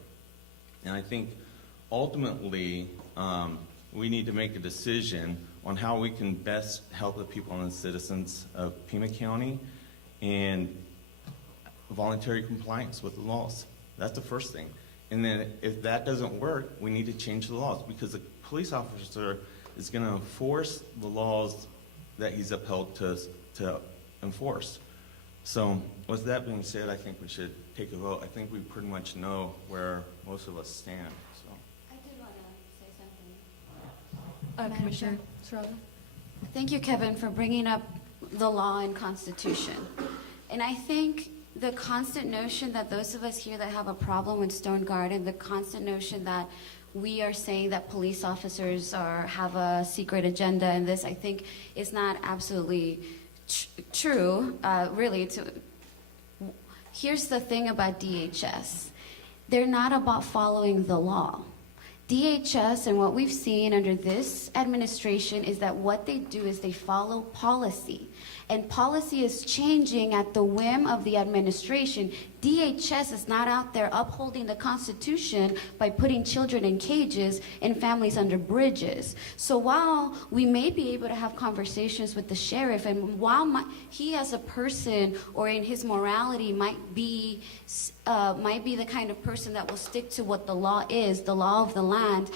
And I think ultimately we need to make a decision on how we can best help the people and the citizens of Pima County and voluntary compliance with the laws. That's the first thing. And then if that doesn't work, we need to change the laws because the police officer is going to enforce the laws that he's upheld to enforce. So with that being said, I think we should take a vote. I think we pretty much know where most of us stand. So. I did want to say something. Commissioner Serrano? Thank you, Kevin, for bringing up the law and Constitution. And I think the constant notion that those of us here that have a problem with Stonegarden, the constant notion that we are saying that police officers have a secret agenda and this, I think, is not absolutely true, really. Here's the thing about DHS. They're not about following the law. DHS and what we've seen under this administration is that what they do is they follow policy. And policy is changing at the whim of the administration. DHS is not out there upholding the Constitution by putting children in cages and families under bridges. So while we may be able to have conversations with the sheriff, and while he as a person or in his morality might be the kind of person that will stick to what the law is, the law of the land,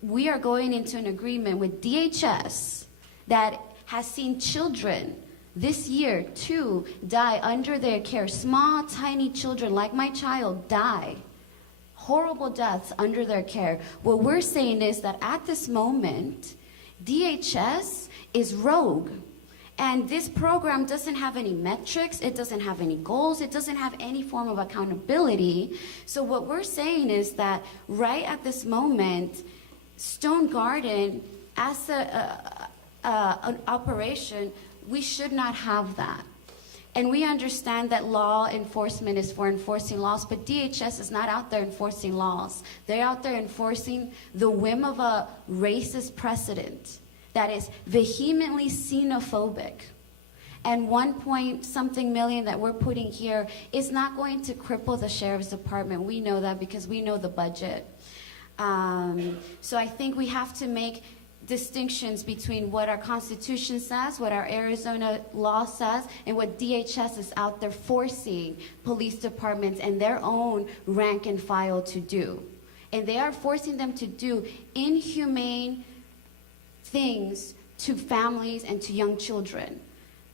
we are going into an agreement with DHS that has seen children this year, too, die under their care. Small, tiny children, like my child, die. Horrible deaths under their care. What we're saying is that at this moment, DHS is rogue. And this program doesn't have any metrics, it doesn't have any goals, it doesn't have any form of accountability. So what we're saying is that right at this moment, Stonegarden, as an operation, we should not have that. And we understand that law enforcement is for enforcing laws, but DHS is not out there enforcing laws. They're out there enforcing the whim of a racist precedent that is vehemently xenophobic. And 1-point-something million that we're putting here is not going to cripple the sheriff's department. We know that because we know the budget. So I think we have to make distinctions between what our Constitution says, what our Arizona law says, and what DHS is out there forcing police departments and their own rank and file to do. And they are forcing them to do inhumane things to families and to young children.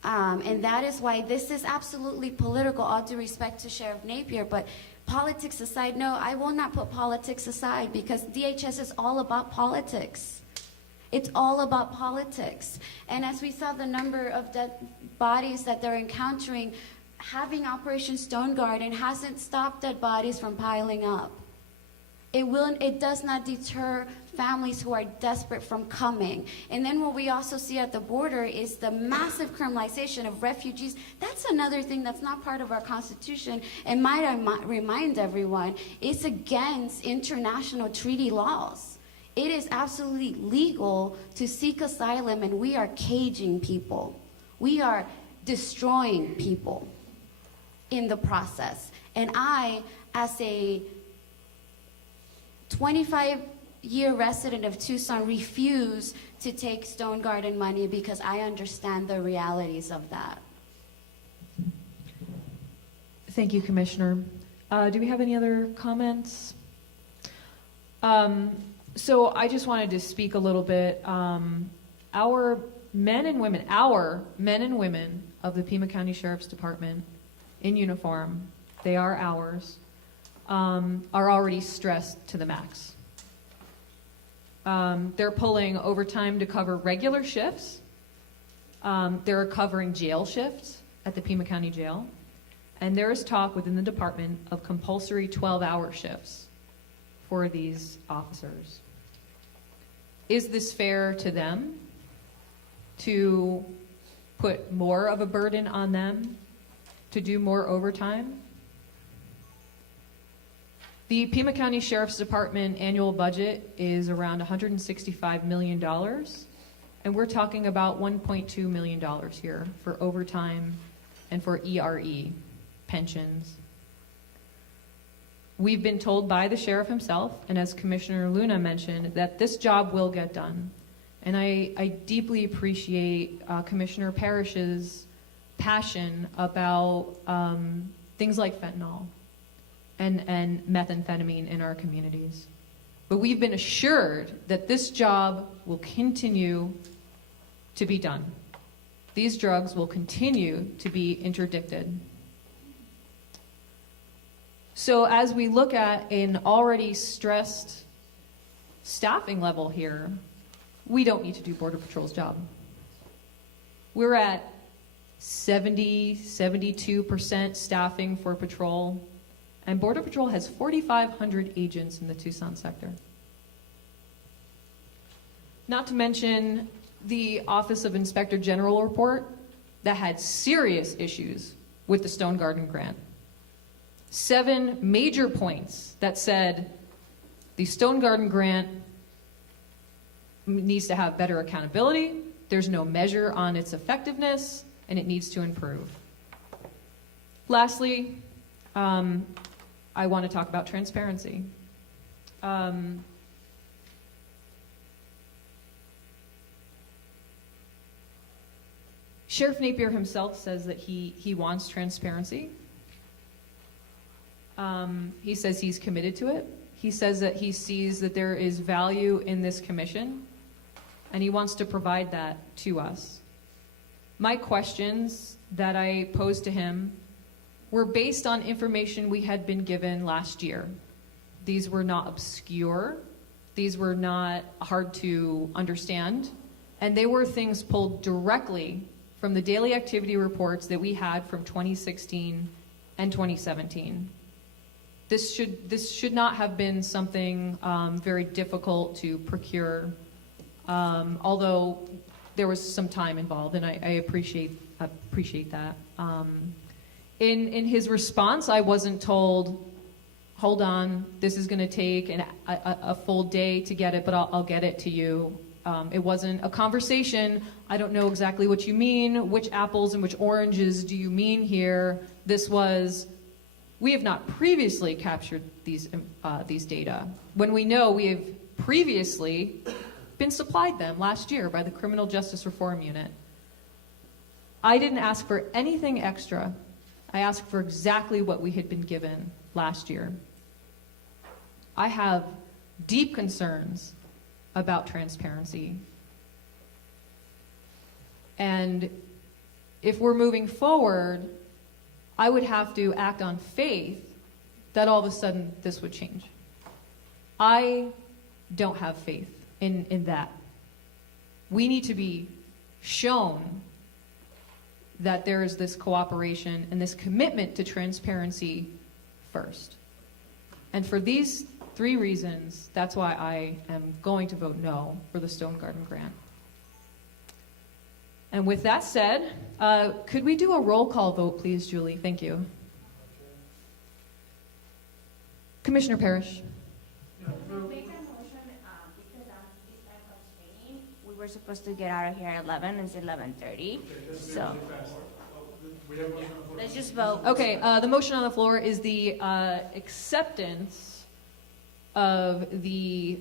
And that is why this is absolutely political, all due respect to Sheriff Napier, but politics aside, no, I will not put politics aside, because DHS is all about politics. It's all about politics. And as we saw the number of dead bodies that they're encountering, having Operation Stonegarden hasn't stopped dead bodies from piling up. It does not deter families who are desperate from coming. And then what we also see at the border is the massive criminalization of refugees. That's another thing that's not part of our Constitution, and might I remind everyone, it's against international treaty laws. It is absolutely legal to seek asylum, and we are caging people. We are destroying people in the process. And I, as a 25-year resident of Tucson, refuse to take Stonegarden money because I understand the realities of that. Thank you, Commissioner. Do we have any other comments? So I just wanted to speak a little bit. Our men and women of the Pima County Sheriff's Department in uniform, they are ours, are already stressed to the max. They're pulling overtime to cover regular shifts. They're covering jail shifts at the Pima County Jail. And there is talk within the department of compulsory 12-hour shifts for these officers. Is this fair to them to put more of a burden on them to do more overtime? The Pima County Sheriff's Department annual budget is around $165 million, and we're talking about $1.2 million here for overtime and for ERE pensions. We've been told by the sheriff himself, and as Commissioner Luna mentioned, that this job will get done. And I deeply appreciate Commissioner Parrish's passion about things like fentanyl and methamphetamine in our communities. But we've been assured that this job will continue to be done. These drugs will continue to be interdicted. So as we look at an already stressed staffing level here, we don't need to do Border Patrol's job. We're at 72% staffing for patrol, and Border Patrol has 4,500 agents in the Tucson sector. Not to mention the Office of Inspector General report that had serious issues with the Stonegarden grant. 7 major points that said the Stonegarden grant needs to have better accountability, there's no measure on its effectiveness, and it needs to improve. Lastly, I want to talk about transparency. Sheriff Napier himself says that he wants transparency. He says he's committed to it. He says that he sees that there is value in this commission, and he wants to provide that to us. My questions that I posed to him were based on information we had been given last year. These were not obscure. These were not hard to understand. And they were things pulled directly from the daily activity reports that we had from 2016 and 2017. This should not have been something very difficult to procure, although there was some time involved, and I appreciate that. In his response, I wasn't told, hold on, this is going to take a full day to get it, but I'll get it to you. It wasn't a conversation. I don't know exactly what you mean. Which apples and which oranges do you mean here? This was, we have not previously captured these data. When we know we have previously been supplied them last year by the Criminal Justice Reform Unit. I didn't ask for anything extra. I asked for exactly what we had been given last year. I have deep concerns about transparency. And if we're moving forward, I would have to act on faith that all of a sudden this would change. I don't have faith in that. We need to be shown that there is this cooperation and this commitment to transparency first. And for these 3 reasons, that's why I am going to vote no for the Stonegarden grant. And with that said, could we do a roll call vote, please, Julie? Thank you. Commissioner Parrish. We were supposed to get out of here at 11, it's 11:30, so let's just vote. Okay, the motion on the floor is the acceptance of the,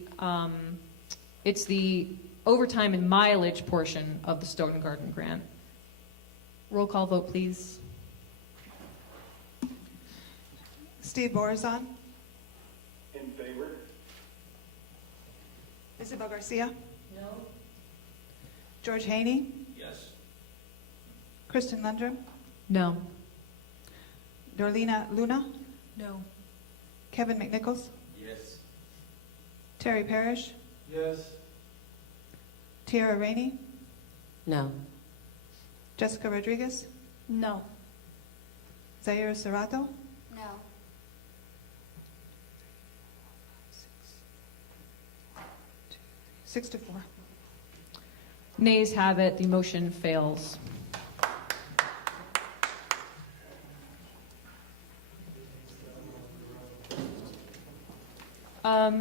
it's the overtime and mileage portion of the Stonegarden grant. Roll call vote, please. Steve Borzon, In favor? Isabel Garcia, No. George Haney, Yes. Kristen Lundrum, No. Dorlina Luna, No. Kevin McNichols, Yes. Terry Parrish, Yes. Tiara Rainey, No. Jessica Rodriguez, No. Zaire Serrato, No. 6 to 4. Nays have it, the motion fails.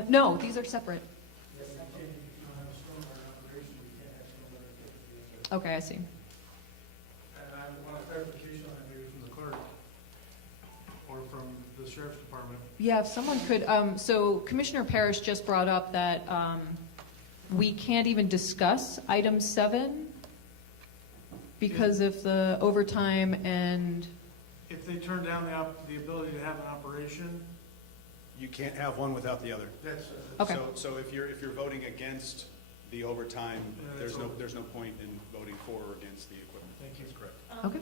No, these are separate. Okay, I see. And I want a clarification on that maybe from the clerk or from the sheriff's department. Yeah, if someone could, so Commissioner Parrish just brought up that we can't even discuss item 7 because of the overtime and, If they turn down the ability to have an operation, You can't have one without the other. that's, okay. So if you're voting against the overtime, Yeah, there's that's no point in voting for or against the equipment. thank you. That's correct. Okay.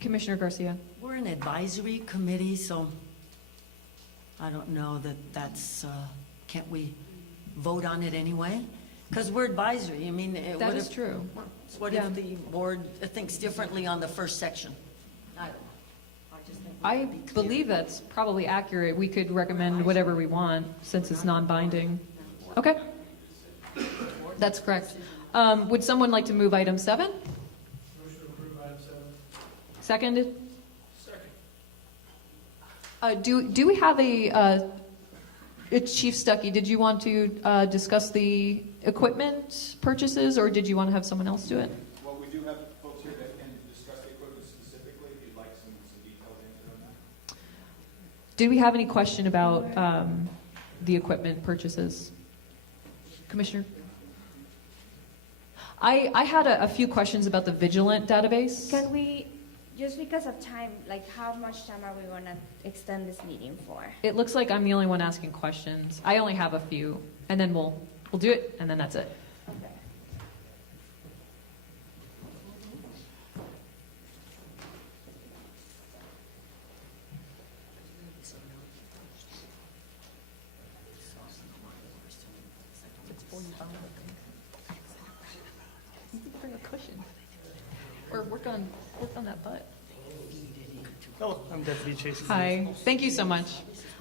Commissioner Garcia. We're an advisory committee, so I don't know that's, can't we vote on it anyway? Because we're advisory, I mean. That is true. What Yeah. if the board thinks differently on the first section? I don't know. I just think we I have to be clear. believe that's probably accurate. We could recommend whatever we want since it's non-binding. Okay. That's correct. Would someone like to move item 7? Motion to approve item 7. Seconded? Second. Do we have it's Chief Stuckey, did you want to discuss the equipment purchases, or did you want to have someone else do it? Well, we do have folks here that can discuss the equipment specifically, if you'd like some detailed answer on that. Did we have any question about the equipment purchases? Commissioner? I had a few questions about the Vigilant database. Can we, just because of time, like how much time are we gonna extend this meeting for? It looks like I'm the only one asking questions. I only have a few, and then we'll do it, and then that's it. Okay. Bring a cushion. Or work on that butt. Hello, I'm Deputy Chase. Hi, thank you so much.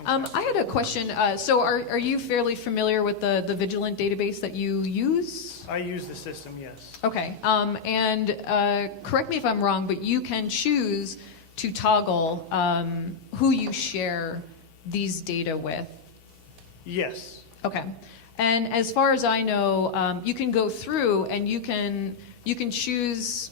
I had a question. So are you fairly familiar with the Vigilant database that you use? I use the system, yes. Okay, and correct me if I'm wrong, but you can choose to toggle who you share these data with. Yes. Okay, and as far as I know, you can go through and you can choose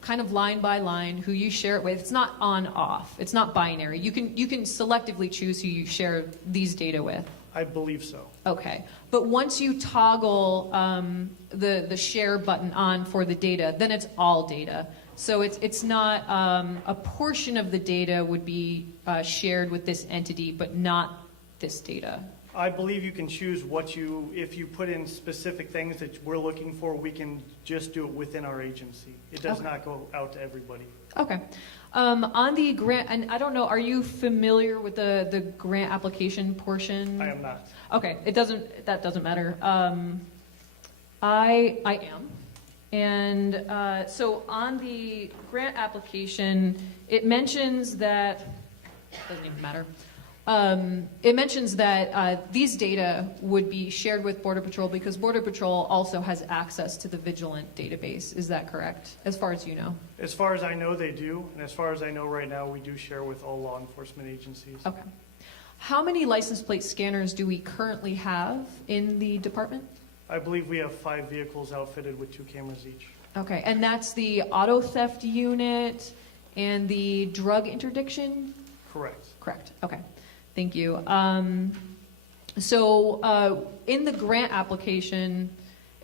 kind of line by line who you share it with. It's not on off. It's not binary. You can selectively choose who you share these data with. I believe so. Okay, but once you toggle the share button on for the data, then it's all data. So it's not a portion of the data would be shared with this entity, but not this data. I believe you can choose if you put in specific things that we're looking for, we can just do it within our agency. It does not go out to everybody. Okay. On the grant, and I don't know, are you familiar with the grant application portion? I am not. Okay, that doesn't matter. I am. And so on the grant application, it mentions that, doesn't even matter. It mentions that these data would be shared with Border Patrol because Border Patrol also has access to the Vigilant database. Is that correct, as far as you know? As far as I know, they do. And as far as I know right now, we do share with all law enforcement agencies. Okay. How many license plate scanners do we currently have in the department? I believe we have 5 vehicles outfitted with 2 cameras each. Okay, and that's the auto theft unit and the drug interdiction? Correct. Correct, okay. Thank you. So in the grant application,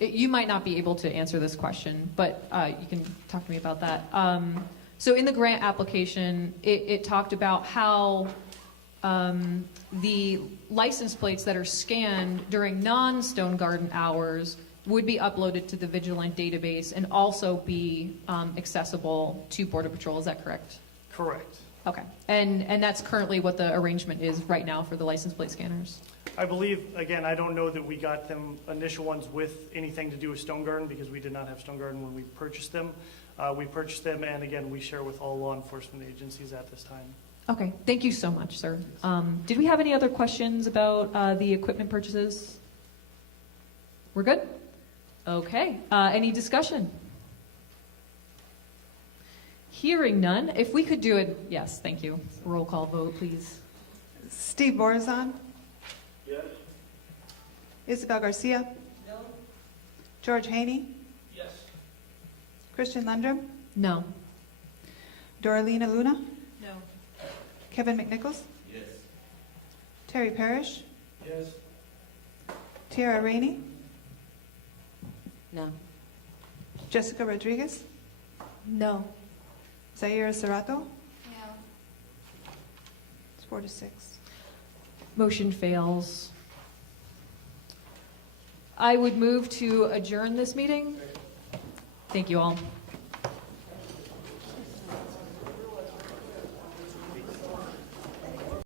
you might not be able to answer this question, but you can talk to me about that. So in the grant application, it talked about how the license plates that are scanned during non-Stonegarden hours would be uploaded to the Vigilant database and also be accessible to Border Patrol. Is that correct? Correct. Okay. And that's currently what the arrangement is right now for the license plate scanners? I believe, again, I don't know that we got them initial ones with anything to do with Stonegarden because we did not have Stonegarden when we purchased them. We purchased them, and again, we share with all law enforcement agencies at this time. Okay. Thank you so much, sir. Did we have any other questions about the equipment purchases? We're good? Okay. Any discussion? Hearing none, if we could do it, yes, thank you. Roll call vote, please. Steve Borzon, Yes. Isabel Garcia, No. George Haney, Yes. Christian Lundrum, No. Doralina Luna, No. Kevin McNichols, Yes. Terry Parrish, Yes. Tiara Rainey, No. Jessica Rodriguez, No. Zaira Serrato. No. It's 4-6. Motion fails. I would move to adjourn this meeting. Thank you all.